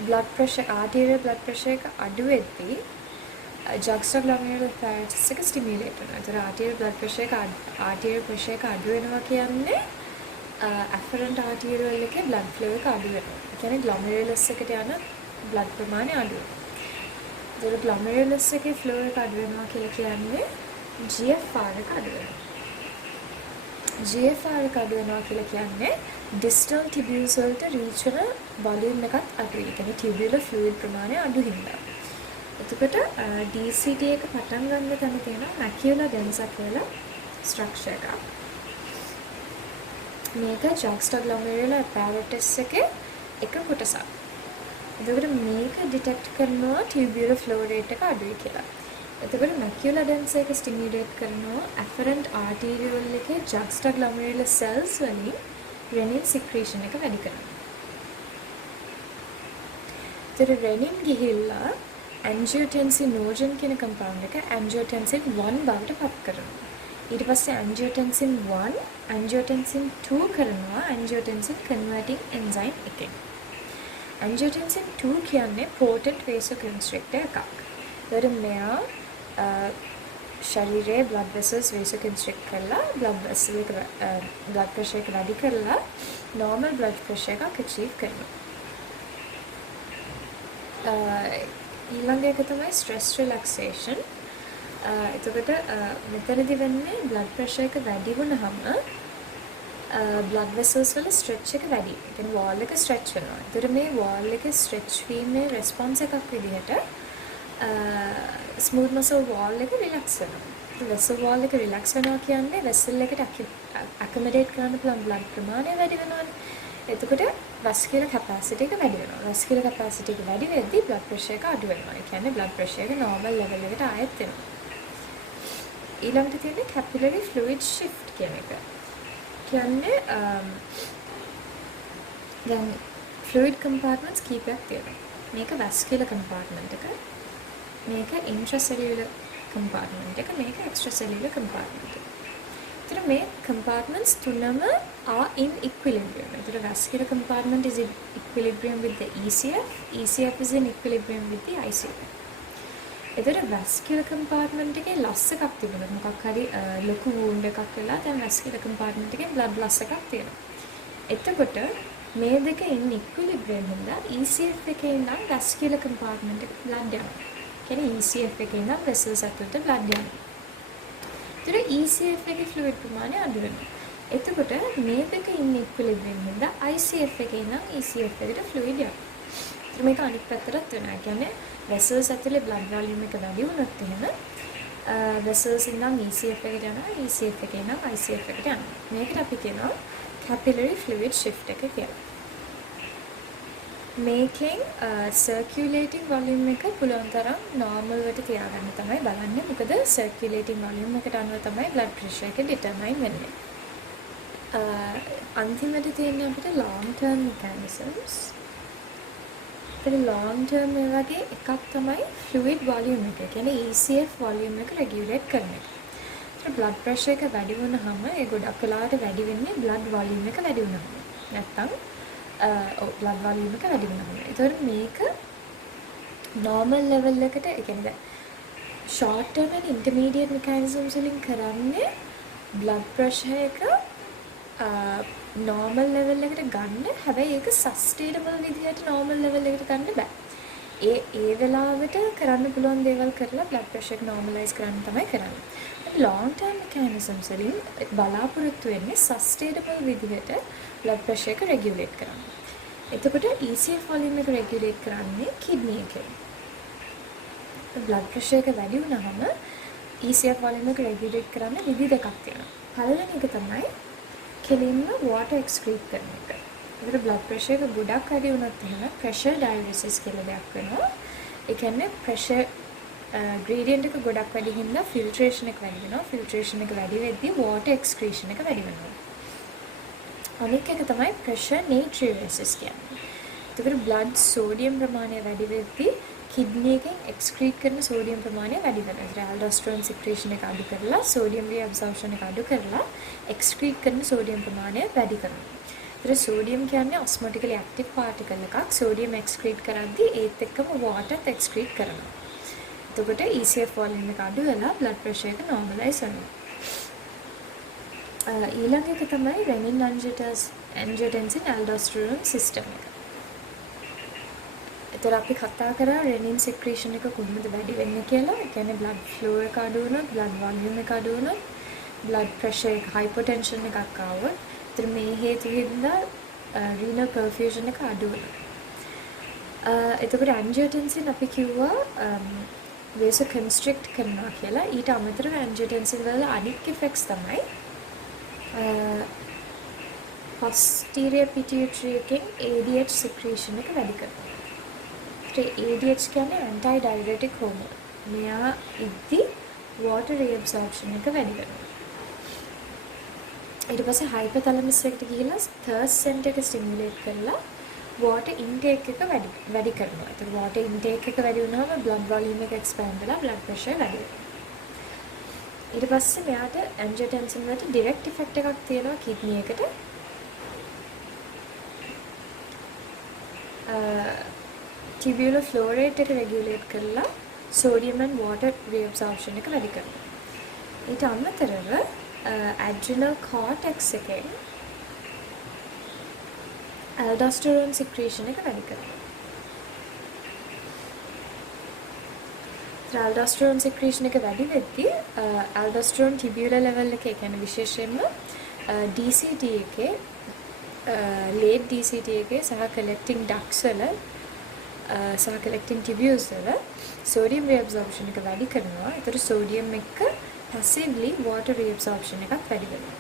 blood pressure arterial blood pressure එක අඩු වෙද්දී juxtaglomerular apparatus එක stimulate වෙනවා. ඒතර arterial blood pressure එක අඩු වෙනවා කියන්නේ afferent arterial එකේ blood flow එක අඩු වෙනවා. ඒ කියන්නේ glomerulus එකට යන blood ප්‍රමාණය අඩු වෙනවා. ඒතර glomerulus එකේ flow එක අඩු වෙනවා කියලා කියන්නේ GFR එක අඩු වෙනවා. GFR එක අඩු වෙනවා කියලා කියන්නේ distal tubules වලට reach වෙන volume එකත් අඩුයි. ඒ කියන්නේ tubular fluid ප්‍රමාණය අඩු හින්දා. එතකොට DCT එක පටන් ගන්න තැන තියෙනවා macula densa කියලා structure එකක්. මේක juxtaglomerular apparatus එකේ එක කොටසක්. එතකොට මේක detect කරනවා tubular flow rate එක අඩුයි කියලා. එතකොට macula densa එක stimulate කරනවා afferent arteriole එකේ juxtaglomerular cells වලින් renin secretion එක වැඩි කරනවා. ඒතර renin ගිහිල්ලා angiotensinogen කියන compound එක angiotensin 1 බවට පත් කරනවා. ඊට පස්සේ angiotensin 1 angiotensin 2 කරනවා angiotensin converting enzyme එකෙන්. angiotensin 2 කියන්නේ potent vasoconstrictor එකක්. ඒතර මෙයා ශරීරයේ blood vessels vasoconstrict කරලා blood pressure එක වැඩි කරලා normal blood pressure එකක් achieve කරනවා. ඊළඟ එක තමයි stress relaxation. එතකොට මෙතනදී වෙන්නේ blood pressure එක වැඩි වුණාම blood vessels වල stretch එක වැඩි. ඒ කියන්නේ wall එක stretch වෙනවා. ඒතර මේ wall එක stretch වීමේ response එකක් විදිහට smooth muscle wall එක relax වෙනවා. vessel wall එක relax වෙනවා කියන්නේ vessel එකට accommodate කරන්න පුළුවන් blood ප්‍රමාණය වැඩි වෙනවානේ. එතකොට vascular capacity එක වැඩි වෙනවා. vascular capacity එක වැඩි වෙද්දී blood pressure එක අඩු වෙනවා. ඒ කියන්නේ blood pressure එක normal level එකට ආයෙත් එනවා. ඊළඟට තියෙන්නේ capillary fluid shift කියන එක. කියන්නේ දැන් fluid compartments කීපයක් තියෙනවා. මේක vascular compartment එක. මේක intracellular compartment එක. මේක extracellular compartment එක. ඒතර මේ compartments තුනම are in equilibrium. ඒතර vascular compartment is in equilibrium with the ECF. ECF is in equilibrium with the ICF. ඒතර vascular compartment එකේ loss එකක් තිබුණා. මොකක් හරි ලොකු wound එකක් වෙලා දැන් vascular compartment එකේ blood loss එකක් තියෙනවා. එතකොට මේ දෙක in equilibrium හින්දා ECF එකේ ඉඳන් vascular compartment එකට blood යනවා. කියන්නේ ECF එකේ ඉඳන් vessels ඇතුළට blood යනවා. ඒතර ECF එකේ fluid ප්‍රමාණය අඩු වෙනවා. එතකොට මේ දෙක ඉන්නේ equilibrium හින්දා ICF එකේ ඉඳන් ECF එකට fluid යනවා. ඒතර මේක අනිත් පැත්තටත් වෙනවා. කියන්නේ vessels ඇතුලේ blood volume එක වැඩි වුණොත් එහෙම vessels ඉඳන් ECF එකට යනවා, ECF එකේ ඉඳන් ICF එකට යනවා. මේකට අපි කියනවා capillary fluid shift එක කියලා. මේකෙන් circulating volume එක පුළුවන් තරම් normal වට තියාගන්න තමයි බලන්නේ. මොකද circulating volume එකට අනුව තමයි blood pressure එක determine වෙන්නේ. අන්තිමට තියෙන්නේ අපිට long term mechanisms. ඒතර long term මේ වගේ එකක් තමයි fluid volume එක. කියන්නේ ECF volume එක regulate කරන එක. ඒතර blood pressure එක වැඩි වුණාම ඒ ගොඩක් වෙලාවට වැඩි වෙන්නේ blood volume එක වැඩි වුණාම. නැත්තම් blood volume එක වැඩි වෙනවා. ඒතකොට මේක normal level එකට ඒ කියන්නේ short term and intermediate mechanisms වලින් කරන්නේ blood pressure එක normal level එකට ගන්න. හැබැයි ඒක sustainable විදිහට normal level එකට ගන්න බෑ. ඒ වෙලාවට කරන්න පුළුවන් දේවල් කරලා blood pressure එක normalize කරන්න තමයි කරන්නේ. long term mechanisms වලින් බලාපොරොත්තු වෙන්නේ sustainable විදිහට blood pressure එක regulate කරන්න. එතකොට ECF volume එක regulate කරන්නේ kidney එකෙන්. blood pressure එක වැඩි වුණාම ECF volume එක regulate කරන්න විදි දෙකක් තියෙනවා. පළවෙනි එක තමයි කෙලින්ම water excrete කරන එක. ඒකට blood pressure එක ගොඩක් වැඩි වුණොත් එහෙම pressure diuresis කියලා දෙයක් වෙනවා. ඒ කියන්නේ pressure gradient එක ගොඩක් වැඩි හින්දා filtration එක වැඩි වෙනවා. filtration එක වැඩි වෙද්දී water excretion එක වැඩි වෙනවා. අනික එක තමයි pressure natriuresis කියන්නේ. ඒකට blood sodium ප්‍රමාණය වැඩි වෙද්දී kidney එකෙන් excrete කරන sodium ප්‍රමාණය වැඩි වෙනවා. ඒකට aldosterone secretion එක අඩු කරලා sodium reabsorption එක අඩු කරලා excrete කරන sodium ප්‍රමාණය වැඩි කරනවා. ඒකට sodium කියන්නේ osmotically active particle එකක්. sodium excrete කරද්දී ඒත් එක්කම water excrete කරනවා. එතකොට ECF volume එක අඩු වෙලා blood pressure එක normalize වෙනවා. ඊළඟ එක තමයි renin angiotensin aldosterone system එක. ඒතර අපි කතා කරා renin secretion එක කොහොමද වැඩි වෙන්නේ කියලා. ඒ කියන්නේ blood flow එක අඩු වුණොත්, blood volume එක අඩු වුණොත්, blood pressure එක hypertension එකක් ආවොත්, ඒතර මේ හේතු හින්දා renal perfusion එක අඩු වෙනවා. එතකොට angiotensin අපි කිව්වා vasoconstrict කරනවා කියලා. ඊට අමතරව angiotensin වල අනිත් effects තමයි posterior pituitary එකෙන් ADH secretion එක වැඩි කරනවා. ADH කියන්නේ anti-diuretic hormone. මෙයා ඉද්දි water reabsorption එක වැඩි කරනවා. ඊට පස්සේ hypothalamus එකට ගිහිලා thirst center එක stimulate කරලා water intake එක වැඩි කරනවා. ඒතර water intake එක වැඩි වුණාම blood volume එක expand වෙලා blood pressure වැඩි වෙනවා. ඊට පස්සේ මෙයාට angiotensin වලට direct effect එකක් තියෙනවා kidney එකට. tubular flow rate එක regulate කරලා sodium and water reabsorption එක වැඩි කරනවා. ඊට අමතරව adrenal cortex එකෙන් aldosterone secretion එක වැඩි කරනවා. aldosterone secretion එක වැඩි වෙද්දී aldosterone tubular level එකේ කියන්නේ විශේෂයෙන්ම DCT එකේ late DCT එකේ සහ collecting ducts වල සහ collecting tubules වල sodium reabsorption එක වැඩි කරනවා. ඒතර sodium එක passively water reabsorption එකක් වැඩි වෙනවා.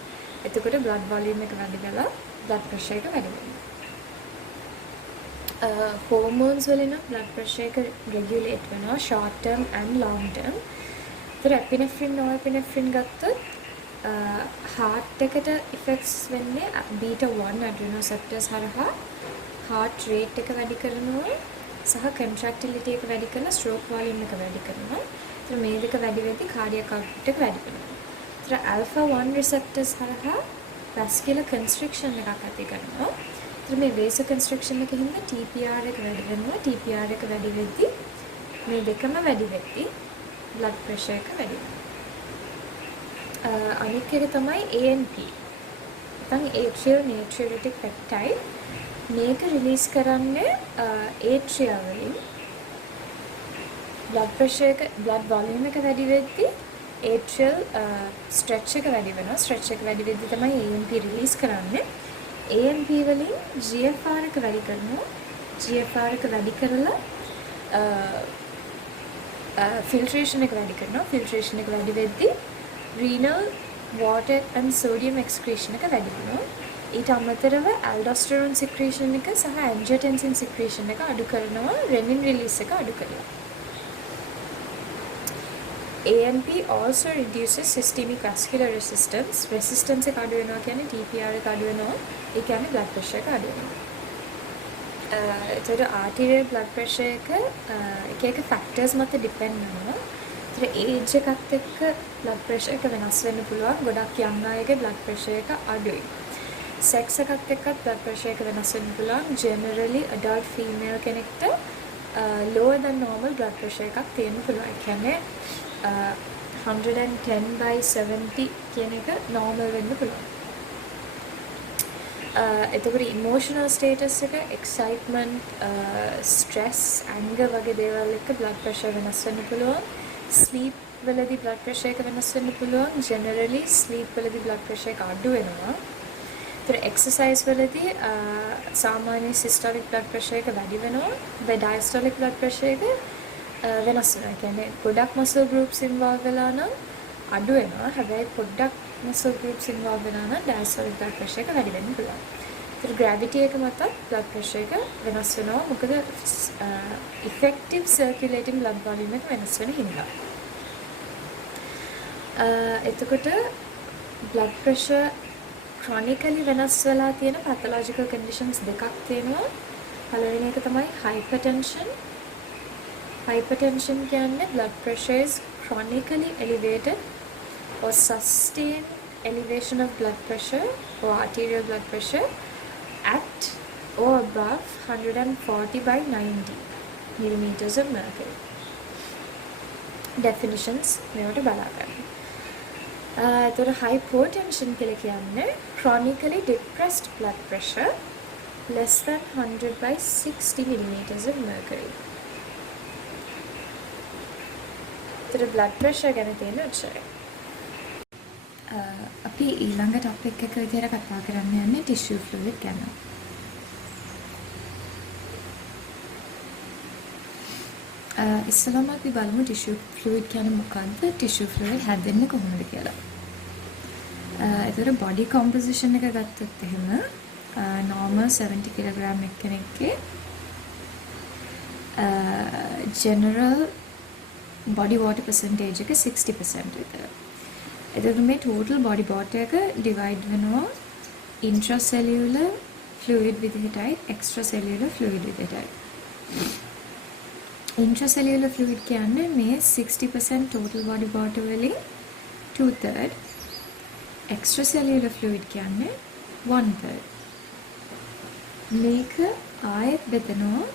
එතකොට blood volume එක වැඩි වෙලා blood pressure එක වැඩි වෙනවා. hormones වලින් blood pressure එක regulate වෙනවා short term and long term. ඒතර epinephrine norepinephrine ගත්තොත් heart එකට effects වෙන්නේ beta 1 adrenoceptors හරහා heart rate එක වැඩි කරනවා සහ contractility එක වැඩි කරලා stroke volume එක වැඩි කරනවා. ඒතර මේ දෙක වැඩි වෙද්දී cardiac output එක වැඩි වෙනවා. ඒතර alpha 1 receptors හරහා vascular constriction එකක් ඇති කරනවා. ඒතර මේ vasoconstriction එකකින් TPR එක වැඩි වෙනවා. TPR එක වැඩි වෙද්දී මේ දෙකම වැඩි වෙද්දී blood pressure එක වැඩි වෙනවා. අනිත් එක තමයි ANP. නැත්නම් atrial natriuretic peptide. මේක රිලීස් කරන්නේ atria වලින් blood pressure එක blood volume එක වැඩි වෙද්දී atrial stretch එක වැඩි වෙනවා. stretch එක වැඩි වෙද්දී තමයි AMP release කරන්නේ. AMP වලින් GFR එක වැඩි කරනවා. GFR එක වැඩි කරලා filtration එක වැඩි කරනවා. filtration එක වැඩි වෙද්දී renal water and sodium excretion එක වැඩි වෙනවා. ඊට අමතරව aldosterone secretion එක සහ angiotensin secretion එක අඩු කරනවා. renin release එක අඩු කරලා. AMP also reduces systemic vascular resistance. resistance එක අඩු වෙනවා කියන්නේ TPR එක අඩු වෙනවා. ඒ කියන්නේ blood pressure එක අඩු වෙනවා. එතකොට arterial blood pressure එක එක factors මත depend වෙනවා. ඒතර age එකත් එක්ක blood pressure එක වෙනස් වෙන්න පුළුවන්. ගොඩක් young අයගේ blood pressure එක අඩුයි. sex එකත් එක්කත් blood pressure එක වෙනස් වෙන්න පුළුවන්. generally adult female කෙනෙක්ට lower than normal blood pressure එකක් තියෙන්න පුළුවන්. ඒ කියන්නේ 110/70 කියන එක normal වෙන්න පුළුවන්. එතකොට emotional status එක, excitement, stress, anger වගේ දේවල් එක්ක blood pressure වෙනස් වෙන්න පුළුවන්. sleep වලදී blood pressure එක වෙනස් වෙන්න පුළුවන්. generally sleep වලදී blood pressure එක අඩු වෙනවා. ඒතර exercise වලදී සාමාන්‍ය systolic blood pressure එක වැඩි වෙනවා. diastolic blood pressure එක වෙනස් වෙනවා. කියන්නේ ගොඩක් muscle groups involve වෙලා නම් අඩු වෙනවා. හැබැයි පොඩ්ඩක් muscle groups involve වෙනවා නම් diastolic blood pressure එක වැඩි වෙන්න පුළුවන්. ඒතර gravity එක මතත් blood pressure එක වෙනස් වෙනවා. මොකද effective circulating blood volume එක වෙනස් වෙන හින්දා. එතකොට blood pressure chronically වෙනස් වෙලා තියෙන pathological conditions දෙකක් තියෙනවා. පළවෙනි එක තමයි hypertension. Hypertension කියන්නේ blood pressure is chronically elevated or sustained elevation of blood pressure or arterial blood pressure at or above 140/90 millimeters of mercury. Definitions මේවට බලා ගන්න. එතකොට hypotension කියලා කියන්නේ chronically depressed blood pressure less than 100/60 millimeters of mercury. එතකොට blood pressure ගැන තියෙන උත්තරය. අපි ඊළඟ ටොපික් එක විදිහට කතා කරන්න යන්නේ tissue fluid ගැන. ඉස්සෙල්ලාම අපි බලමු tissue fluid කියන්නේ මොකක්ද? tissue fluid හැදෙන්නේ කොහොමද කියලා. එතකොට body composition එක ගත්තොත් එහෙම normal 70 kg එක්කෙනෙක්ගේ general body water percentage එක 60% විතර. එතකොට මේ total body water එක divide වෙනවා intracellular fluid විදිහටයි extracellular fluid විදිහටයි. Intracellular fluid කියන්නේ මේ 60% total body water වලින් 2/3. Extracellular fluid කියන්නේ 1/3. මේක ආයෙත් බෙදනවා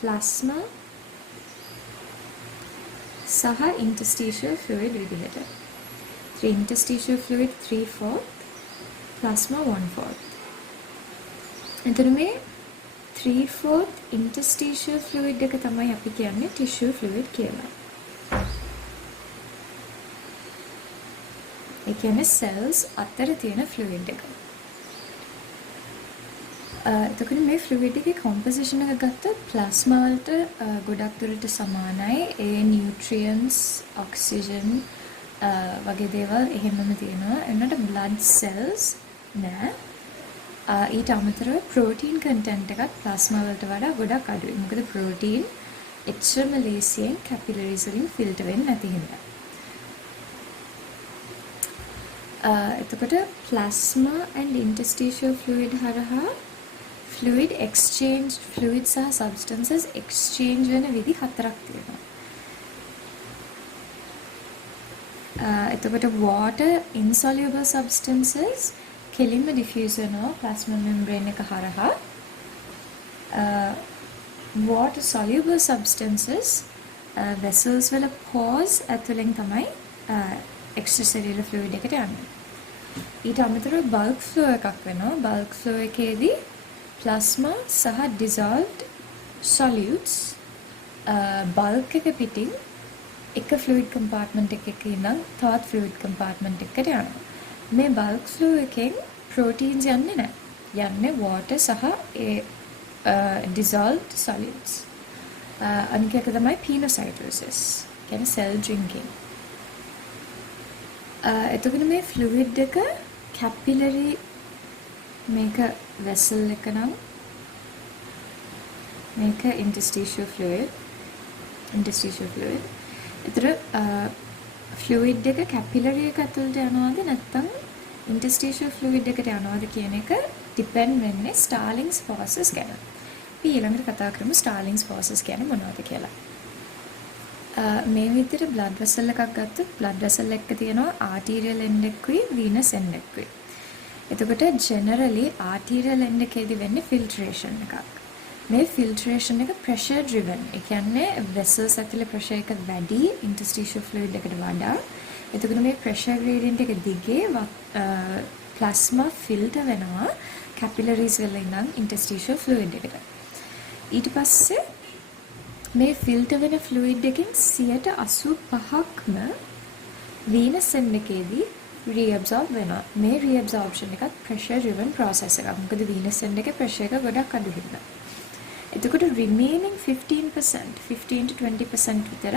plasma සහ interstitial fluid විදිහට. interstitial fluid 3/4, plasma 1/4. එතකොට මේ 3/4 interstitial fluid එක තමයි අපි කියන්නේ tissue fluid කියලා. ඒ කියන්නේ cells අතර තියෙන fluid එක. එතකොට මේ fluid එකේ composition එක ගත්තොත් plasma වලට ගොඩක් දුරට සමානයි. ඒ nutrients, oxygen වගේ දේවල් එහෙමම තියෙනවා. එන්නට blood cells නෑ. ඊට අමතරව protein content එකත් plasma වලට වඩා ගොඩක් අඩුයි. මොකද protein එච්චරම ලේසියෙන් capillaries වලින් filter වෙන්නේ නැති හින්දා. එතකොට plasma and interstitial fluid හරහා fluid exchange, fluid සහ substances exchange වෙන විදි හතරක් තියෙනවා. එතකොට water insoluble substances කෙලින්ම diffuse වෙනවා plasma membrane එක හරහා. water soluble substances vessels වල pores ඇතුලෙන් තමයි extracellular fluid එකට යන්නේ. ඊට අමතරව bulk flow එකක් වෙනවා. bulk flow එකේදී plasma සහ dissolved solutes බල්ක් එක පිටින් එක ෆ්ලූයිඩ් කම්පාර්ට්මන්ට් එකක ඉඳන් තවත් ෆ්ලූයිඩ් කම්පාර්ට්මන්ට් එකකට යනවා. මේ බල්ක් ෆ්ලූ එකෙන් ප්‍රෝටීන්ස් යන්නේ නැහැ. යන්නේ වෝටර් සහ ඒ dissolved solids. අනික එක තමයි pinocytosis. කියන්නේ cell drinking. එතකොට මේ ෆ්ලූයිඩ් එක කැපිලරි මේක vessel එක නම් මේක interstitial fluid. ඒතර ෆ්ලූයිඩ් එක කැපිලරි එක ඇතුළට යනවාද නැත්නම් interstitial fluid එකට යනවාද කියන එක depend වෙන්නේ Starling's forces ගැන. අපි ඊළඟට කතා කරමු Starling's forces කියන්නේ මොනවද කියලා. මේ විදිහට blood vessel එකක් ගත්තොත් blood vessel එකක තියෙනවා arterial end එකකුයි venous end එකකුයි. එතකොට generally arterial end එකේදී වෙන්නේ filtration එකක්. මේ filtration එක pressure driven. ඒ කියන්නේ vessels ඇතුලේ pressure එක වැඩි interstitial fluid එකට වඩා. එතකොට මේ pressure gradient එක දිගේ plasma filter වෙනවා capillaries වල ඉඳන් interstitial fluid එකට. ඊට පස්සේ මේ filter වෙන fluid එකෙන් 85%ක්ම venous end එකේදී reabsorb වෙනවා. මේ reabsorption එකත් pressure driven process එකක්. මොකද venous end එකේ pressure එක ගොඩක් අඩු හින්දා. එතකොට remaining 15% 15 to 20% විතර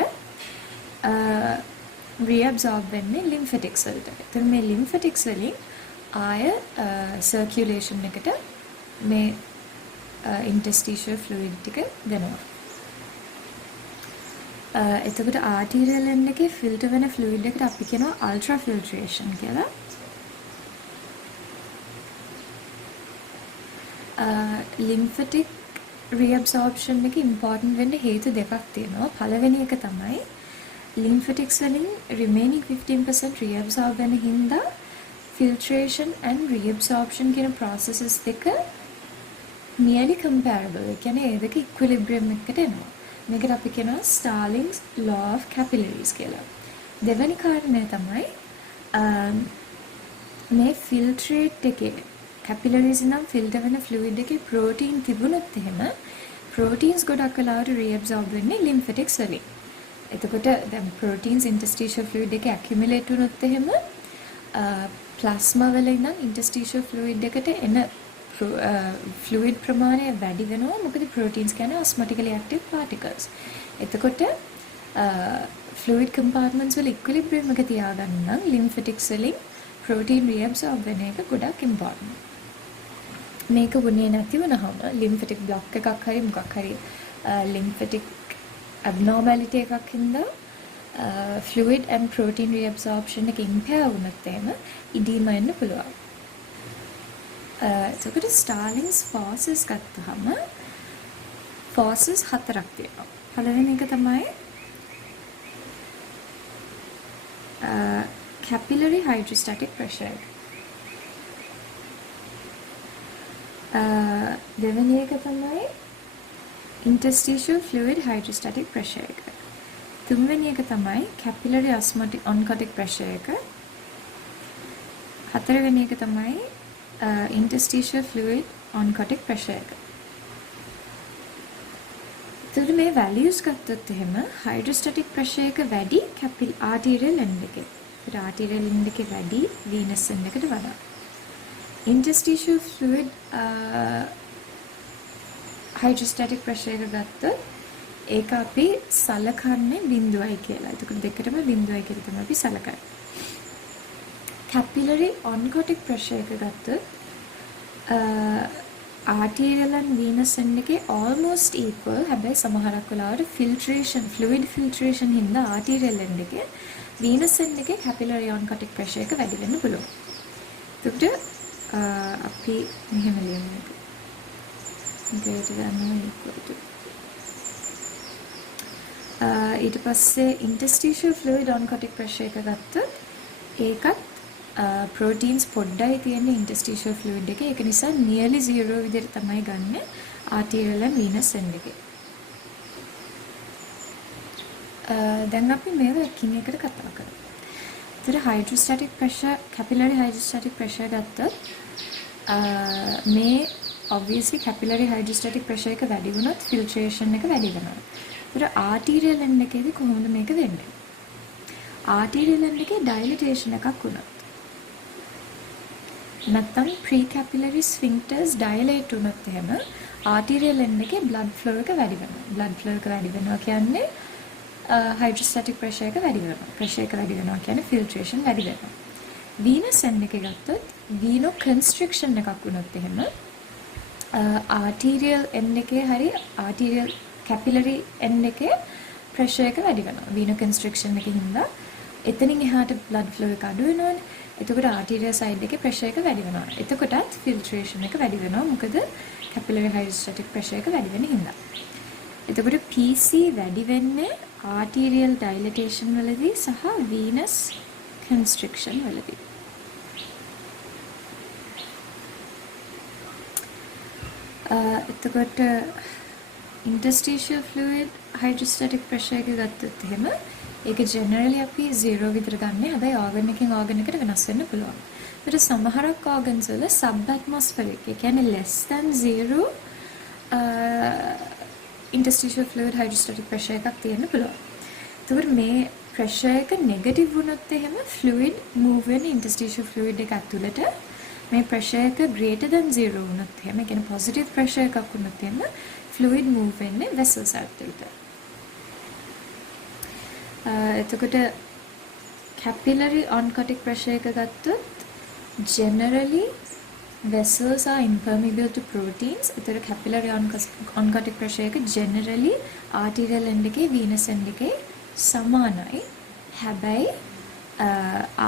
reabsorb වෙන්නේ lymphatics වලට. එතකොට මේ lymphatics වලින් ආය circulation එකට මේ interstitial fluid ටික දෙනවා. එතකොට arterial end එකේ filter වෙන fluid එකට අපි කියනවා ultrafiltration කියලා. lymphatic reabsorption එක important වෙන්න හේතු දෙකක් තියෙනවා. පළවෙනි එක තමයි lymphatics වලින් remaining 15% reabsorb වෙන හින්දා filtration and reabsorption කියන processes දෙක nearly comparable. ඒ කියන්නේ ඒ දෙක equilibrium එකට එනවා. මේකට අපි කියනවා Starling's law of capillaries කියලා. දෙවෙනි කාරණය තමයි මේ filtrate එකේ capillaries නම් filter වෙන fluid එකේ protein තිබුණොත් එහෙම proteins ගොඩක් වෙලාවට reabsorb වෙන්නේ lymphatics වලින්. එතකොට දැන් proteins interstitial fluid එකේ accumulate වුණොත් එහෙම plasma වල ඉඳන් interstitial fluid එකට එන fluid ප්‍රමාණය වැඩි වෙනවා. මොකද proteins කියන්නේ osmotically active particles. එතකොට fluid compartments වල equilibrium එක තියාගන්න නම් lymphatics වලින් protein reabsorb වෙන එක ගොඩක් important. මේක වුණේ නැති වුණාම lymphatic block එකක් හරි මොකක් හරි lymphatic abnormality එකක් හින්දා fluid and protein reabsorption එක impair වුණත් එහෙම edema එන්න පුළුවන්. එතකොට Starling's forces ගත්තහම forces හතරක් තියෙනවා. පළවෙනි එක තමයි capillary hydrostatic pressure. දෙවෙනි එක තමයි interstitial fluid hydrostatic pressure එක. තුන්වෙනි එක තමයි capillary osmotic oncotic pressure එක. හතරවෙනි එක තමයි interstitial fluid oncotic pressure එක. එතකොට මේ values ගත්තොත් එහෙම hydrostatic pressure එක වැඩි arterial end එකේ. arterial end එකේ වැඩි venous end එකට වඩා. interstitial fluid hydrostatic pressure එක ගත්තොත් ඒක අපි සලකන්නේ 0යි කියලා. එතකොට දෙකටම 0යි කියලා තමයි අපි සලකන්නේ. capillary oncotic pressure එක ගත්තොත් arterial and venous end එකේ almost equal. හැබැයි සමහරක් වෙලාවට fluid filtration හින්දා arterial end එකේ venous end එකේ capillary oncotic pressure එක වැඩි වෙන්න පුළුවන්. එතකොට අපි මෙහෙම ලියමු. greater than or equal to. ඊට පස්සේ interstitial fluid oncotic pressure එක ගත්තොත් ඒකත් proteins පොඩ්ඩයි තියෙන interstitial fluid එකේ. ඒක නිසා nearly 0 විදිහට තමයි ගන්න arterial and venous end එකේ. දැන් අපි මේව එකින් එකට කතා කරමු. ඒතර hydrostatic pressure, capillary hydrostatic pressure ගත්තොත් මේ obviously capillary hydrostatic pressure එක වැඩි වුණොත් filtration එක වැඩි වෙනවා. ඒතර ආටීරියල් එන්ඩ් එකේදී කොහොමද මේක වෙන්නේ? ආටීරියල් එන්ඩ් එකේ ඩයිලටේෂන් එකක් වුණොත් නැත්නම් ප්‍රීකැපිලරි ස්ෆින්ක්ටර්ස් ඩයිලේට් වුණොත් එහෙම ආටීරියල් එන්ඩ් එකේ බ්ලඩ් ෆ්ලෝ එක වැඩි වෙනවා. බ්ලඩ් ෆ්ලෝ එක වැඩි වෙනවා කියන්නේ හයිඩ්‍රෝස්ටැටික් ප්‍රෙෂර් එක වැඩි වෙනවා. ප්‍රෙෂර් එක වැඩි වෙනවා කියන්නේ ෆිල්ට්‍රේෂන් වැඩි වෙනවා. වීනස් එන්ඩ් එකේ ගත්තොත් වීනෝ කන්ස්ට්‍රික්ෂන් එකක් වුණොත් එහෙම ආටීරියල් එන්ඩ් එකේ හරි ආටීරියල් කැපිලරි එන්ඩ් එකේ ප්‍රෙෂර් එක වැඩි වෙනවා. වීනෝ කන්ස්ට්‍රික්ෂන් එකකින් හින්දා එතනින් එහාට බ්ලඩ් ෆ්ලෝ එක අඩු වෙනවනේ. එතකොට ආටීරියල් සයිඩ් එකේ ප්‍රෙෂර් එක වැඩි වෙනවා. එතකොටත් ෆිල්ට්‍රේෂන් එක වැඩි වෙනවා. මොකද කැපිලරි හයිඩ්‍රෝස්ටැටික් ප්‍රෙෂර් එක වැඩි වෙන හින්දා. එතකොට PC වැඩි වෙන්නේ ආටීරියල් ඩයිලටේෂන් වලදී සහ වීනස් කන්ස්ට්‍රික්ෂන් වලදී. එතකොට interstitial fluid hydrostatic pressure එක ගත්තොත් එහෙම ඒක generally අපි 0 විතර ගන්න. හැබැයි organ එකකින් organ එකට වෙනස් වෙන්න පුළුවන්. ඒතර සමහරක් organs වල subatmospheric ඒ කියන්නේ less than 0 interstitial fluid hydrostatic pressure එකක් තියෙන්න පුළුවන්. ඒතකොට මේ pressure එක negative වුණොත් එහෙම fluid move වෙන interstitial fluid එක ඇතුළට මේ pressure එක greater than 0 වුණොත් එහෙම ඒ කියන්නේ positive pressure එකක් වුණොත් එහෙම fluid move වෙන්නේ vessels ඇතුළට. එතකොට capillary oncotic pressure එක ගත්තොත් generally vessels are impermeable to proteins. එතකොට capillary oncotic pressure එක generally arterial end එකේ venous end එකේ සමානයි. හැබැයි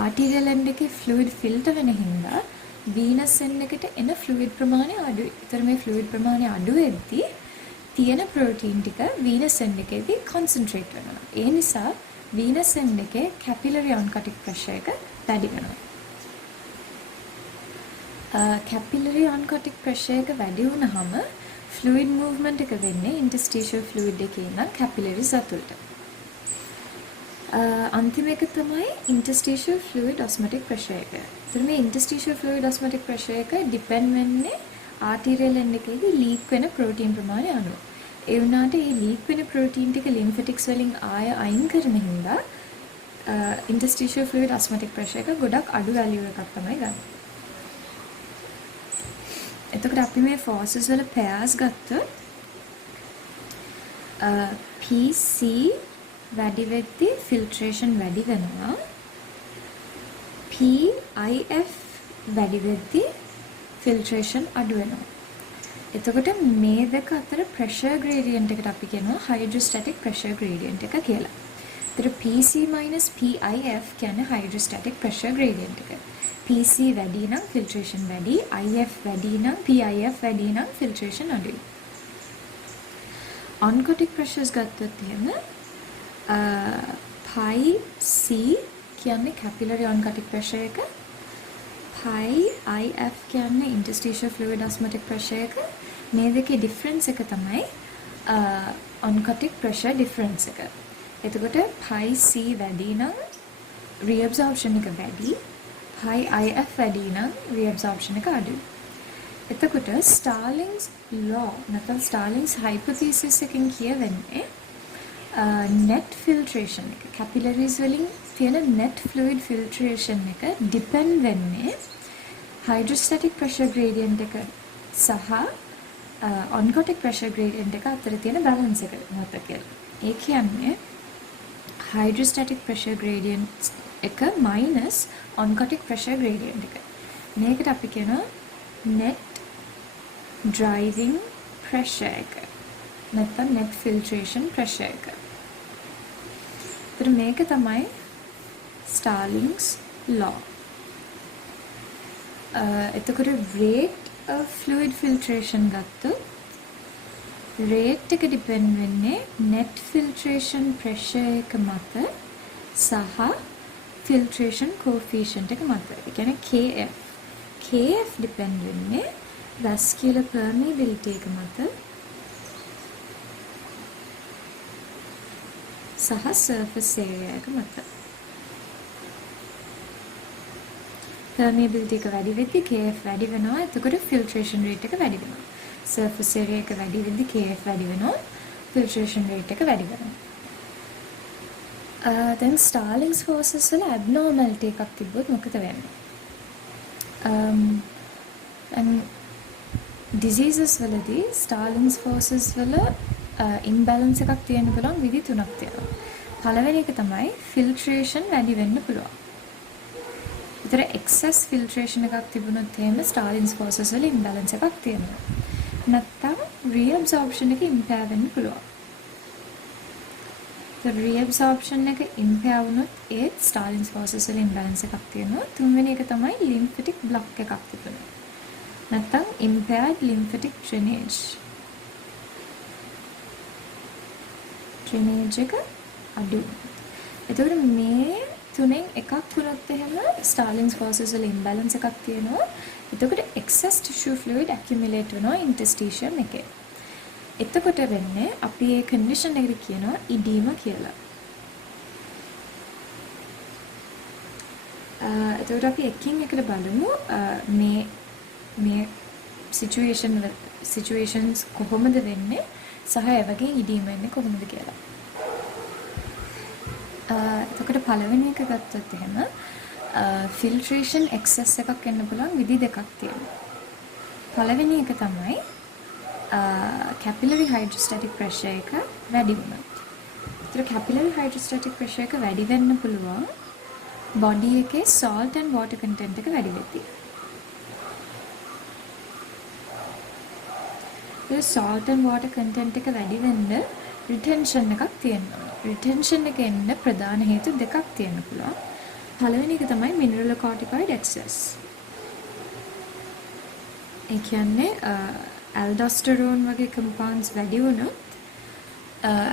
arterial end එකේ fluid filter වෙන හින්දා venous end එකට එන fluid ප්‍රමාණය අඩුයි. ඒතර මේ fluid ප්‍රමාණය අඩු වෙද්දී තියෙන protein ටික venous end එකේදී concentrate වෙනවා. ඒ නිසා venous end එකේ capillary oncotic pressure එක වැඩි වෙනවා. capillary oncotic pressure එක වැඩි වුණාම fluid movement එක වෙන්නේ interstitial fluid එකේ ඉඳන් capillaries ඇතුළට. අන්තිම එක තමයි interstitial fluid osmotic pressure එක. ඒතර මේ interstitial fluid osmotic pressure එක depend වෙන්නේ arterial end එකේදී leak වෙන protein ප්‍රමාණය අනුව. ඒ වුණාට මේ leak වෙන protein ටික lymphatics වලින් ආය අයින් කරන හින්දා interstitial fluid osmotic pressure එක ගොඩක් අඩු value එකක් තමයි ගන්න. එතකොට අපි මේ forces වල pairs ගත්තොත් PC වැඩි වෙද්දී filtration වැඩි වෙනවා. PIF වැඩි වෙද්දී filtration අඩු වෙනවා. එතකොට මේ දෙක අතර pressure gradient එකට අපි කියනවා hydrostatic pressure gradient එක කියලා. ඒතර PC minus PIF කියන්නේ hydrostatic pressure gradient එක. PC වැඩි නම් filtration වැඩි, IF වැඩි නම් PIF වැඩි නම් filtration අඩුයි. oncotic pressures ගත්තොත් එහෙම pi C කියන්නේ capillary oncotic pressure එක, pi IF කියන්නේ interstitial fluid osmotic pressure එක. මේ දෙකේ difference එක තමයි oncotic pressure difference එක. එතකොට pi C වැඩි නම් reabsorption එක වැඩි, pi IF වැඩි නම් reabsorption එක අඩුයි. එතකොට Starling's law නැත්නම් Starling's hypothesis එකෙන් කියවෙන්නේ net filtration එක capillaries වලින් තියෙන net fluid filtration එක depend වෙන්නේ hydrostatic pressure gradient එක සහ oncotic pressure gradient එක අතර තියෙන balance එක මත කියලා. ඒ කියන්නේ hydrostatic pressure gradient එක minus oncotic pressure gradient එක. මේකට අපි කියනවා net driving pressure එක. නැත්නම් net filtration pressure එක. ඒතර මේක තමයි Starling's law. එතකොට rate of fluid filtration ගත්තොත් rate එක depend වෙන්නේ net filtration pressure එක මත සහ filtration coefficient එක මත. ඒ කියන්නේ KF. KF depend වෙන්නේ vascular permeability එක මත සහ surface area එක මත. permeability එක වැඩි වෙද්දී KF වැඩි වෙනවා. එතකොට filtration rate එක වැඩි වෙනවා. surface area එක වැඩි වෙද්දී KF වැඩි වෙනවා. filtration rate එක වැඩි වෙනවා. දැන් Starling's forces වල abnormality එකක් තිබ්බොත් මොකද වෙන්නේ? and diseases වලදී Starling's forces වල imbalance එකක් තියෙන්න පුළුවන් විදි තුනක් තියෙනවා. පළවෙනි එක තමයි filtration වැඩි වෙන්න පුළුවන්. ඒතර excess filtration එකක් තිබුණොත් එහෙම Starling's forces වල imbalance එකක් තියෙනවා. නැත්තම් reabsorption එක impair වෙන්න පුළුවන්. reabsorption එක impair වුණොත් ඒත් Starling's forces වල imbalance එකක් තියෙනවා. තුන්වෙනි එක තමයි lymphatic block එකක් තිබුණා. නැත්තම් impaired lymphatic drainage. drainage එක අඩු. එතකොට මේ තුනෙන් එකක් වුණොත් එහෙම Starling's forces වල imbalance එකක් තියෙනවා. එතකොට excess tissue fluid accumulate වෙනවා interstitium එකේ. එතකොට වෙන්නේ අපි මේ condition එකට කියනවා edema කියලා. එතකොට අපි එකින් එකට බලමු මේ situations කොහොමද වෙන්නේ සහ ඒ වගේ edema එන්නේ කොහොමද කියලා. එතකොට පළවෙනි එක ගත්තොත් එහෙම filtration excess එකක් එන්න පුළුවන් විදි දෙකක් තියෙනවා. පළවෙනි එක තමයි capillary hydrostatic pressure එක වැඩි වුණොත්. ඒතර capillary hydrostatic pressure එක වැඩි වෙන්න පුළුවන් body එකේ salt and water content එක වැඩි වෙද්දී. ඒ salt and water content එක වැඩි වෙන්න retention එකක් තියෙනවා. retention එක එන්න ප්‍රධාන හේතු දෙකක් තියෙන්න පුළුවන්. පළවෙනි එක තමයි mineralocorticoid excess. ඒ කියන්නේ aldosterone වගේ compounds වැඩි වුණොත්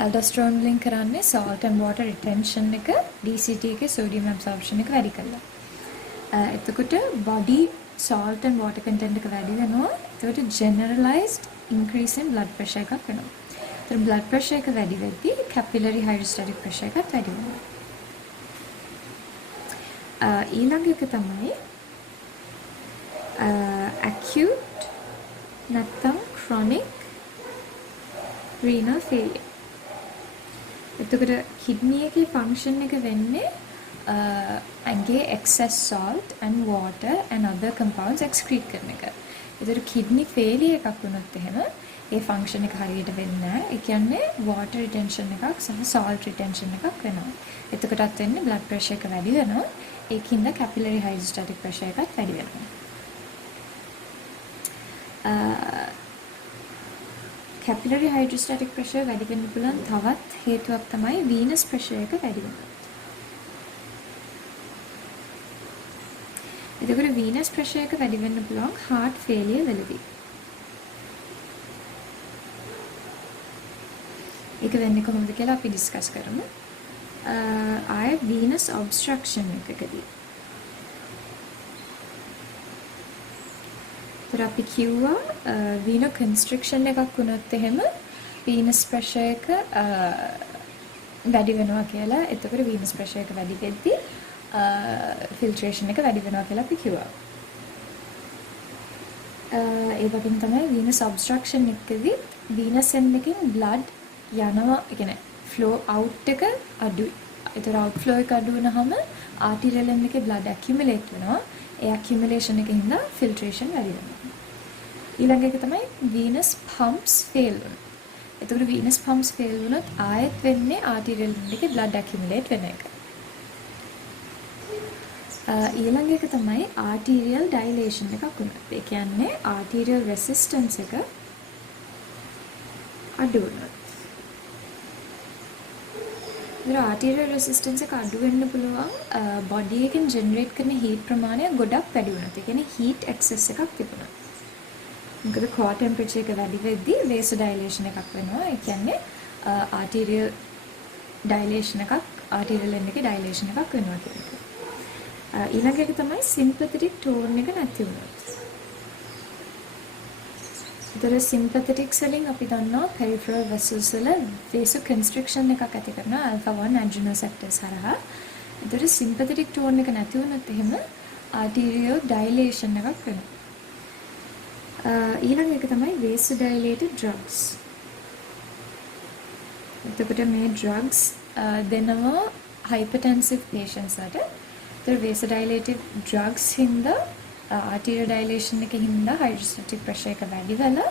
aldosterone වලින් කරන්නේ salt and water retention එක DCT එකේ sodium absorption එක වැඩි කරලා. එතකොට body salt and water content එක වැඩි වෙනවා. එතකොට generalized increase in blood pressure එකක් වෙනවා. ඒතර blood pressure එක වැඩි වෙද්දී capillary hydrostatic pressure එකත් වැඩි වෙනවා. ඊළඟ එක තමයි acute නැත්නම් chronic renal failure. එතකොට kidney එකේ function එක වෙන්නේ ඇඟේ excess salt and water and other compounds excrete කරන එක. එතකොට kidney failure එකක් වුණොත් එහෙම ඒ function එක හරියට වෙන්නේ නැහැ. ඒ කියන්නේ water retention එකක් සහ salt retention එකක් වෙනවා. එතකොටත් වෙන්නේ blood pressure එක වැඩි වෙනවා. ඒකින්ද capillary hydrostatic pressure එකත් වැඩි වෙනවා. capillary hydrostatic pressure වැඩි වෙන්න පුළුවන් තවත් හේතුවක් තමයි venous pressure එක වැඩි වෙනවා. එතකොට venous pressure එක වැඩි වෙන්න පුළුවන් heart failure වලදී. ඒක වෙන්නේ කොහොමද කියලා අපි ඩිස්කස් කරමු. ආය venous obstruction එකකදී. ඒතර අපි කිව්වා venoconstriction එකක් වුණොත් එහෙම venous pressure එක වැඩි වෙනවා කියලා. එතකොට venous pressure එක වැඩි වෙද්දී filtration එක වැඩි වෙනවා කියලා අපි කිව්වා. ඒ වගේම තමයි venous obstruction එකකදී venous end එකෙන් blood යනවා, ඒ කියන්නේ flow out එක අඩුයි. ඒතර outflow එක අඩු වෙනහම arterial end එකේ blood accumulate වෙනවා. ඒ accumulation එකෙන් හින්දා filtration වැඩි වෙනවා. ඊළඟ එක තමයි venous pumps fail වෙනවා. එතකොට venous pumps fail වුණොත් ආයෙත් වෙන්නේ arterial end එකේ blood accumulate වෙන එක. ඊළඟ එක තමයි arterial dilation එකක් වුණොත්. ඒ කියන්නේ arterial resistance එක අඩු වුණොත්. arterial resistance එක අඩු වෙන්න පුළුවන් body එකෙන් generate කරන heat ප්‍රමාණය ගොඩක් වැඩි වුණොත්. ඒ කියන්නේ heat excess එකක් තිබුණොත්. මොකද core temperature එක වැඩි වෙද්දී vasodilation එකක් වෙනවා. ඒ කියන්නේ arterial dilation එකක්, arterial end එකේ dilation එකක් වෙනවා කියන එක. ඊළඟ එක තමයි sympathetic tone එක නැති වුණොත්. ඒතර sympathetics වලින් අපි දන්නවා peripheral vessels වල vasoconstriction එකක් ඇති කරනවා alpha 1 adrenoceptors හරහා. ඒතර sympathetic tone එක නැති වුණොත් එහෙම arterial dilation එකක් වෙනවා. ඊළඟ එක තමයි vasodilated drugs. එතකොට මේ ඩ්‍රග්ස් දෙනවා hypertensive patients වලට. ඒතර vasodilative drugs හින්දා arterial dilation එකකින් හින්දා hydrostatic pressure එක වැඩි වෙලා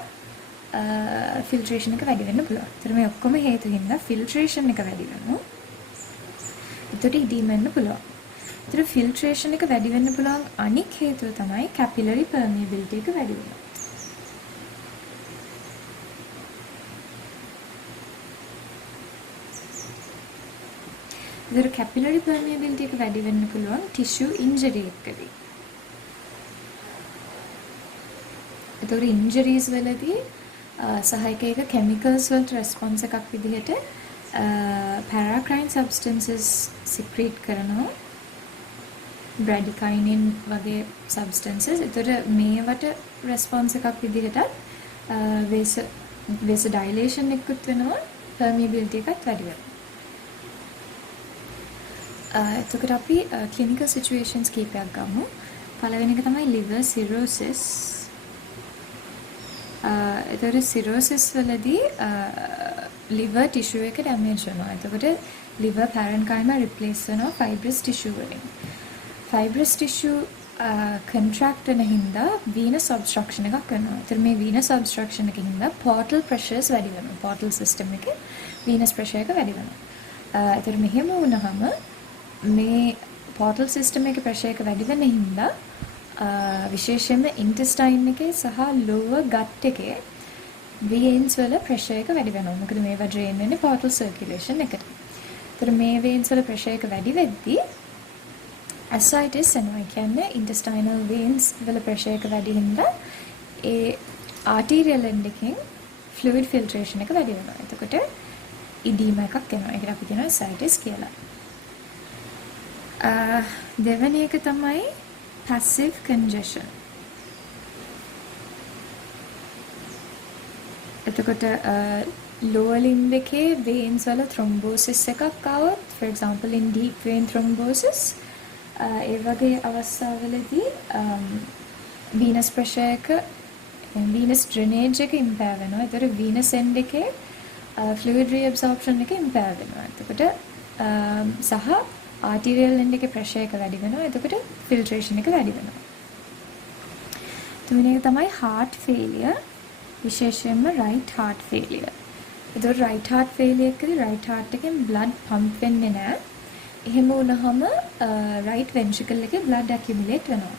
filtration එක වැඩි වෙන්න පුළුවන්. ඒතර මේ ඔක්කොම හේතු හින්දා filtration එක වැඩි වෙනවා. එතකොට edema වෙන්න පුළුවන්. ඒතර filtration එක වැඩි වෙන්න පුළුවන් අනික් හේතුව තමයි capillary permeability එක වැඩි වෙනවා. ඒතර capillary permeability එක වැඩි වෙන්න පුළුවන් tissue injury එකකදී. ඒතර injuries වලදී සහ එක chemicals වලට response එකක් විදිහට paracrine substances secrete කරනවා. bradykinin වගේ substances. ඒතර මේවට response එකක් විදිහට vasodilation එකකුත් වෙනවා, permeability එකත් වැඩි වෙනවා. එතකොට අපි clinical situations කීපයක් ගමු. පළවෙනි එක තමයි liver cirrhosis. ඒතර cirrhosis වලදී liver tissue එක damage වෙනවා. එතකොට liver parenchyma replace වෙනවා fibrous tissue වලින්. fibrous tissue contract වෙන හින්දා venous obstruction එකක් වෙනවා. ඒතර මේ venous obstruction එකකින් හින්දා portal pressures වැඩි වෙනවා. portal system එකේ venous pressure එක වැඩි වෙනවා. ඒතර මෙහෙම වුණාම මේ portal system එකේ pressure එක වැඩි වෙන හින්දා විශේෂයෙන්ම intestine එකේ සහ lower gut එකේ veins වල pressure එක වැඩි වෙනවා. මොකද මේවා drain වෙන්නේ portal circulation එකට. ඒතර මේ veins වල pressure එක වැඩි වෙද්දී ascites එනවා. ඒ කියන්නේ intestinal veins වල pressure එක වැඩි හින්දා ඒ arterial end එකෙන් fluid filtration එක වැඩි වෙනවා. එතකොට edema එකක් එනවා. ඒකට අපි කියනවා ascites කියලා. දෙවෙනි එක තමයි passive congestion. එතකොට lower limb එකේ veins වල thrombosis එකක් આવොත්, for example in deep vein thrombosis, ඒ වගේ අවස්ථාවලදී venous pressure එක venous drainage එක impair වෙනවා. ඒතර venous end එකේ fluid reabsorption එක impair වෙනවා. එතකොට සහ arterial end එකේ pressure එක වැඩි වෙනවා. එතකොට filtration එක වැඩි වෙනවා. තුන්වෙනි එක තමයි heart failure. විශේෂයෙන්ම right heart failure. ඒතකොට right heart failure එකේදී right heart එකෙන් blood pump වෙන්නේ නැහැ. එහෙම වුණාම right ventricle එකේ blood accumulate වෙනවා.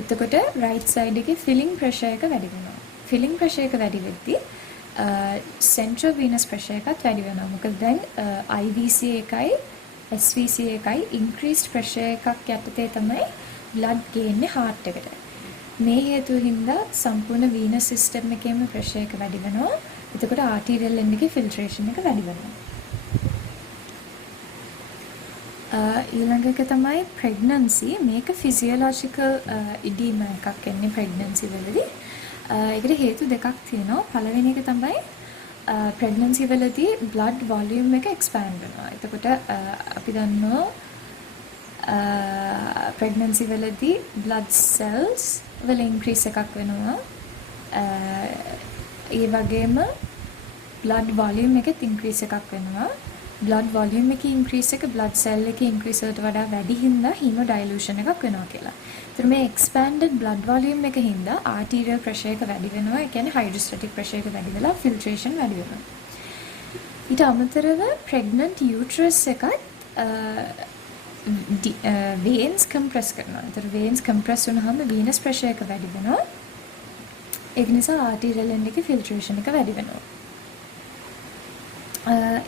එතකොට right side එකේ filling pressure එක වැඩි වෙනවා. filling pressure එක වැඩි වෙද්දී central venous pressure එකත් වැඩි වෙනවා. මොකද දැන් IVC එකයි SVC එකයි increased pressure එකක් යටතේ තමයි blood ගේන්නේ heart එකට. මේ හේතුව හින්දා සම්පූර්ණ venous system එකේම pressure එක වැඩි වෙනවා. එතකොට arterial end එකේ filtration එක වැඩි වෙනවා. ඊළඟ එක තමයි pregnancy. මේක physiological edema එකක් එන්නේ pregnancy වලදී. ඒකට හේතු දෙකක් තියෙනවා. පළවෙනි එක තමයි pregnancy වලදී blood volume එක expand වෙනවා. එතකොට අපි දන්නවා pregnancy වලදී blood cells වල increase එකක් වෙනවා. ඒ වගේම blood volume එකෙත් increase එකක් වෙනවා. blood volume එකේ increase එක blood cell එකේ increase වලට වඩා වැඩි හින්දා hemodilution එකක් වෙනවා කියලා. ඒතර මේ expanded blood volume එක හින්දා arterial pressure එක වැඩි වෙනවා. ඒ කියන්නේ hydrostatic pressure එක වැඩි වෙලා filtration වැඩි වෙනවා. ඊට අමතරව pregnant uterus එකත් veins compress කරනවා. ඒතර veins compress වුණාම venous pressure එක වැඩි වෙනවා. ඒක නිසා arterial end එකේ filtration එක වැඩි වෙනවා.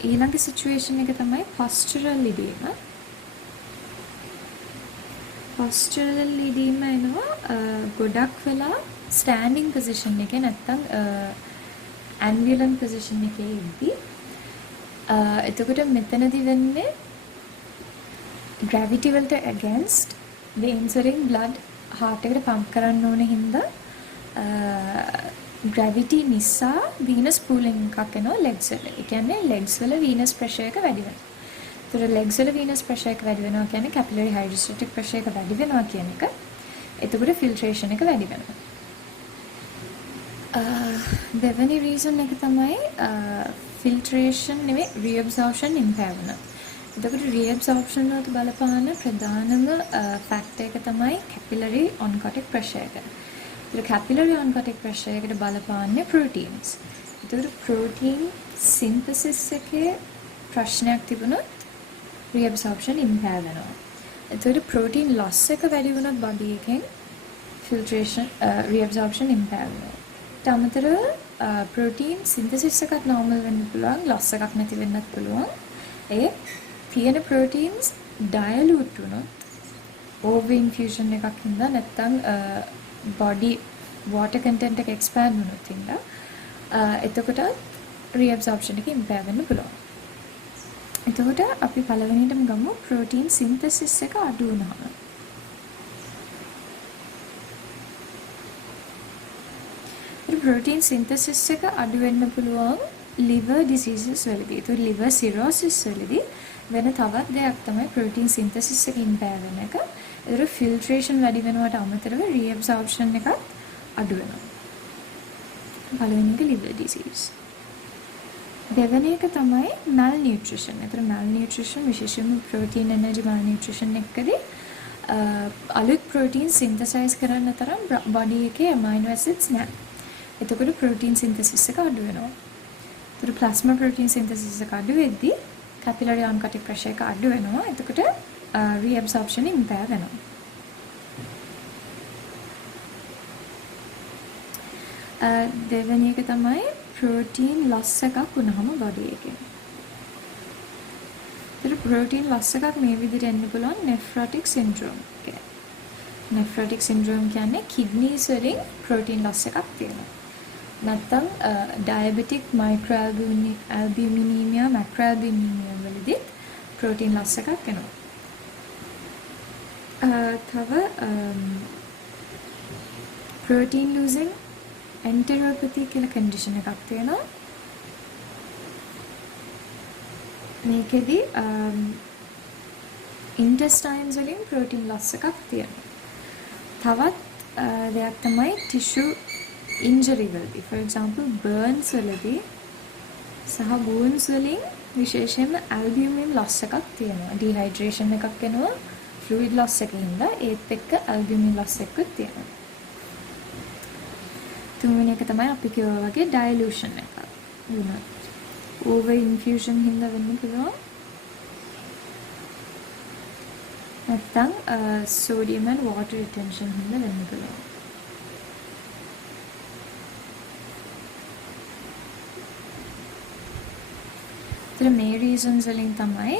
ඊළඟ situation එක තමයි postural edema. postural edema එනවා ගොඩක් වෙලා standing position එකේ නැත්තම් ambulant position එකේ ඉඳි. එතකොට මෙතනදී වෙන්නේ gravity වලට against veins වලින් blood heart එකට pump කරන්න ඕන හින්දා gravity නිසා venous pooling එකක් එනවා legs වල. ඒ කියන්නේ legs වල venous pressure එක වැඩි වෙනවා. ඒතර legs වල venous pressure එක වැඩි වෙනවා කියන්නේ capillary hydrostatic pressure එක වැඩි වෙනවා කියන එක. එතකොට filtration එක වැඩි වෙනවා. දෙවෙනි reason එක තමයි ෆිල්ටරේෂන් නෙවෙයි රීඇබ්සෝර්ප්ෂන් ඉම්පෙයාර් වෙනවා. එතකොට රීඇබ්සෝර්ප්ෂන් වලට බලපාන ප්‍රධානම ෆැක්ටර් එක තමයි කැපිලරි ඔන්කොටික් ප්‍රෙෂර් එක. ඒක කැපිලරි ඔන්කොටික් ප්‍රෙෂර් එකට බලපාන්නේ ප්‍රෝටීන්ස්. එතකොට ප්‍රෝටීන් සින්තසිස් එකේ ප්‍රශ්නයක් තිබුණොත් රීඇබ්සෝර්ප්ෂන් ඉම්පෙයාර් වෙනවා. එතකොට ප්‍රෝටීන් ලොස් එක වැඩි වුණොත් බඩි එකෙන් ෆිල්ටරේෂන් රීඇබ්සෝර්ප්ෂන් ඉම්පෙයාර් වෙනවා. ඊට අමතරව ප්‍රෝටීන් සින්තසිස් එකත් නෝමල් වෙන්න පුළුවන්, ලොස් එකක් නැති වෙන්නත් පුළුවන්. ඒ තියෙන ප්‍රෝටීන්ස් ඩයලූට් වුණොත් ඕවර් ඉන්ෆියුෂන් එකක් හින්දා නැත්නම් බොඩි වෝටර් කන්ටෙන්ට් එක එක්ස්පෑන්ඩ් වුණොත් හින්දා එතකොට රීඇබ්සෝර්ප්ෂන් එක ඉම්පෙයාර් වෙන්න පුළුවන්. එතකොට අපි පළවෙනියටම ගමු ප්‍රෝටීන් සින්තසිස් එක අඩු වුණාම. ප්‍රෝටීන් සින්තසිස් එක අඩු වෙන්න පුළුවන් liver diseases වලදී. ඒත් liver cirrhosis වලදී වෙන තවත් දෙයක් තමයි ප්‍රෝටීන් සින්තසිස් එක ඉම්පෙයාර් වෙන එක. ඒතර ෆිල්ටරේෂන් වැඩි වෙනවට අමතරව රීඇබ්සෝර්ප්ෂන් එකත් අඩු වෙනවා. පළවෙනි එක liver disease. දෙවෙනි එක තමයි malnutrition. ඒතර malnutrition විශේෂයෙන්ම protein energy malnutrition එකකදී අලුත් protein synthesize කරන්න තරම් body එකේ amino acids නැහැ. එතකොට protein synthesis එක අඩු වෙනවා. ඒතර plasma protein synthesis එක අඩු වෙද්දී capillary oncotic pressure එක අඩු වෙනවා. එතකොට reabsorption impair වෙනවා. දෙවෙනි එක තමයි protein loss එකක් වුණාම body එකේ. ඒතර protein loss එකක් මේ විදිහට එන්න පුළුවන් nephrotic syndrome එක. nephrotic syndrome කියන්නේ kidneys වලින් protein loss එකක් තියෙනවා. නැත්තම් diabetic microalbuminemia macroalbuminemia වලදී protein loss එකක් එනවා. තව protein losing enteropathy කියලා condition එකක් තියෙනවා. මේකෙදි intestines වලින් protein loss එකක් තියෙනවා. තවත් දෙයක් තමයි tissue injury වලදී. for example burns වලදී සහ wounds වලින් විශේෂයෙන්ම albumin loss එකක් තියෙනවා. dehydration එකක් වෙනවා. fluid loss එකකින්ද ඒත් එක්ක albumin loss එකකුත් තියෙනවා. තුන්වෙනි එක තමයි අපි කියවා වගේ dilution එක. වුණා. over infusion හින්දා වෙන්න පුළුවන්. නැත්නම් sodium and water retention හින්දා වෙන්න පුළුවන්. ඒතර මේ reasons වලින් තමයි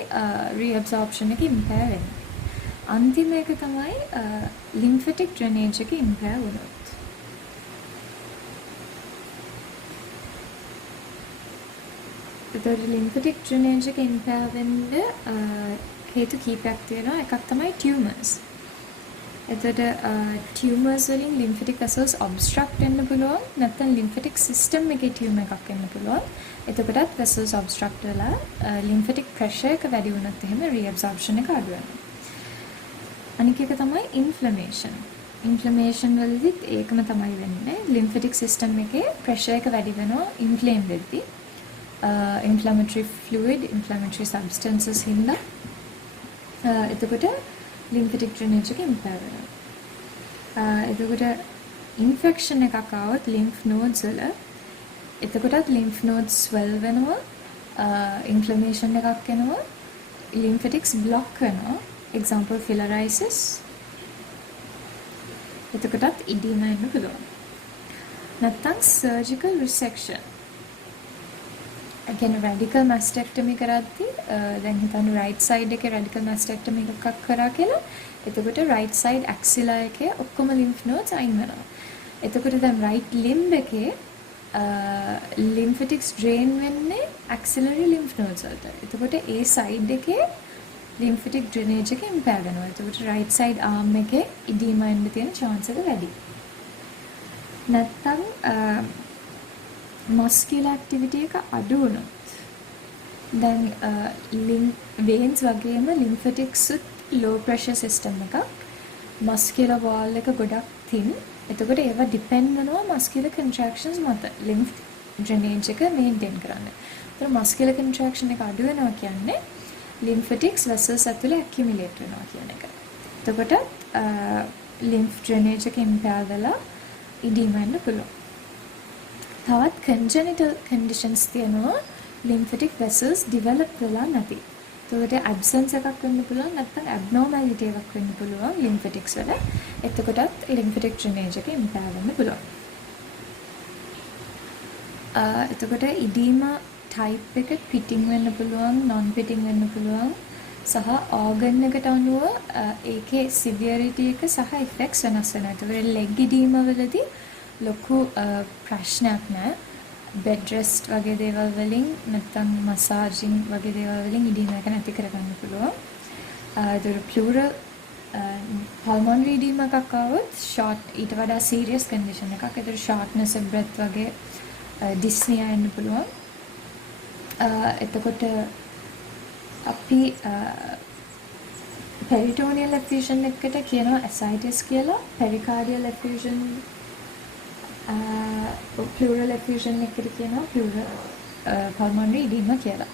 reabsorption එක impair වෙන්නේ. අන්තිම එක තමයි lymphatic drainage එක impair වුණොත්. ඒතර lymphatic drainage එක impair වෙන්න හේතු කීපයක් තියෙනවා. එකක් තමයි tumors. එතකොට tumors වලින් lymphatic vessels obstruct වෙන්න පුළුවන්. නැත්නම් lymphatic system එකේ tumor එකක් වෙන්න පුළුවන්. එතකොටත් vessels obstruct වෙලා lymphatic pressure එක වැඩි වුණොත් එහෙම reabsorption එක අඩු වෙනවා. අනික එක තමයි inflammation. inflammation වලදීත් ඒකම තමයි වෙන්නේ. lymphatic system එකේ pressure එක වැඩි වෙනවා inflame වෙද්දී. inflammatory fluid, inflammatory substances හින්දා එතකොට lymphatic drainage එක impair වෙනවා. එතකොට infection එකක් ආවොත් lymph nodes වල එතකොටත් lymph nodes swell වෙනවා, inflammation එකක් එනවා, lymphatics block වෙනවා. example filariasis. එතකොටත් edema එන්න පුළුවන්. නැත්නම් surgical resection. again radical mastectomy කරද්දී දැන් හිතන්න right side එකේ radical mastectomy එකක් කරා කියලා. එතකොට right side axilla එකේ ඔක්කොම lymph nodes අයින් වෙනවා. එතකොට දැන් right limb එකේ lymphatics drain වෙන්නේ axillary lymph nodes වලට. එතකොට ඒ side එකේ lymphatic drainage එක impair වෙනවා. එතකොට right side arm එකේ edema එන්න තියෙන chance එක වැඩි. නැත්නම් muscular activity එක අඩු වුණොත් දැන් veins වගේම lymphatics low pressure system එකක් muscular wall එක ගොඩක් thin. එතකොට ඒවා depend වෙනවා muscular contractions මත lymph drainage එක maintain කරන්න. ඒතර මස්කියුලර් කන්ට්‍රැක්ෂන් එක අඩු වෙනවා කියන්නේ ලිම්ෆටික්ස් වෙසල්ස් ඇතුලේ ඇකියුමුලේට් වෙනවා කියන එක. එතකොට ලිම්ෆ් ඩ්‍රේනේජ් එක ඉම්පෙයාර් වෙලා ඉඩීම වෙන්න පුළුවන්. තවත් කන්ජෙනිටල් කන්ඩිෂන්ස් තියෙනවා ලිම්ෆටික් වෙසල්ස් ඩිවෙලොප් වෙලා නැති. එතකොට ඇබ්සන්ස් එකක් වෙන්න පුළුවන් නැත්නම් ඇබ්නෝමැලිටි එකක් වෙන්න පුළුවන් ලිම්ෆටික්ස් වල. එතකොටත් ලිම්ෆටික් ඩ්‍රේනේජ් එක ඉම්පෙයාර් වෙන්න පුළුවන්. එතකොට ඉඩීම ටයිප් එක පිටින් වෙන්න පුළුවන්, non පිටින් වෙන්න පුළුවන් සහ ඕගන් එකට අනුව ඒකේ සිවියරිටි එක සහ ඉෆෙක්ට්ස් වෙනස් වෙනවා. ඒතකොට ලෙග් ඉඩීම වලදී ලොකු ප්‍රශ්නයක් නැහැ. බෙඩ් රෙස්ට් වගේ දේවල් වලින් නැත්නම් මසාජින් වගේ දේවල් වලින් ඉඩීම එක නැති කරගන්න පුළුවන්. ඒතකොට ප්ලූරල් පල්මොනරි ඉඩීම එකක් ආවොත් ෂෝට් ඊට වඩා සීරියස් කන්ඩිෂන් එකක්. ඒතකොට ෂෝට්නස් ඔෆ් බ්‍රෙත් වගේ ඩිස්නියා එන්න පුළුවන්. එතකොට අපි පෙරිටෝනියල් එෆියුෂන් එකට කියනවා ඇසයිටිස් කියලා. පෙරිකාර්ඩියල් එෆියුෂන් ප්ලූරල් එෆියුෂන් එකට කියනවා ප්ලූරල් පල්මොනරි ඉඩීම කියලා.